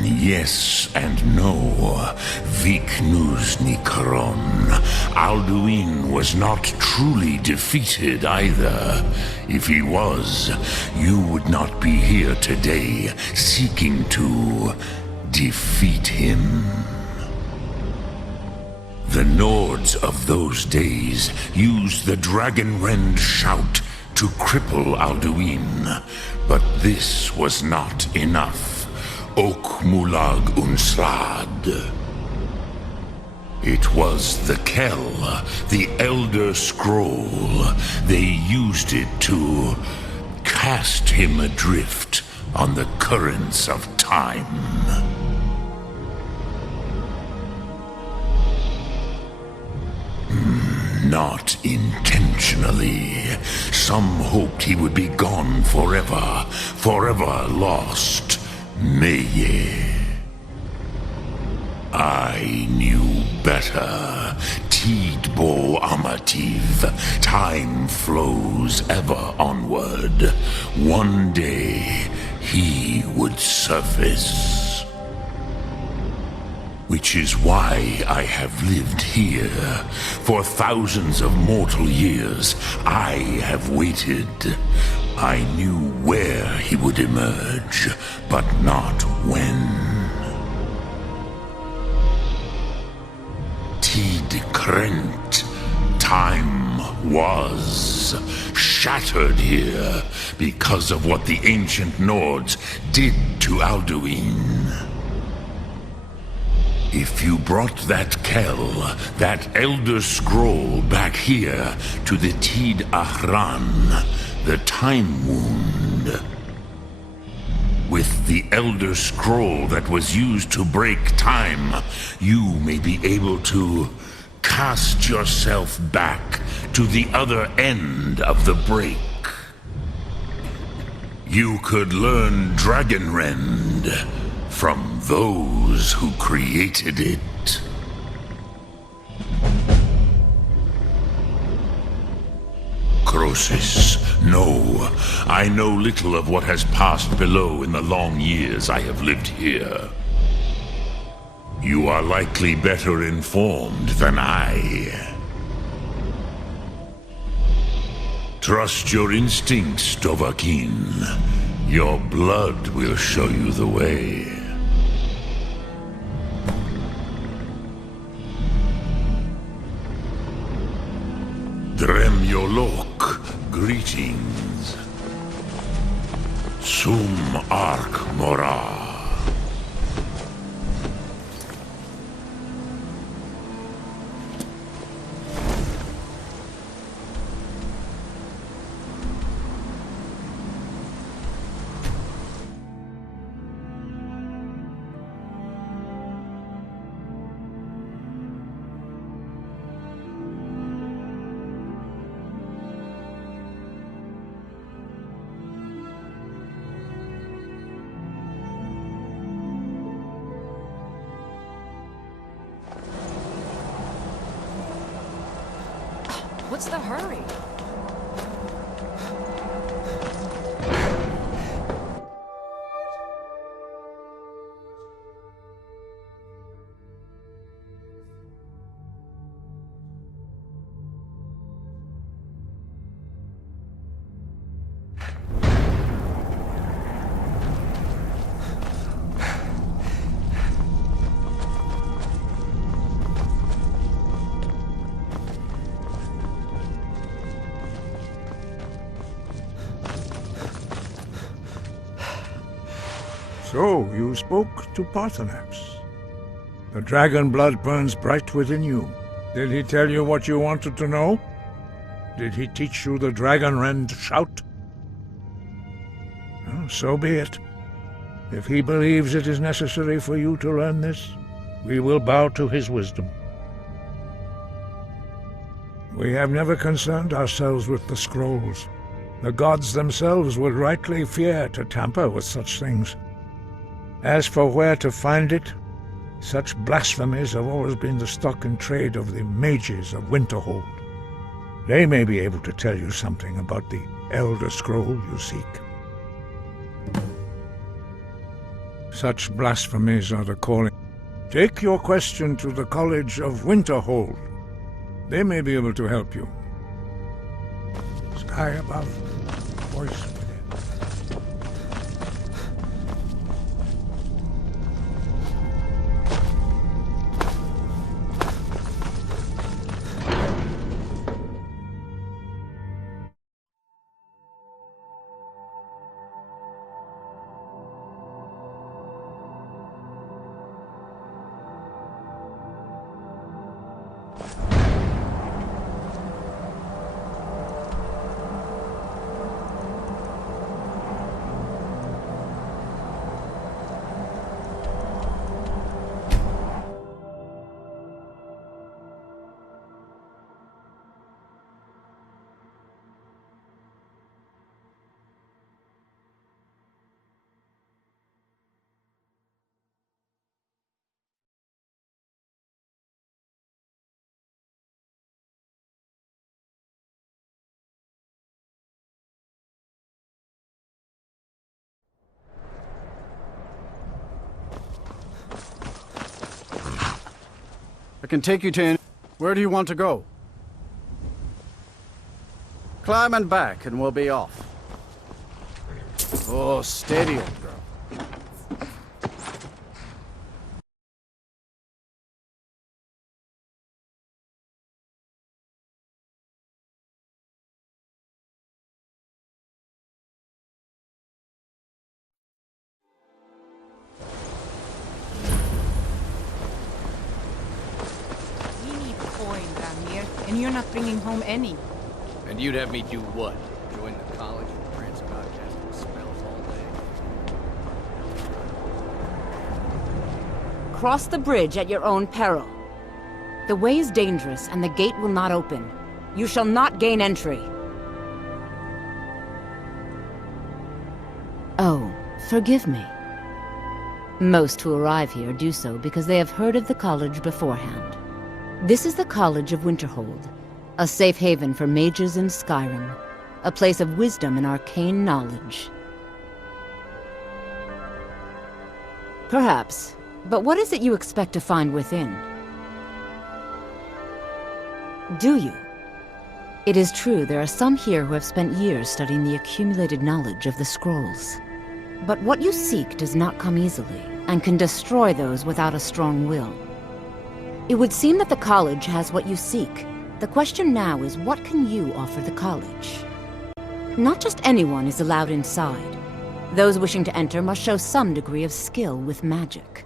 Yes and no. Viknus Nikron. Alduin was not truly defeated either. If he was, you would not be here today seeking to defeat him. The Nords of those days used the Dragonrend shout to cripple Alduin, but this was not enough. Ok Mulag Unslad. It was the Kell, the Elder Scroll. They used it to cast him adrift on the currents of time. Not intentionally. Some hoped he would be gone forever, forever lost. Meye. I knew better. Tidbo Amativ. Time flows ever onward. One day, he would surface. Which is why I have lived here. For thousands of mortal years, I have waited. I knew where he would emerge, but not when. Tid Krent. Time was shattered here because of what the ancient Nords did to Alduin. If you brought that Kell, that Elder Scroll back here to the Tid Ahran, the Time Wound, with the Elder Scroll that was used to break time, you may be able to cast yourself back to the other end of the break. You could learn Dragonrend from those who created it. Crosis, no. I know little of what has passed below in the long years I have lived here. You are likely better informed than I. Trust your instincts, Dovahkiin. Your blood will show you the way. Dremyolok, greetings. Sum Ark Mora. What's the hurry? So, you spoke to Paarthurnax. The dragon blood burns bright within you. Did he tell you what you wanted to know? Did he teach you the dragon rend shout? Well, so be it. If he believes it is necessary for you to learn this, we will bow to his wisdom. We have never concerned ourselves with the scrolls. The gods themselves would rightly fear to tamper with such things. As for where to find it, such blasphemies have always been the stock and trade of the mages of Winterhold. They may be able to tell you something about the Elder Scroll you seek. Such blasphemies are the calling. Take your question to the College of Winterhold. They may be able to help you. Sky above, voice within. I can take you to... Where do you want to go? Climb and back, and we'll be off. Oh, steady, old girl. And you're not bringing home any. And you'd have me do what? Join the college and prance about casting spells all day? Cross the bridge at your own peril. The way is dangerous, and the gate will not open. You shall not gain entry. Oh, forgive me. Most who arrive here do so because they have heard of the college beforehand. This is the College of Winterhold, a safe haven for mages in Skyrim, a place of wisdom and arcane knowledge. Perhaps, but what is it you expect to find within? Do you? It is true there are some here who have spent years studying the accumulated knowledge of the scrolls. But what you seek does not come easily, and can destroy those without a strong will. It would seem that the college has what you seek. The question now is, what can you offer the college? Not just anyone is allowed inside. Those wishing to enter must show some degree of skill with magic.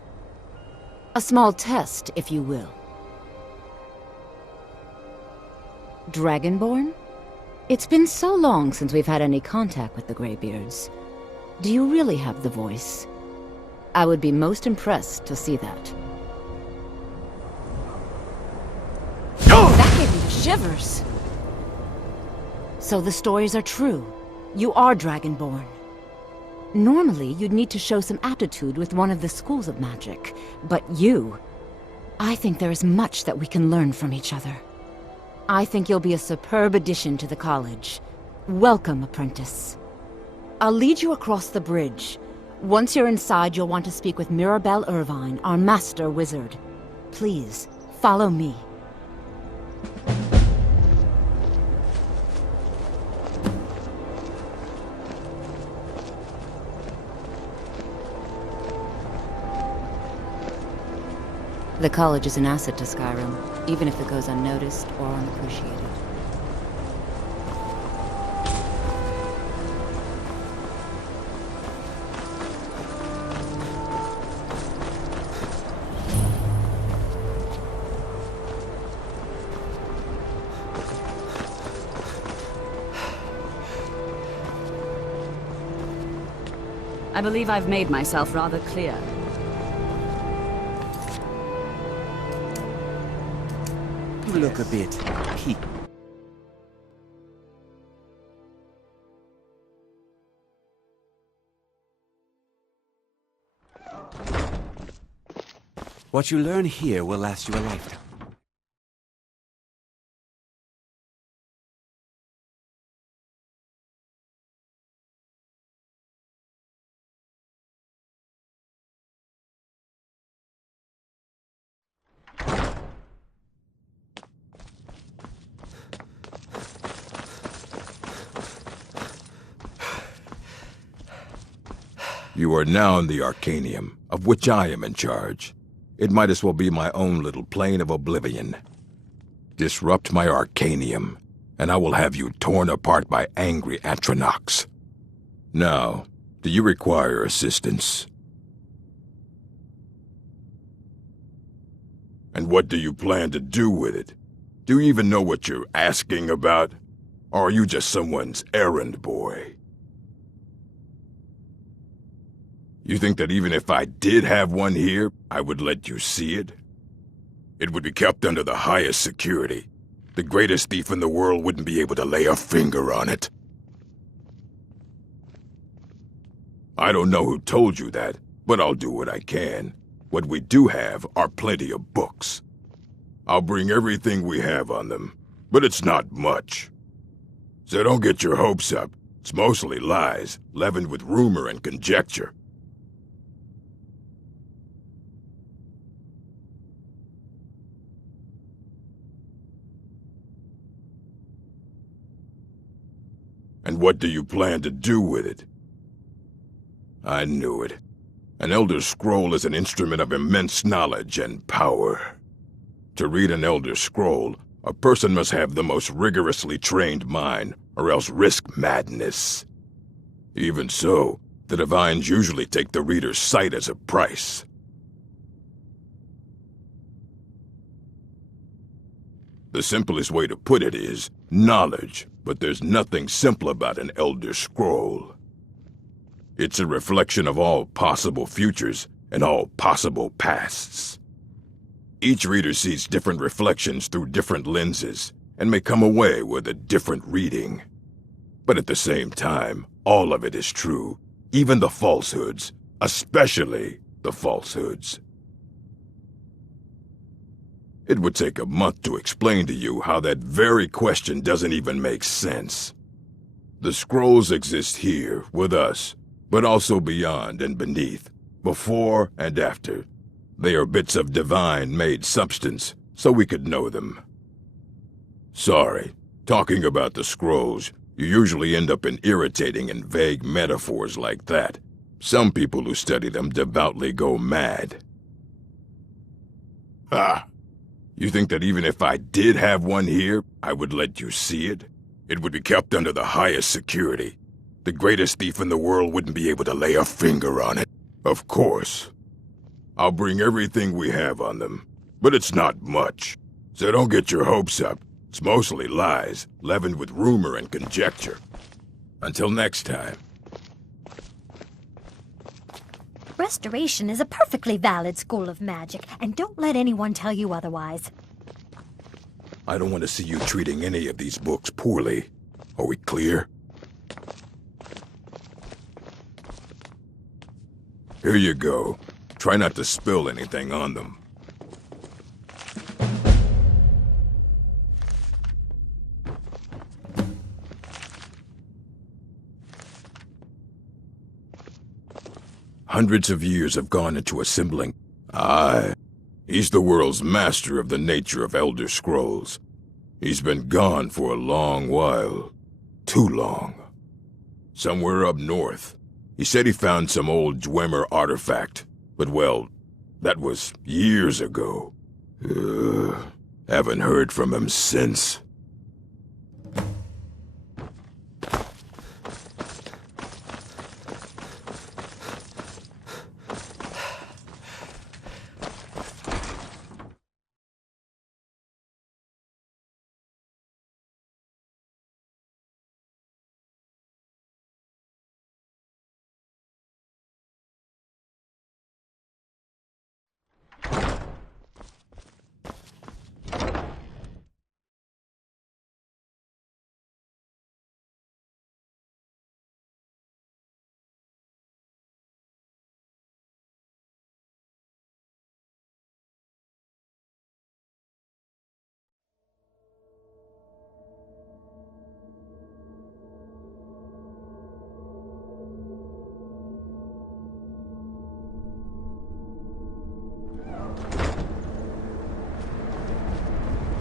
A small test, if you will. Dragonborn? It's been so long since we've had any contact with the Greybeards. Do you really have the voice? I would be most impressed to see that. That gave me the shivers. So the stories are true. You are Dragonborn. Normally, you'd need to show some aptitude with one of the schools of magic. But you... I think there is much that we can learn from each other. I think you'll be a superb addition to the college. Welcome, apprentice. I'll lead you across the bridge. Once you're inside, you'll want to speak with Mirabelle Irvine, our master wizard. Please, follow me. The college is an asset to Skyrim, even if it goes unnoticed or unappreciated. I believe I've made myself rather clear. You look a bit peaked. What you learn here will last you a lifetime. You are now in the Arcanium, of which I am in charge. It might as well be my own little plane of oblivion. Disrupt my Arcanium, and I will have you torn apart by angry Atronachs. Now, do you require assistance? And what do you plan to do with it? Do you even know what you're asking about? Or are you just someone's errand boy? You think that even if I did have one here, I would let you see it? It would be kept under the highest security. The greatest thief in the world wouldn't be able to lay a finger on it. I don't know who told you that, but I'll do what I can. What we do have are plenty of books. I'll bring everything we have on them, but it's not much. So don't get your hopes up. It's mostly lies, leavened with rumor and conjecture. And what do you plan to do with it? I knew it. An Elder Scroll is an instrument of immense knowledge and power. To read an Elder Scroll, a person must have the most rigorously trained mind, or else risk madness. Even so, the Divines usually take the reader's sight as a price. The simplest way to put it is knowledge, but there's nothing simple about an Elder Scroll. It's a reflection of all possible futures and all possible pasts. Each reader sees different reflections through different lenses and may come away with a different reading. But at the same time, all of it is true, even the falsehoods, especially the falsehoods. It would take a month to explain to you how that very question doesn't even make sense. The scrolls exist here, with us, but also beyond and beneath, before and after. They are bits of divine-made substance, so we could know them. Sorry, talking about the scrolls, you usually end up in irritating and vague metaphors like that. Some people who study them devoutly go mad. Ha! You think that even if I did have one here, I would let you see it? It would be kept under the highest security. The greatest thief in the world wouldn't be able to lay a finger on it. Of course. I'll bring everything we have on them, but it's not much. So don't get your hopes up. It's mostly lies, leavened with rumor and conjecture. Until next time. Restoration is a perfectly valid school of magic, and don't let anyone tell you otherwise. I don't want to see you treating any of these books poorly. Are we clear? Here you go. Try not to spill anything on them. Hundreds of years have gone into assembling. Aye. He's the world's master of the nature of Elder Scrolls. He's been gone for a long while. Too long. Somewhere up north. He said he found some old Dwemer artifact. But well, that was years ago. Haven't heard from him since.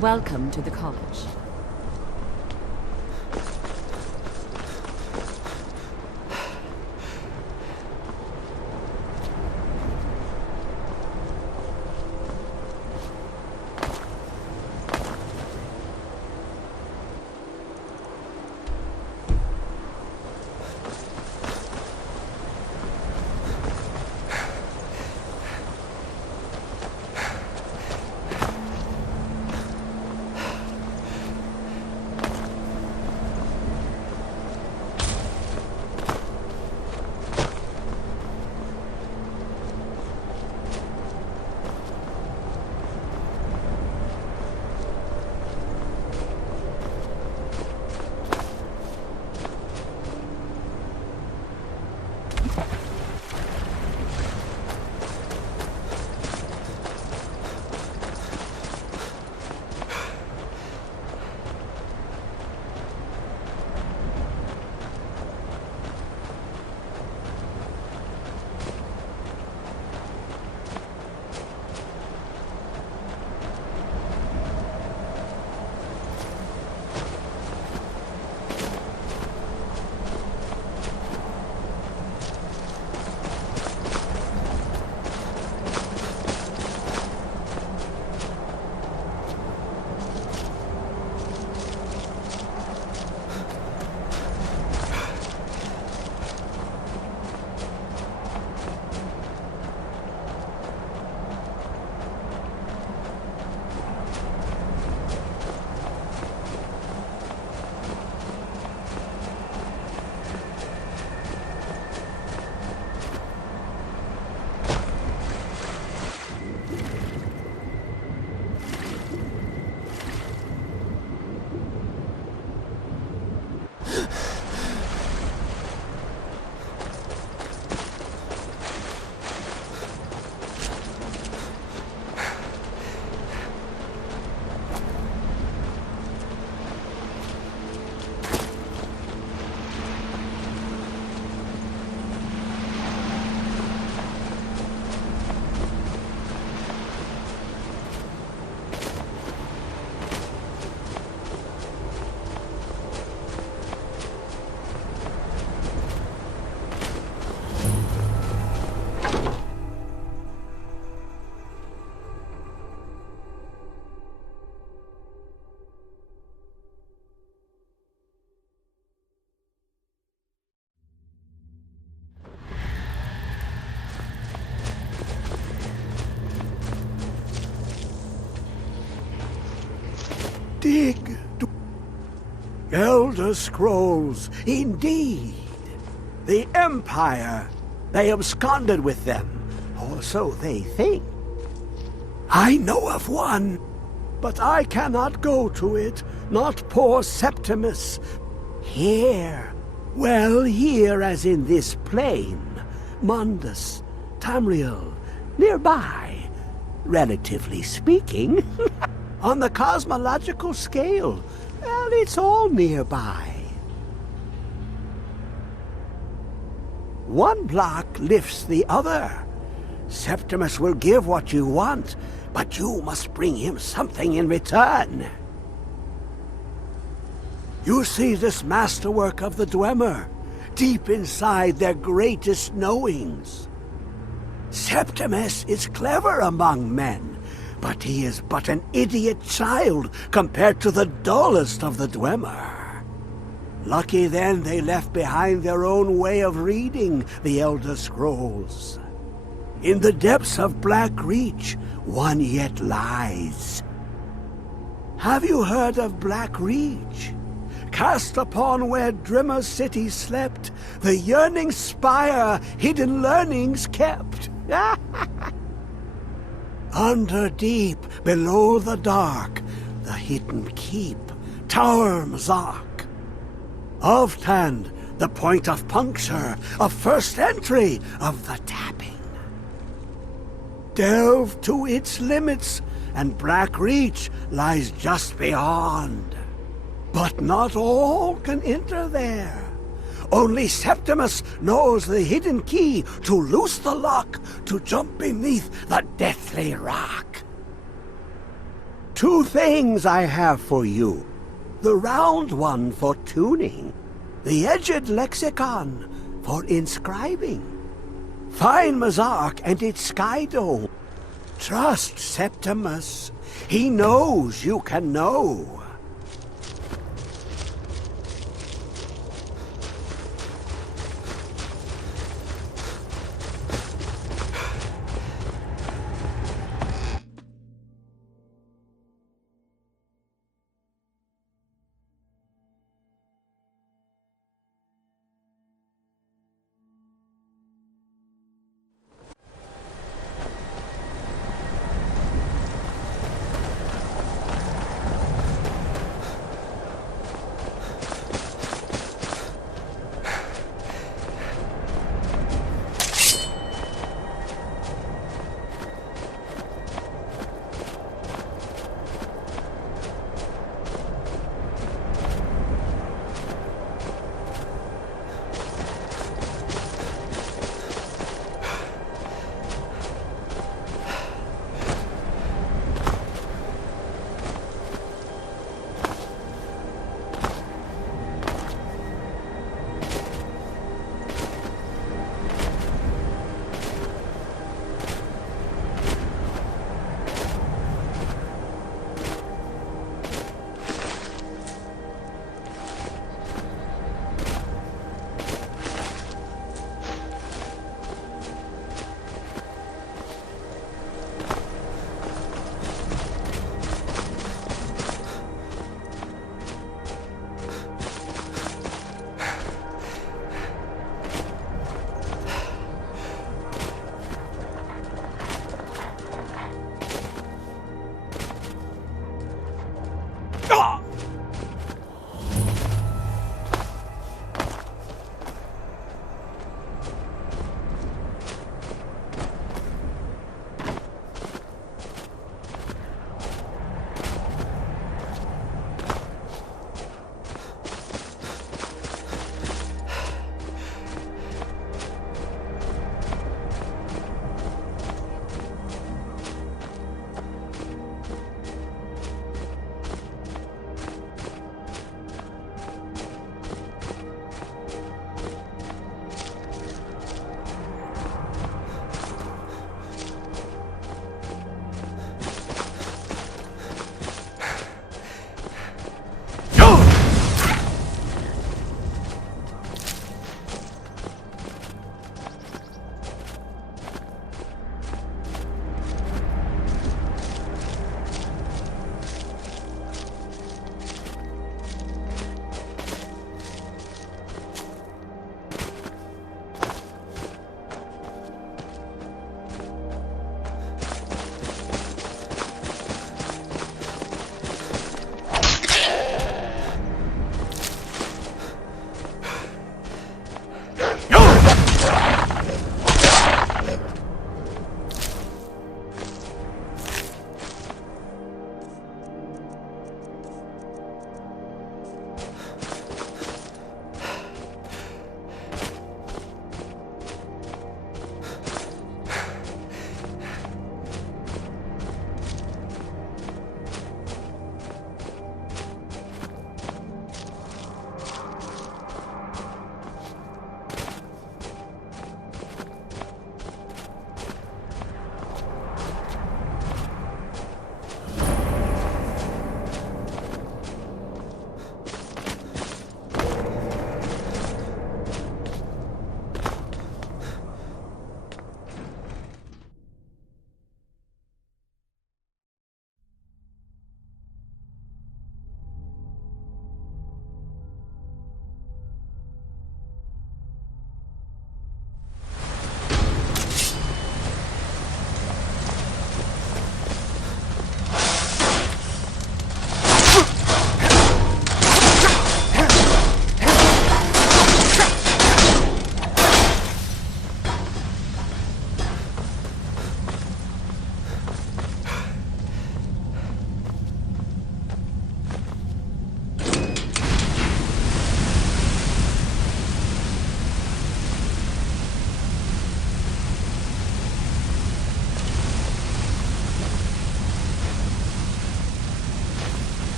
Welcome to the college. Dig. Elder Scrolls, indeed. The Empire. They absconded with them, or so they think. I know of one, but I cannot go to it, not poor Septimus. Here, well, here as in this plain, Mundus, Tamriel, nearby, relatively speaking. On the cosmological scale, well, it's all nearby. One block lifts the other. Septimus will give what you want, but you must bring him something in return. You see this masterwork of the Dwemer, deep inside their greatest knowings. Septimus is clever among men, but he is but an idiot child compared to the dullest of the Dwemer. Lucky then they left behind their own way of reading the Elder Scrolls. In the depths of Blackreach, one yet lies. Have you heard of Blackreach? Cast upon where Drimmer's city slept, the yearning spire hidden learnings kept. Under deep, below the dark, the hidden keep, Tower Mazark. Of Tand, the point of puncture, of first entry, of the tapping. Delve to its limits, and Blackreach lies just beyond. But not all can enter there. Only Septimus knows the hidden key to loose the lock, to jump beneath the deathly rock. 2 things I have for you. The round one for tuning, the edged lexicon for inscribing. Find Mazark and its sky dome. Trust Septimus. He knows you can know.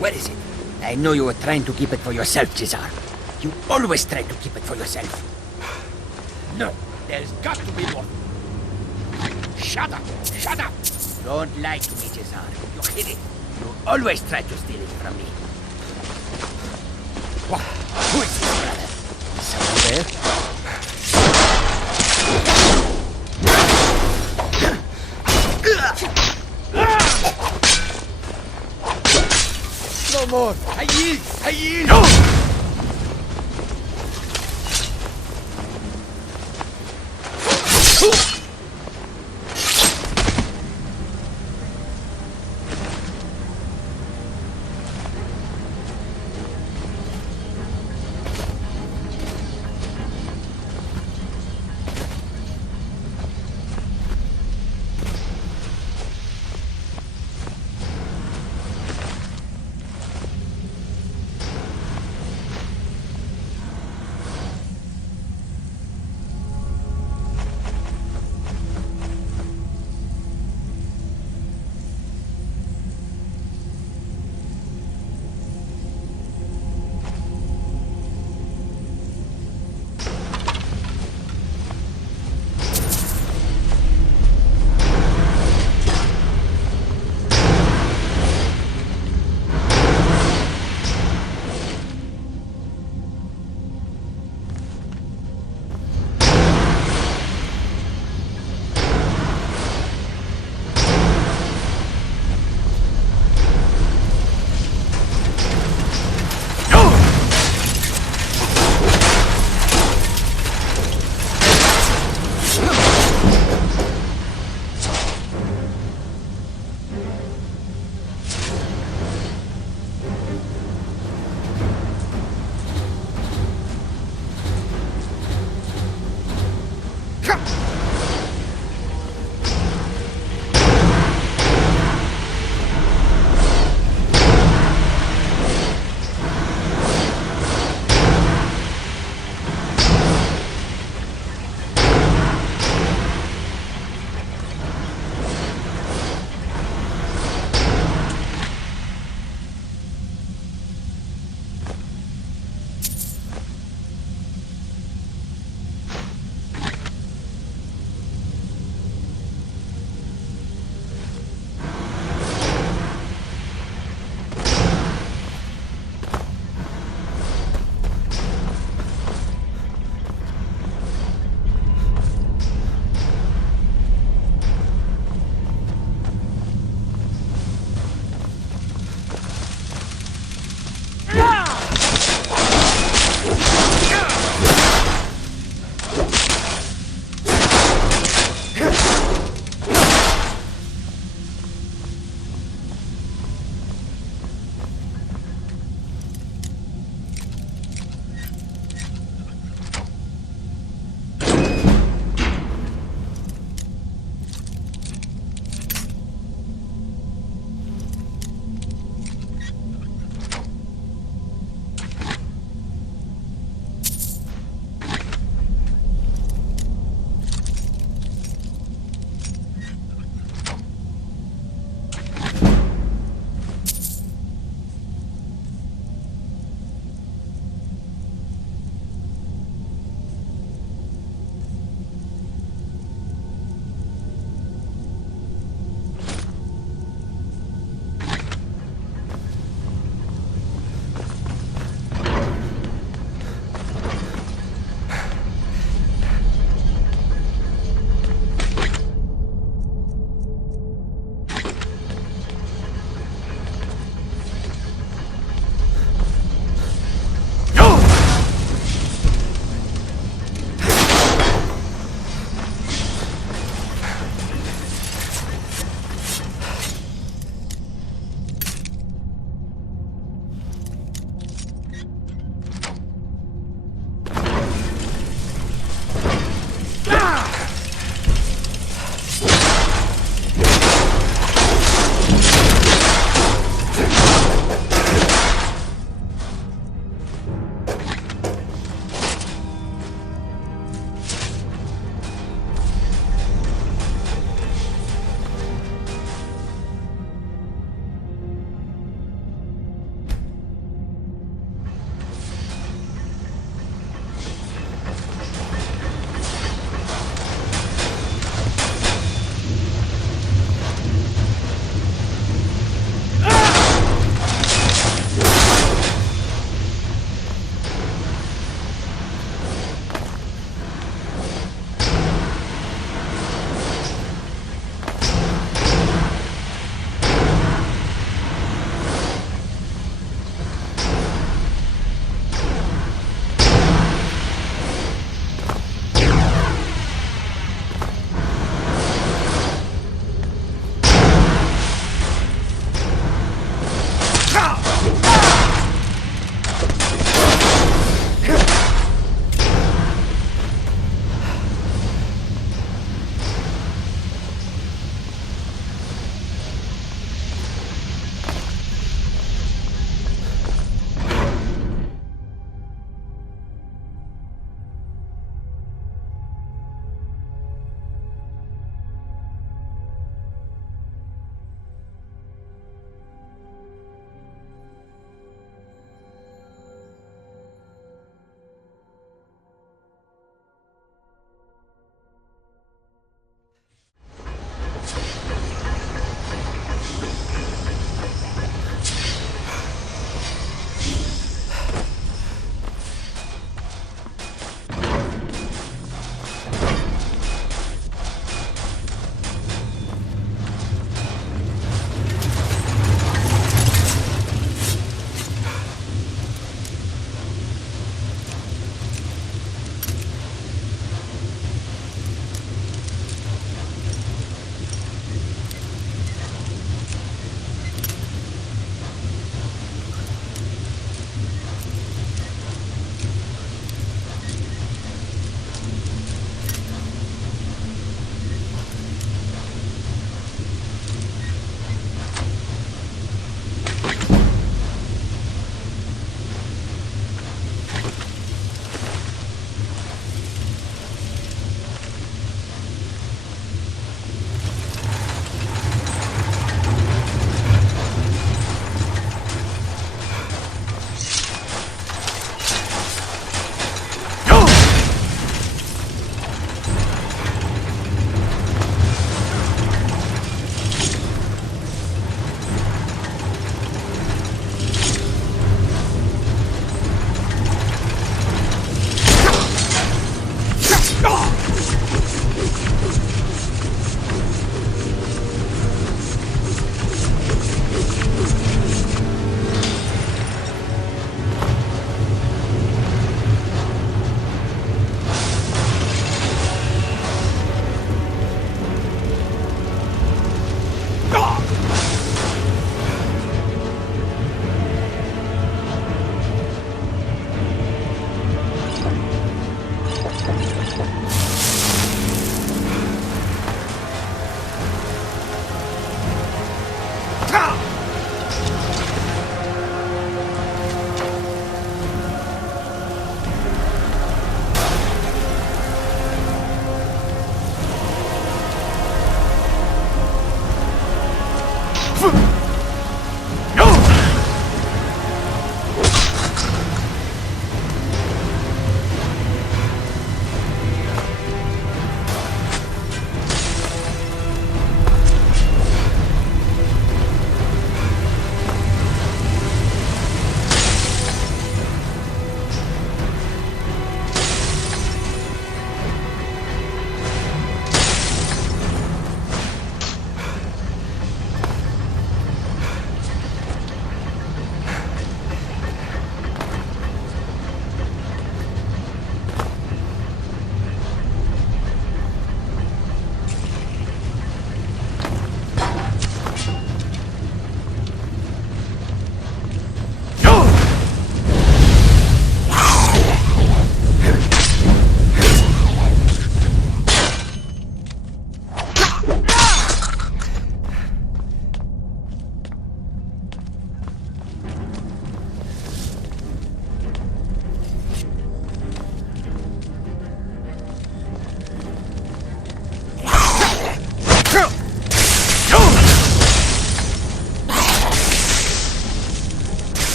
Where is it? I know you were trying to keep it for yourself, Cesar. You always try to keep it for yourself. No, there's got to be more. Shut up! Shut up! Don't lie to me, Cesar. You hid it. You always try to steal it from me. What? Who is this, brother? Someone there? Thalmor! I yield! I yield!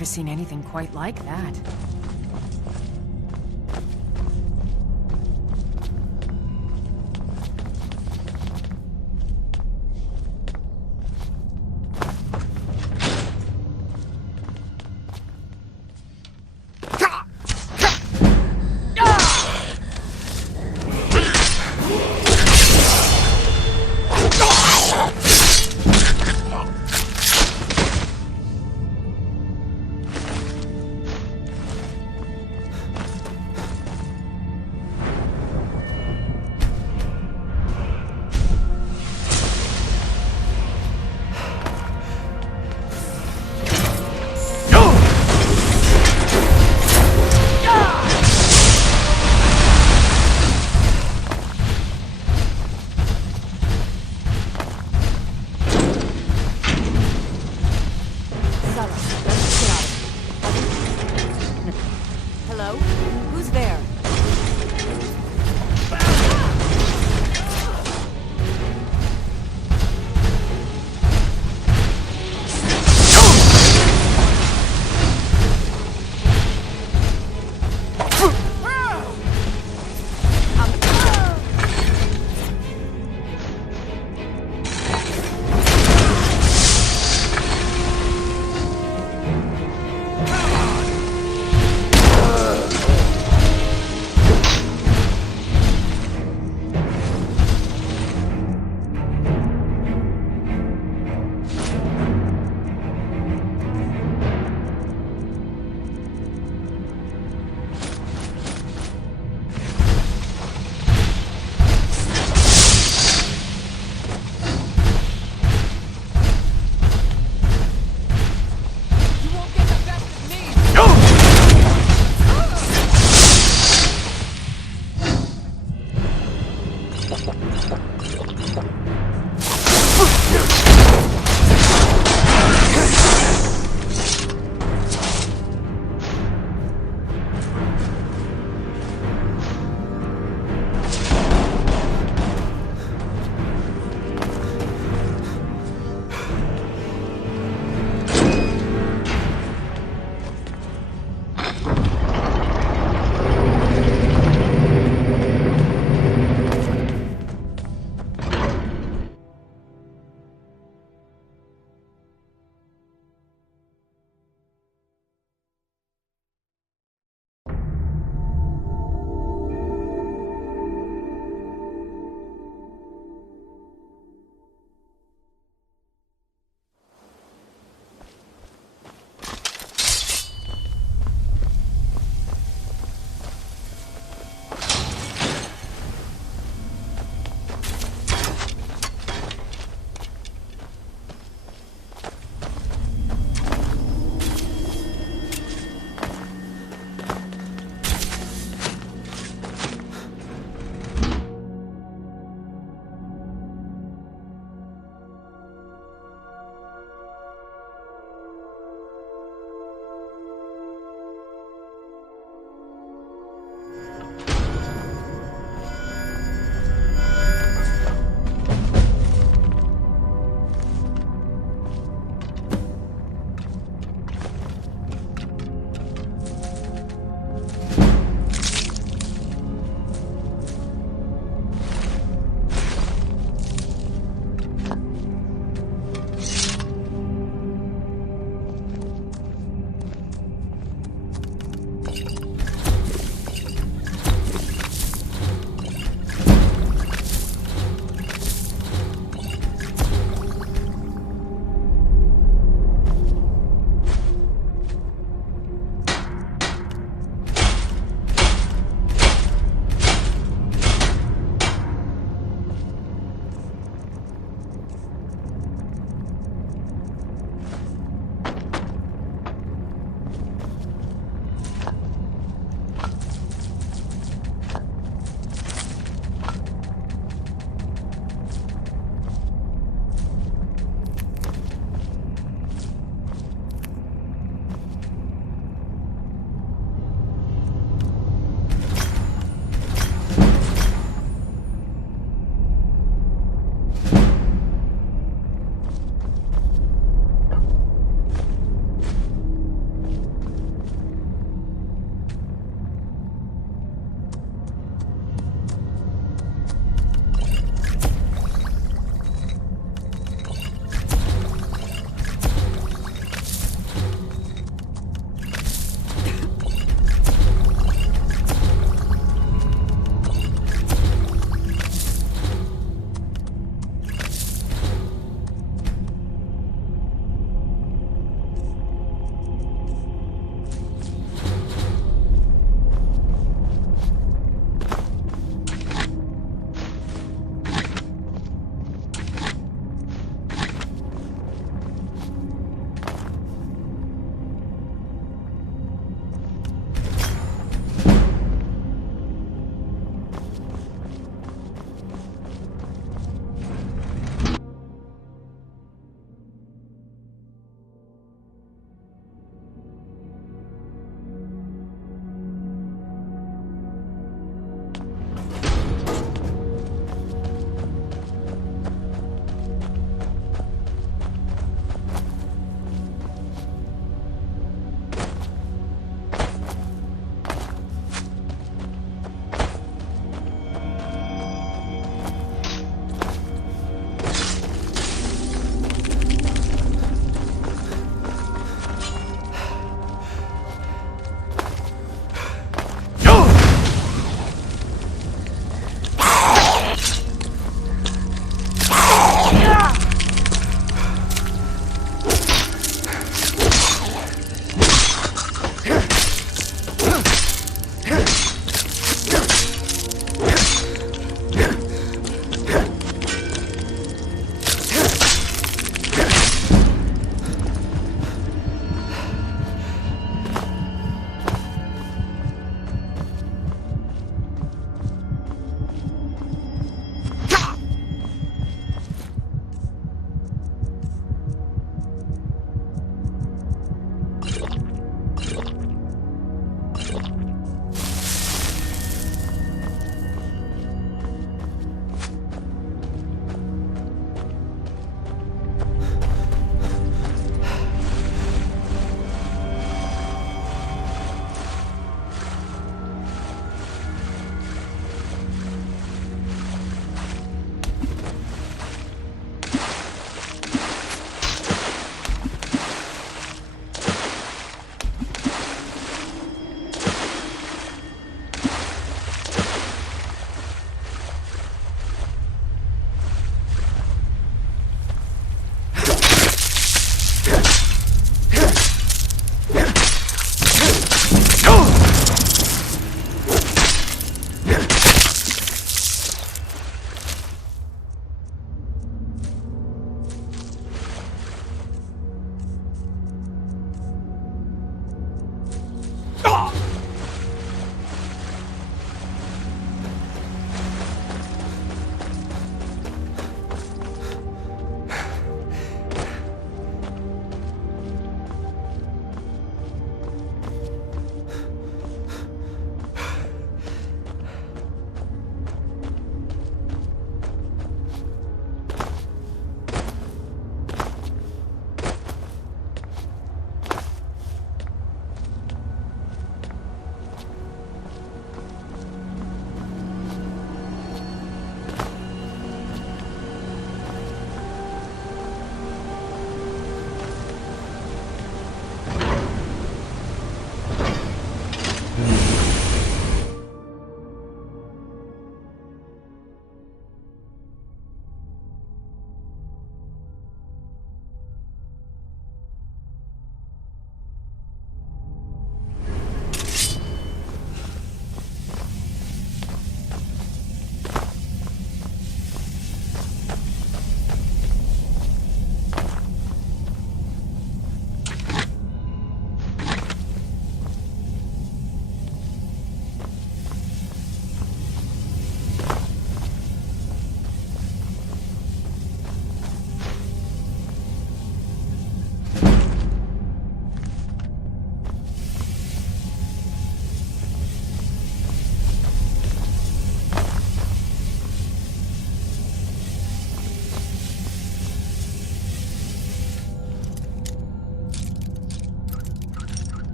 never seen anything quite like that.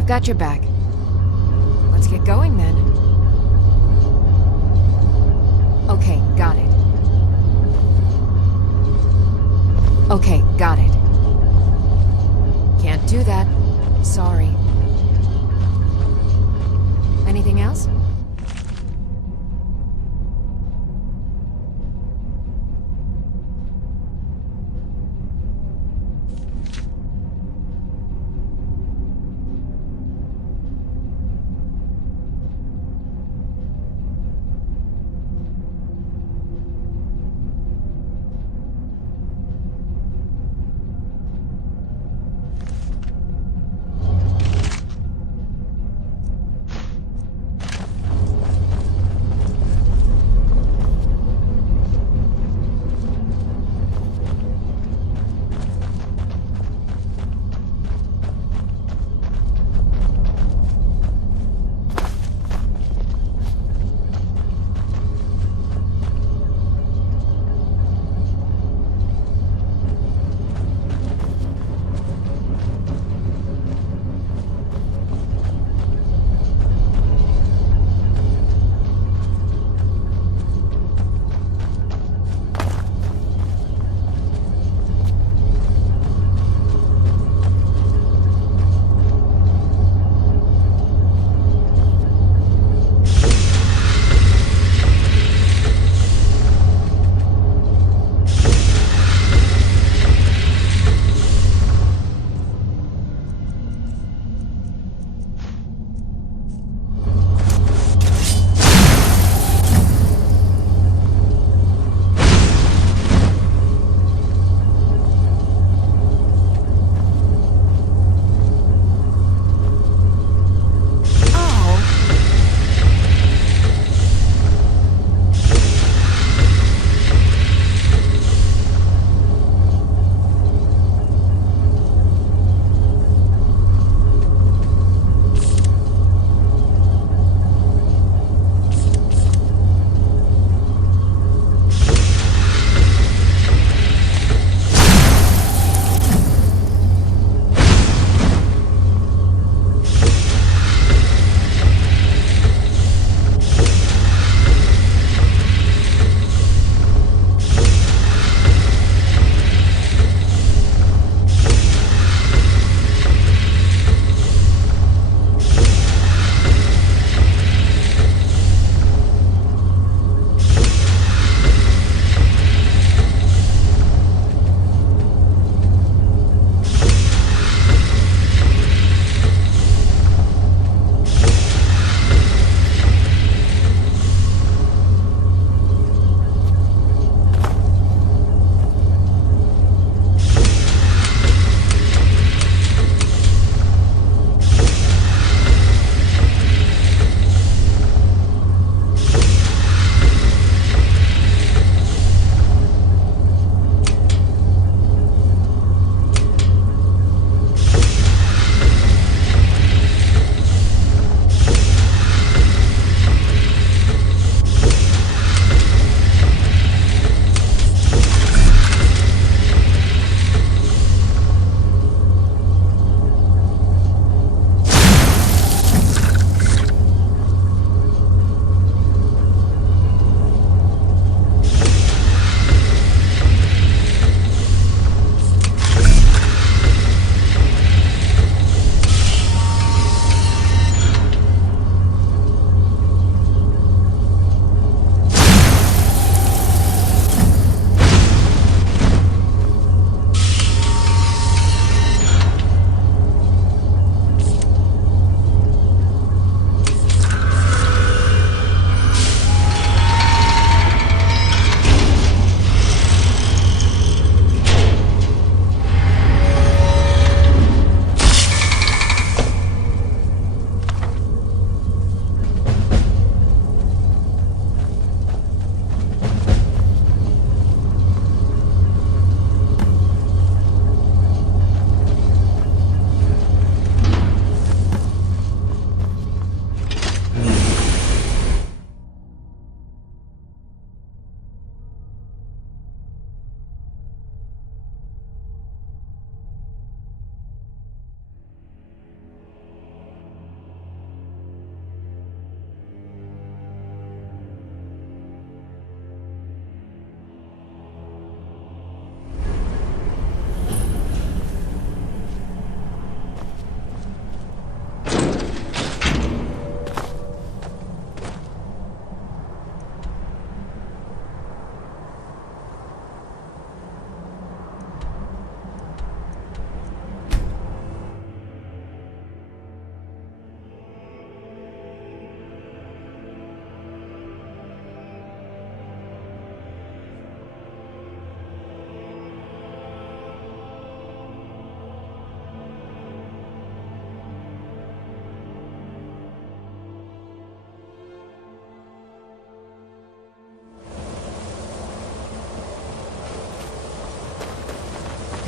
I've got your back. Let's get going then. Okay, got it. Okay, got it. Can't do that. Sorry. Anything else?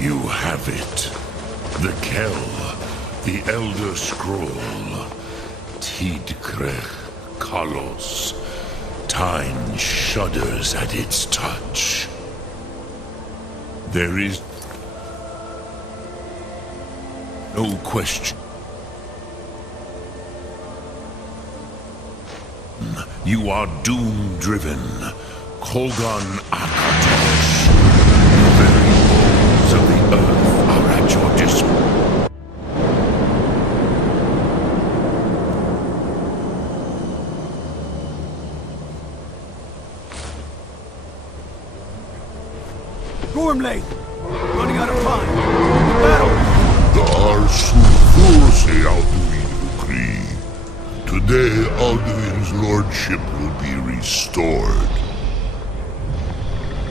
You have it. The Kell, the Elder Scroll. Tidkrech Kalos. Time shudders at its touch. There is no question. You are doom-driven. Kolgan Akadosh. The very bones of the earth are at your disposal. Gormley! Running out of time! Battle! Dar Sulfurse Alduin Ukri. Today, Alduin's lordship will be restored.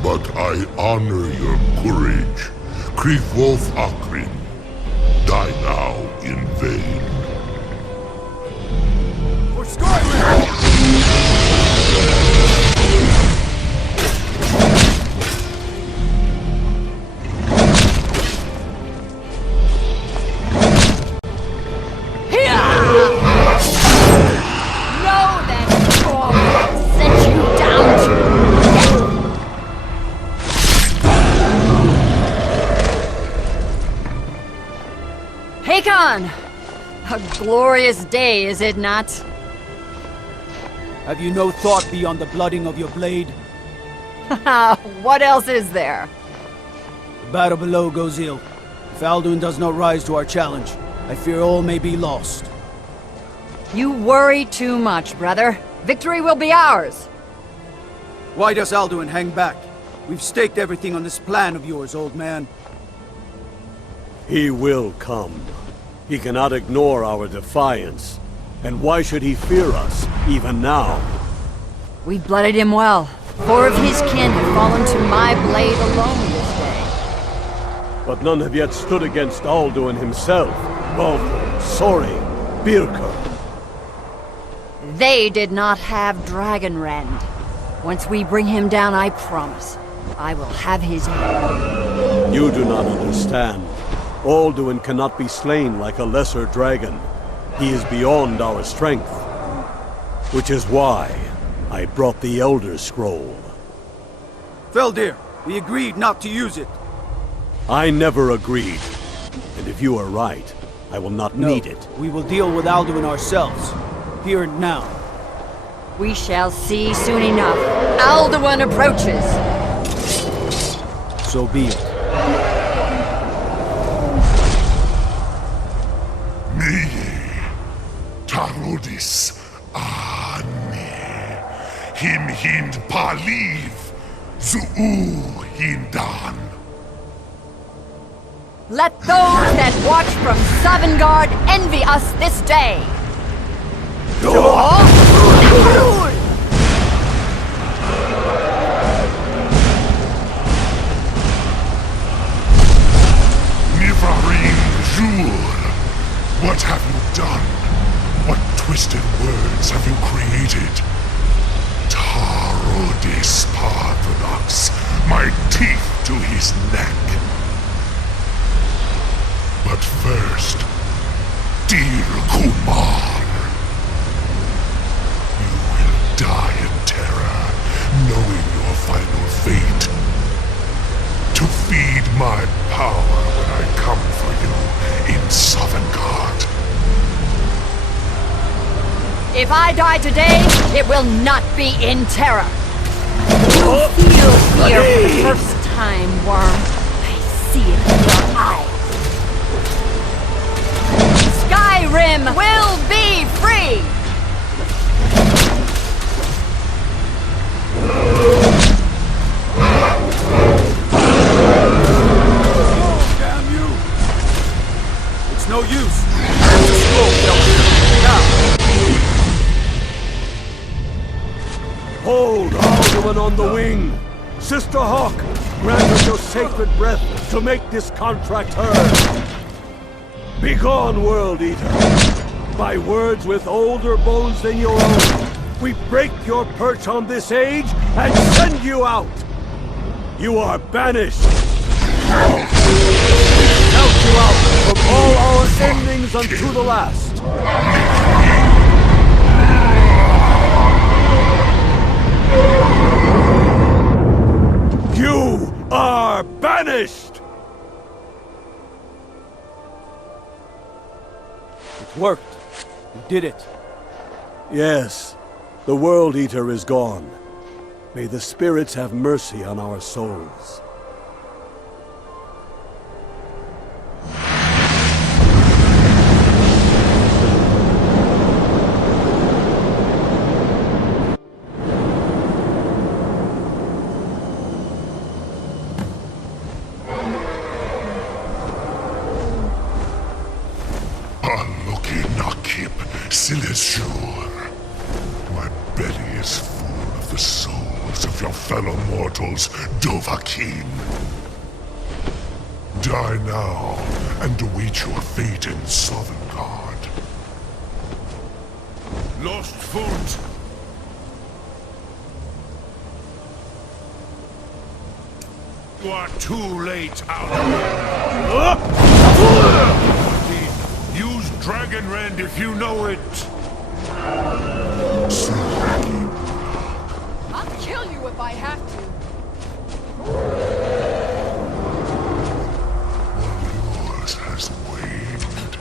But I honor your courage. Krief Wolf Akrin. Die now in vain. For Skyrim! A glorious day, is it not? Have you no thought beyond the blooding of your blade? What else is there? The battle below goes ill. If Alduin does not rise to our challenge, I fear all may be lost. You worry too much, brother. Victory will be ours. Why does Alduin hang back? We've staked everything on this plan of yours, old man. He will come. He cannot ignore our defiance. And why should he fear us, even now? We blooded him well. 4 of his kin have fallen to my blade alone this day. But none have yet stood against Alduin himself. Baldur, Soring, Birka. They did not have Dragonrend. Once we bring him down, I promise, I will have his head. You do not understand. Alduin cannot be slain like a lesser dragon. He is beyond our strength. Which is why I brought the Elder Scroll. Feldir, we agreed not to use it. I never agreed. And if you are right, I will not need it. We will deal with Alduin ourselves. Here and now. We shall see soon enough. Alduin approaches. So be it. Tarodis Ane Him Hind Paliv Zuu Hindan. Let those that watch from Sovngarde envy us this day. Nivarin Jur, what have you done? What twisted words have you created? Tarodis Paarthurnax, my teeth to his neck. But first, dear Kumar, you will die in terror, knowing your final fate. To feed my power when I come for you in Sovngarde. If I die today, it will not be in terror. You feel fear for the first time, Worm. I see it in your eyes. Skyrim will be free! Oh, damn you! It's no use. Hold Alduin on the wing! Sister Hawk, grant us your sacred breath to make this contract heard! Begone, World Eater! By words with older bones than your own, we break your perch on this age and send you out! You are banished! you out from all our endings unto the last. You are banished! It worked. You did it. Yes, the World Eater is gone. May the spirits have mercy on our souls. My belly is full of the souls of your fellow mortals, Dovahkiin. Die now and await your fate in Sovngarde. Lost foot! You are too late, Alduin. Use Dragon Rend if you know it. I'll kill you if I have to. Yours has waned.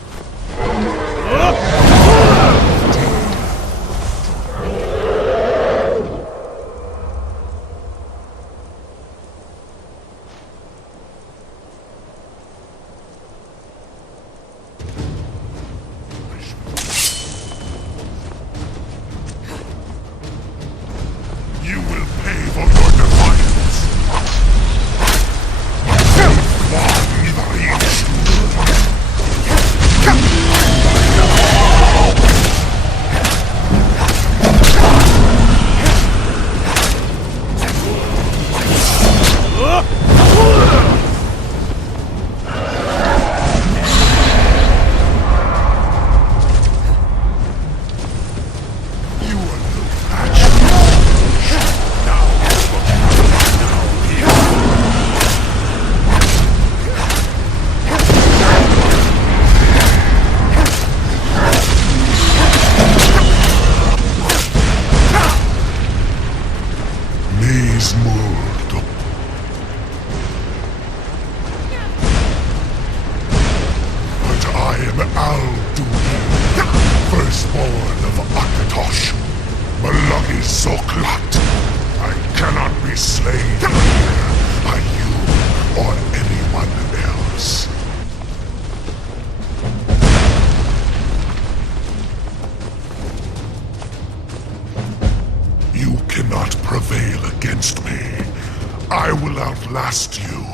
Outlast you,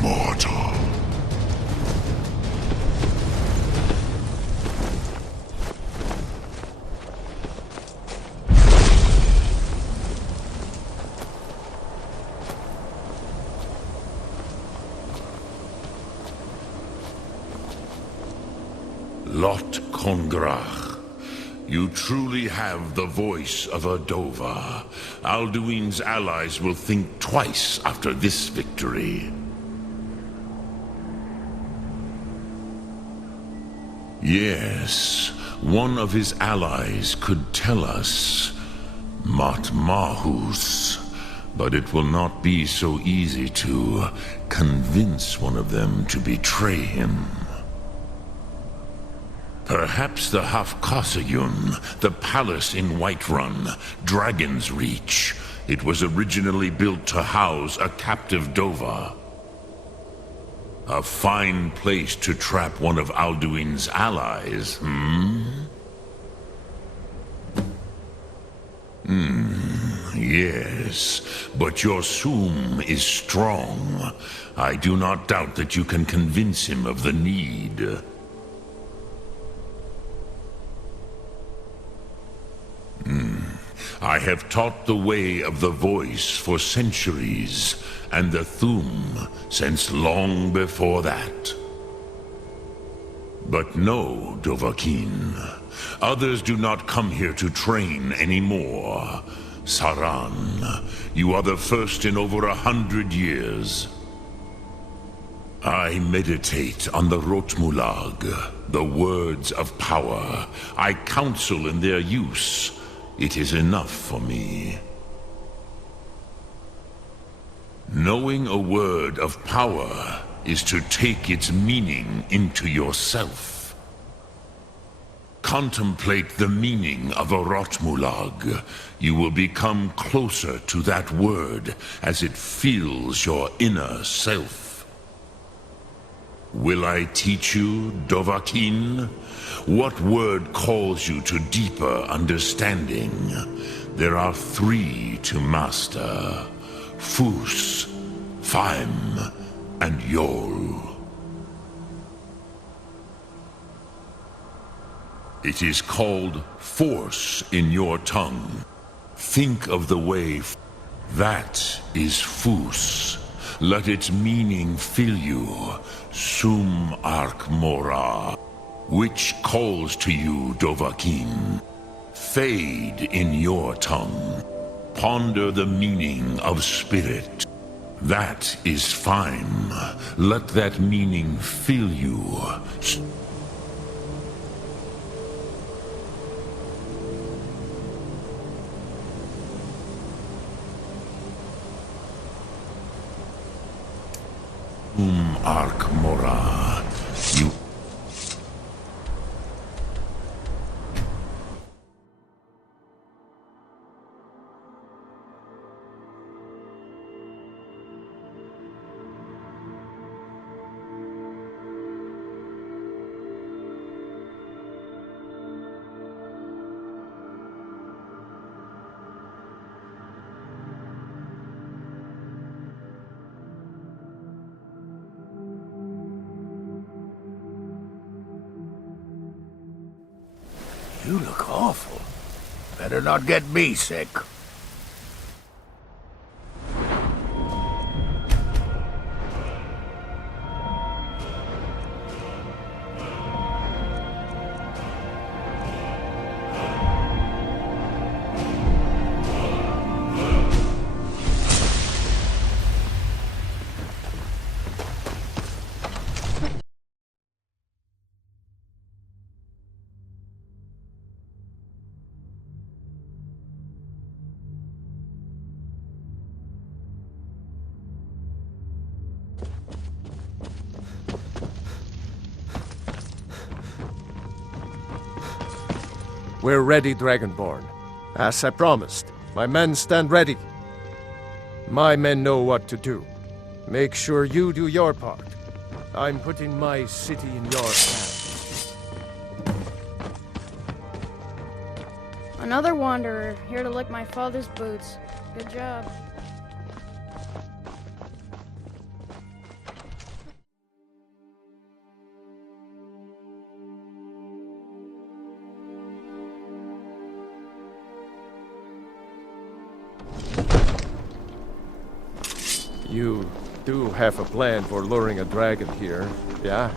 mortal. Lot Kongrach. You truly have the voice of a Dova. Alduin's allies will think twice after this victory. Yes, one of his allies could tell us. Matmahus. But it will not be so easy to convince one of them to betray him. Perhaps the Hafkasayun, the palace in Whiterun, Dragon's Reach. It was originally built to house a captive Dova. A fine place to trap one of Alduin's allies, yes, but your Soom is strong. I do not doubt that you can convince him of the need. I have taught the way of the voice for centuries, and the Thum since long before that. But no, Dovahkiin. Others do not come here to train anymore. Saran, you are the first in over 100 years. I meditate on the Rotmulag, the words of power. I counsel in their use. It is enough for me. Knowing a word of power is to take its meaning into yourself. Contemplate the meaning of a Rotmulag. You will become closer to that word as it fills your inner self. Will I teach you, Dovahkiin? What word calls you to deeper understanding? There are 3 to master: Fus, Faim, and Yol. It is called force in your tongue. Think of the way. That is Fus. Let its meaning fill you. Sum Ark Mora. Which calls to you, Dovahkiin? Fade in your tongue. Ponder the meaning of spirit. That is Faim. Let that meaning fill you. Ark Mora. You... You look awful. Better not get me sick. We're ready, Dragonborn. As I promised, my men stand ready. My men know what to do. Make sure you do your part. I'm putting my city in your hands. Another wanderer, here to lick my father's boots. Good job. You do have a plan for luring a dragon here, yeah?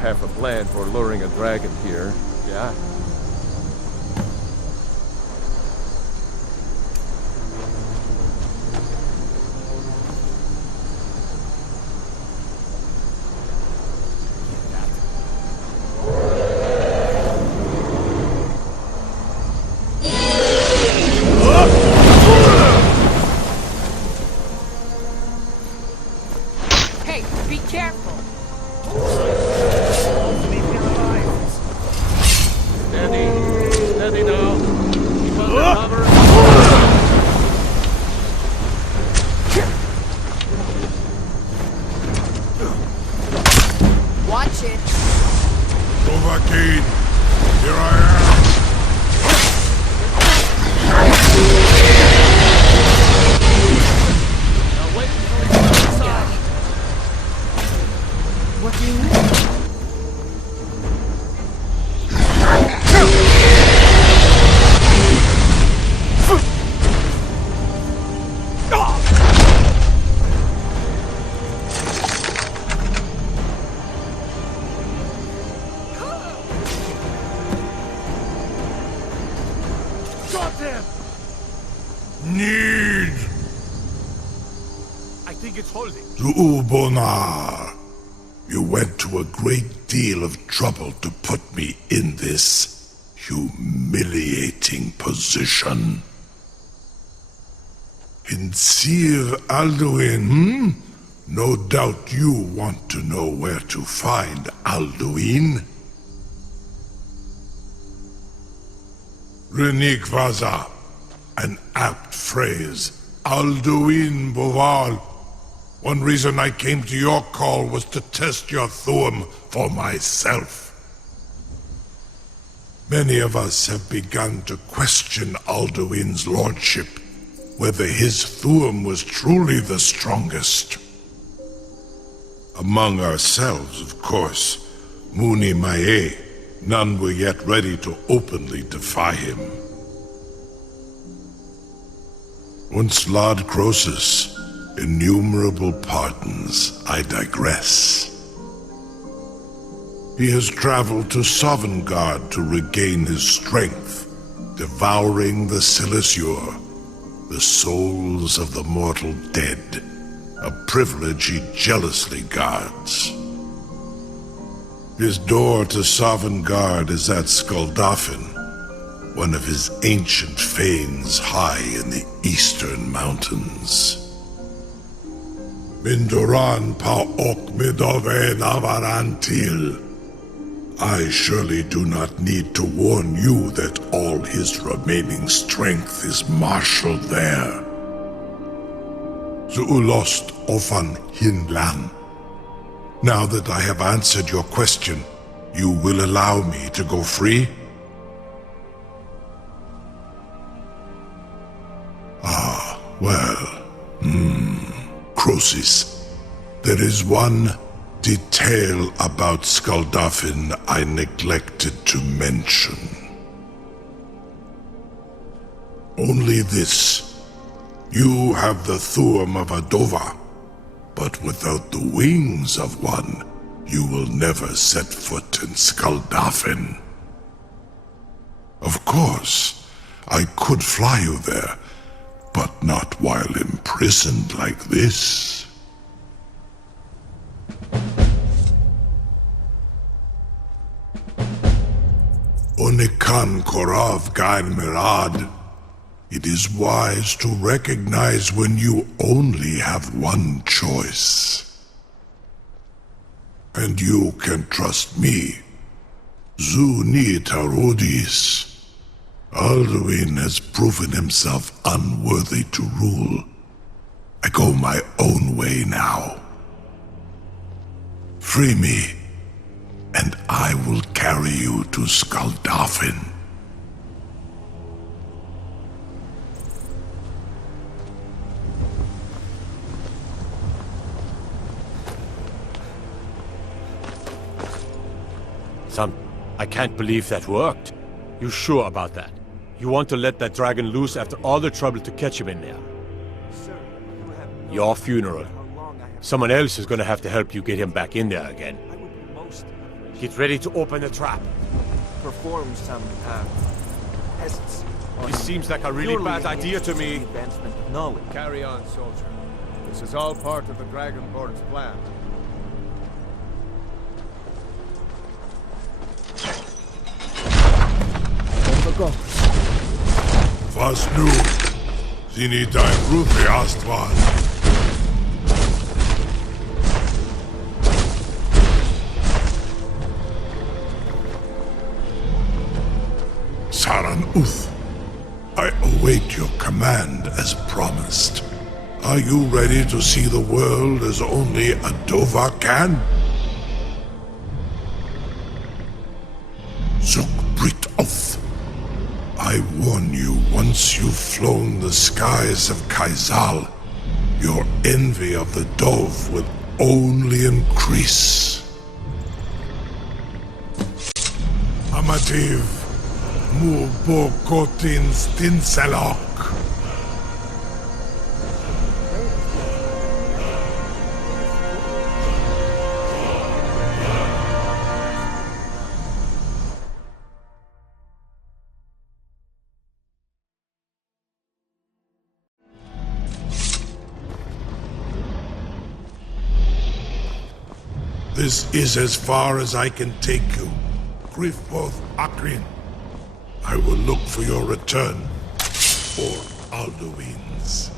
Have a plan for luring a dragon here, yeah? Hey, be careful! Steady. Got him! Need I think it's holding. to Ubonar. You went to a great deal of trouble to put me in this humiliating position. Sincere Alduin, No doubt you want to know where to find Alduin. Renikvaza, an apt phrase. Alduin Boval. One reason I came to your call was to test your Thuum for myself. Many of us have begun to question Alduin's lordship, whether his Thuum was truly the strongest. Among ourselves, of course, Muni Mae, none were yet ready to openly defy him. Unslad Croesus, innumerable pardons, I digress. He has traveled to Sovngarde to regain his strength, devouring the Silesure, the souls of the mortal dead, a privilege he jealously guards. His door to Sovngarde is at Skuldafn, one of his ancient fanes high in the eastern mountains. Mindoran pa ok midove navarantil. I surely do not need to warn you that all his remaining strength is marshaled there. Zuulost ofan hinlan. Now that I have answered your question, you will allow me to go free? Ah, well, Croesus, there is one detail about Skuldafn I neglected to mention. Only this. You have the Thuum of a Dova, but without the wings of one, you will never set foot in Skuldafn. Of course, I could fly you there, but not while imprisoned like this. Onikan Korav Gain Mirad. It is wise to recognize when you only have one choice. And you can trust me. Zuni Tarudis. Alduin has proven himself unworthy to rule. I go my own way now. Free me, and I will carry you to Skuldafn. Son, I can't believe that worked. You sure about that? You want to let that dragon loose after all the trouble to catch him in there? Your funeral. Someone else is gonna have to help you get him back in there again. Get ready to open the trap. Perform some tests. This seems like a really bad idea to me. Advancement of knowledge. Carry on, soldier. This is all part of the Dragonborn's plan. Was nu? Sie nicht dein Rufe Astwan. Saran Uth, I await your command as promised. Are you ready to see the world as only a Dova can? Zukbrit Oth. I warn you, once you've flown the skies of Kaisal, your envy of the Dove will only increase. Amativ, Mubokotin Stinselok. This is as far as I can take you. Grifoth Akrin. I will look for your return. Or Alduin's.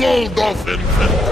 Scold off infant.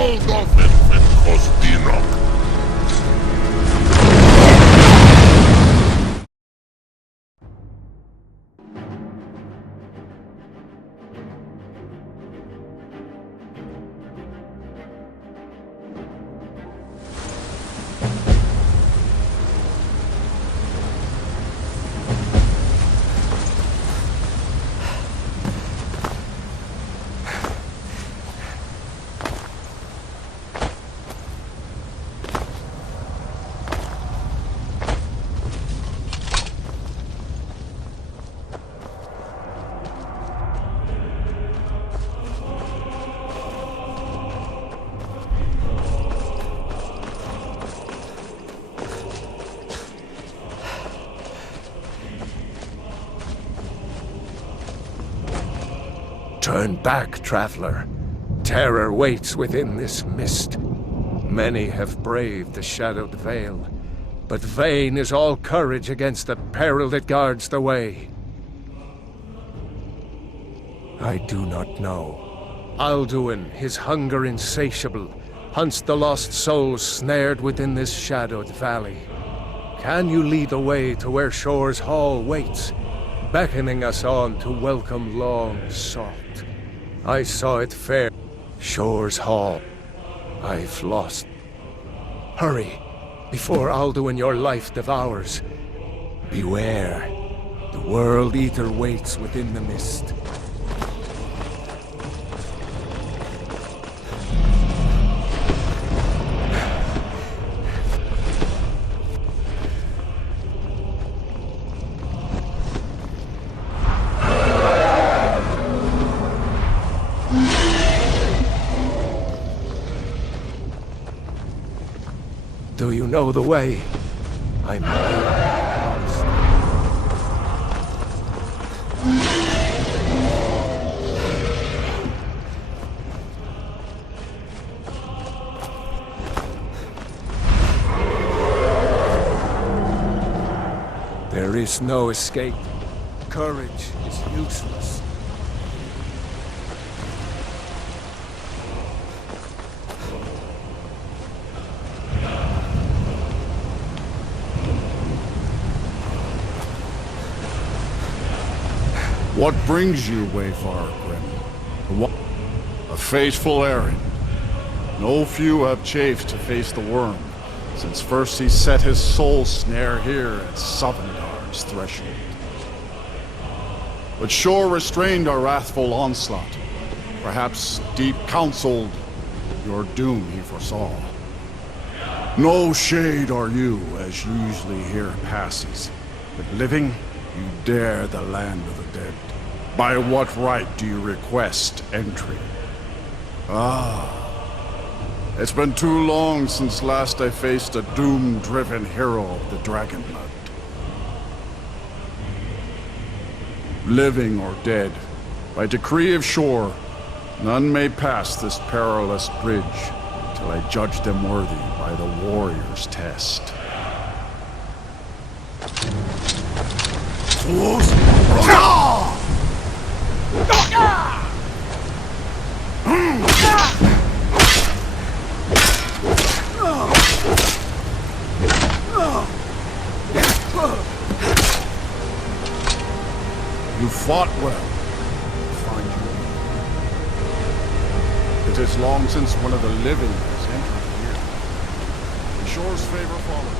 Hold off and Kostinok. Turn back, traveler. Terror waits within this mist. Many have braved the shadowed veil, but vain is all courage against the peril that guards the way. I do not know. Alduin, his hunger insatiable, hunts the lost souls snared within this shadowed valley. Can you lead the way to where Shore's Hall waits, beckoning us on to welcome long sought? I saw it fair. Shore's Hall. I've lost. Hurry, before Alduin your life devours. Beware. The World Eater waits within the mist. Do you know the way? I'm lost. There is no escape. Courage is useless. What brings you, Wayfarer Grim? A fateful errand. No few have chafed to face the worm, since first he set his soul snare here at Sovngarde's threshold. But Shore restrained our wrathful onslaught. Perhaps deep counseled your doom he foresaw. No shade are you, as usually here passes, but living, you dare the land of the dead. By what right do you request entry? It's been too long since last I faced a doom-driven hero of the dragon blood. Living or dead, by decree of Shore, none may pass this perilous bridge till I judge them worthy by the warrior's test. You fought well. Find you. It is long since one of the living has entered here. The Shore's favor followed.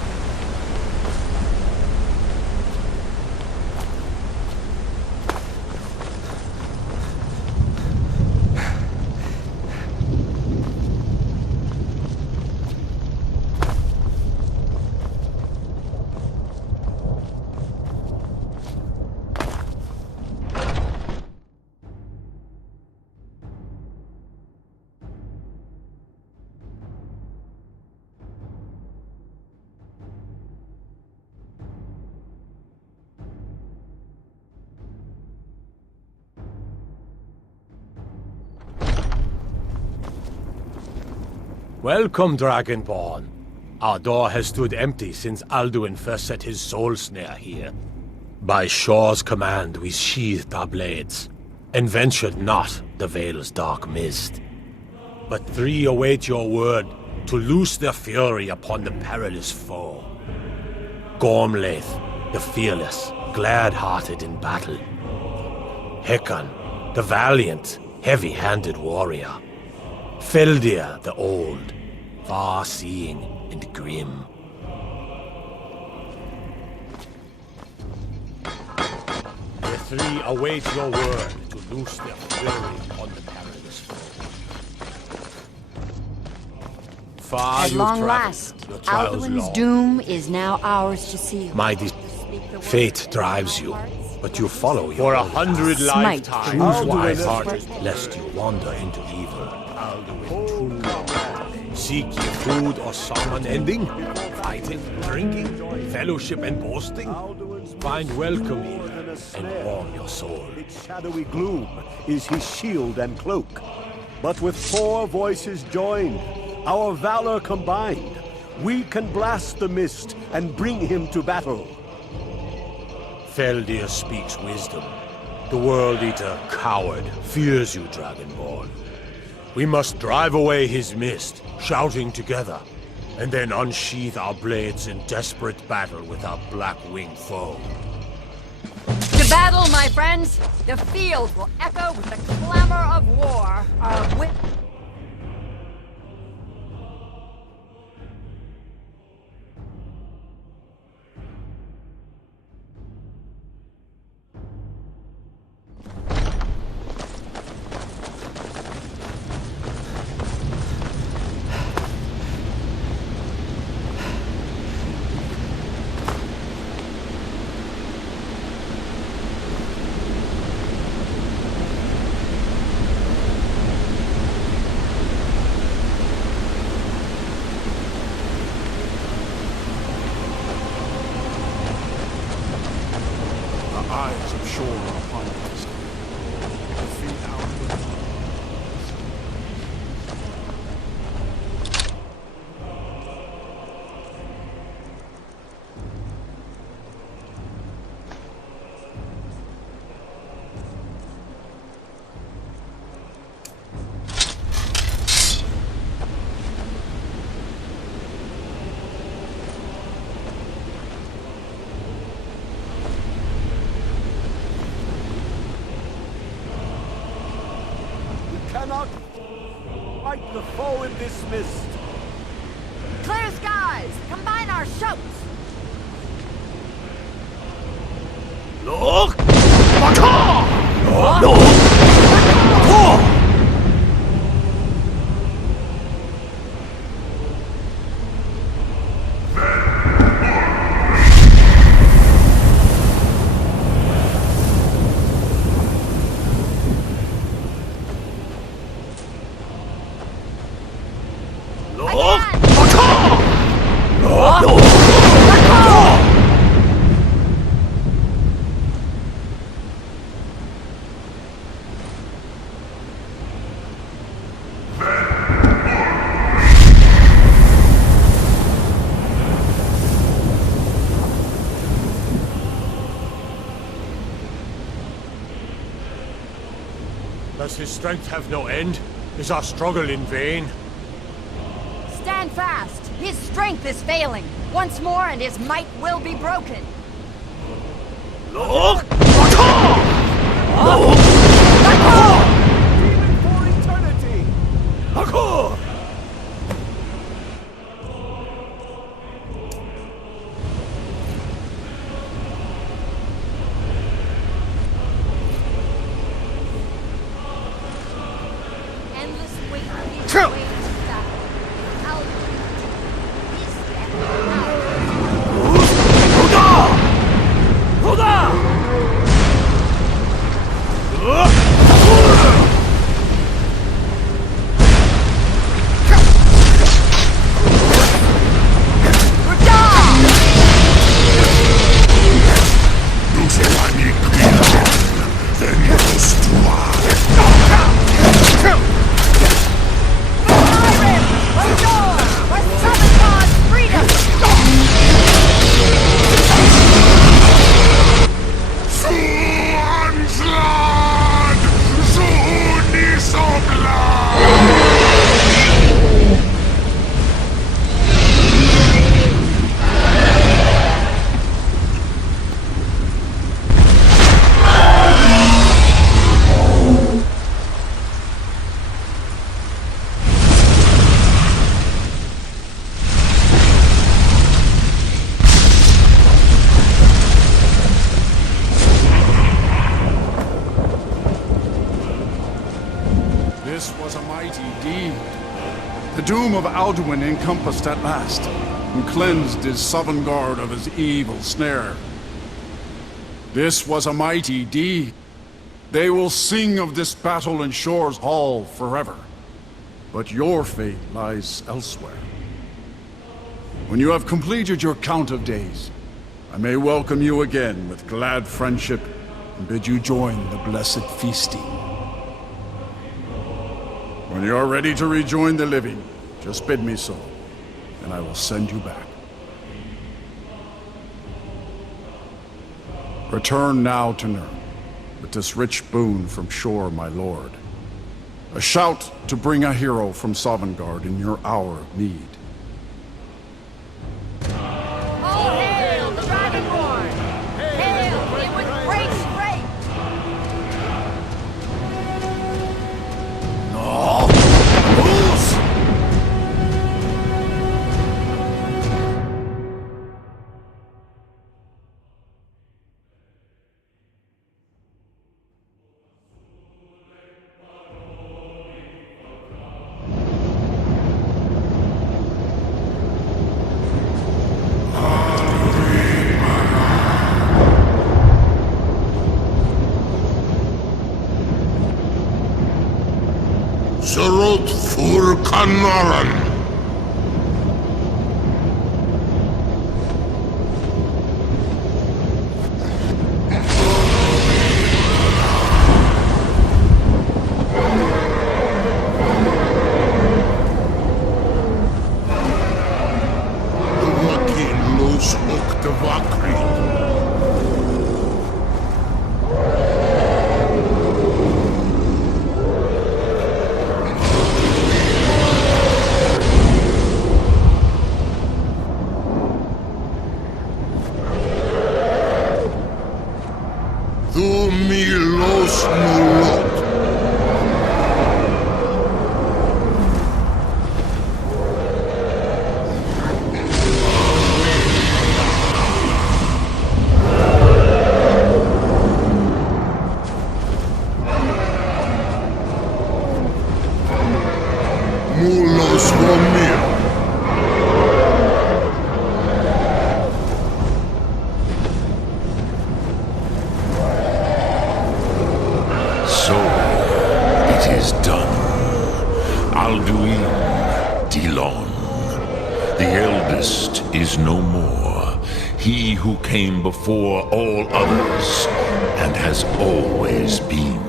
Welcome, Dragonborn. Our door has stood empty since Alduin first set his soul snare here. By Shore's command, we sheathed our blades, and ventured not the Vale's dark mist. but 3 await your word to loose their fury upon the perilous foe. Gormlaith, the fearless, glad-hearted in battle. Helgen, the valiant, heavy-handed warrior. Feldir, the old, far-seeing and grim. The 3 await your word to loose their fury upon the perilous foe. Far At you've long traveled, last, your trials Alduin's long. doom is now ours to seal. Fate drives you, but you follow your For own 100 path. lifetimes. Choose Alduin wise is hearted, lest you wander into evil. Alduin, true. Seek ye food or song unending? Fighting, drinking, fellowship and boasting? Find welcome here and warm your soul. Its shadowy gloom is his shield and cloak. But with 4 voices joined, our valor combined, we can blast the mist and bring him to battle. Feldir speaks wisdom. The World Eater, coward, fears you, Dragonborn. We must drive away his mist, shouting together, and then unsheath our blades in desperate battle with our black-winged foe. To battle, my friends! The field will echo with the clamor of war. Our wit. Eyes of shore are upon us. Feet out. Cannot fight the foe in this mist. Clear skies! Combine our shouts! Look! Does his strength have no end? Is our struggle in vain? Stand fast! His strength is failing! Once more and his might will be broken! Look! Demon for eternity! Hrothgar! Endless wait gives way to battle. Alduin is death. Hrothgar! doom of Alduin encompassed at last, and cleansed his Sovngarde of his evil snare. This was a mighty deed. They will sing of this battle in Shore's Hall forever. But your fate lies elsewhere. When you have completed your count of days, I may welcome you again with glad friendship and bid you join the blessed feasting. When you are ready to rejoin the living, just bid me so, and I will send you back. Return now to Nurn, with this rich boon from Shore, my lord. A shout to bring a hero from Sovngarde in your hour of need. All hail the Dragonborn! Hail him with great strength! No! Lose! Surut fur kanaran. So, it is done. Alduin, Dilon. The eldest is no more. He who came before all others, and has always been.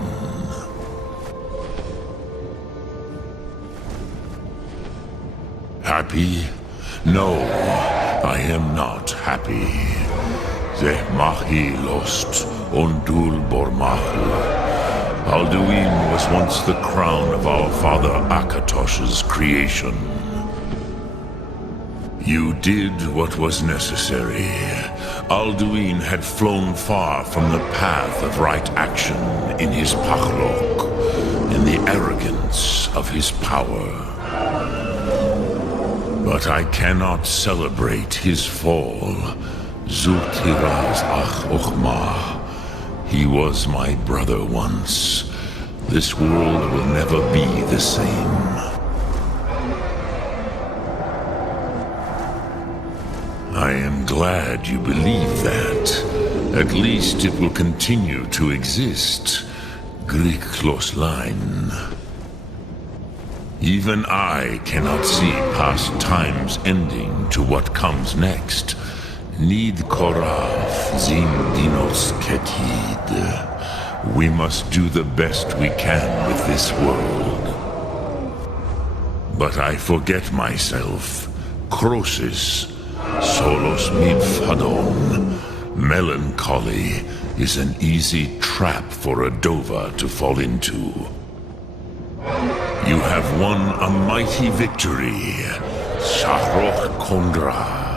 Happy? No, I am not happy. Ze mahi lost, ondul bormahu. Alduin was once the crown of our father Akatosh's creation. You did what was necessary. Alduin had flown far from the path of right action in his pachlok, in the arrogance of his power. But I cannot celebrate his fall. Zultiraz ach ochma. He was my brother once. This world will never be the same. I am glad you believe that. At least it will continue to exist. Questline. Even I cannot see past time's ending to what comes next. Need Koraf zin dinos ketid. We must do the best we can with this world. But I forget myself. Crosis, solos mid fadon. Melancholy is an easy trap for a Dova to fall into. You have won a mighty victory, Shahroch Kondrach.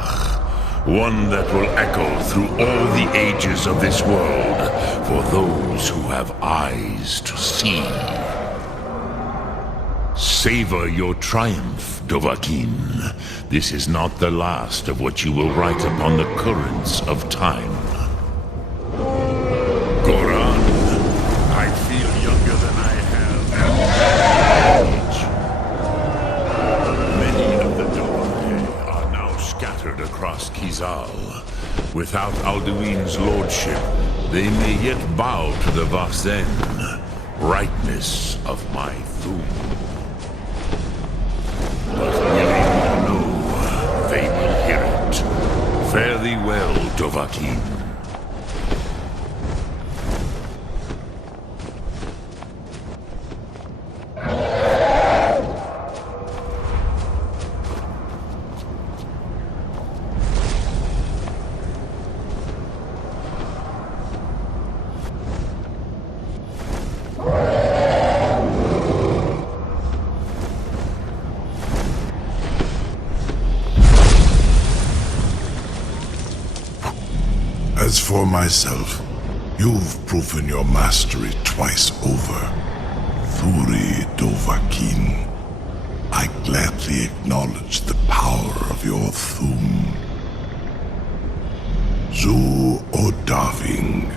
One that will echo through all the ages of this world for those who have eyes to see. Savor your triumph, Dovahkiin. This is not the last of what you will write upon the currents of time. Goran, I feel younger than I have. Many across Kizal. Without Alduin's lordship, they may yet bow to the Vasen, rightness of my Thum. But willing or no, they will hear it. Fare thee well, Dovahkiin. As for myself, you've proven your mastery twice over. Thuri Dovahkiin, I gladly acknowledge the power of your Thum. Zu Odaving,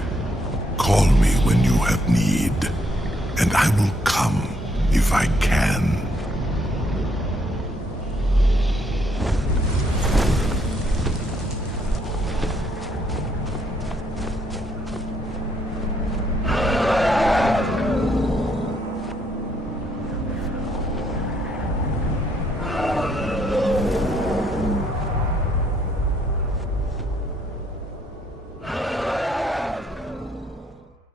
call me when you have need, and I will come if I can.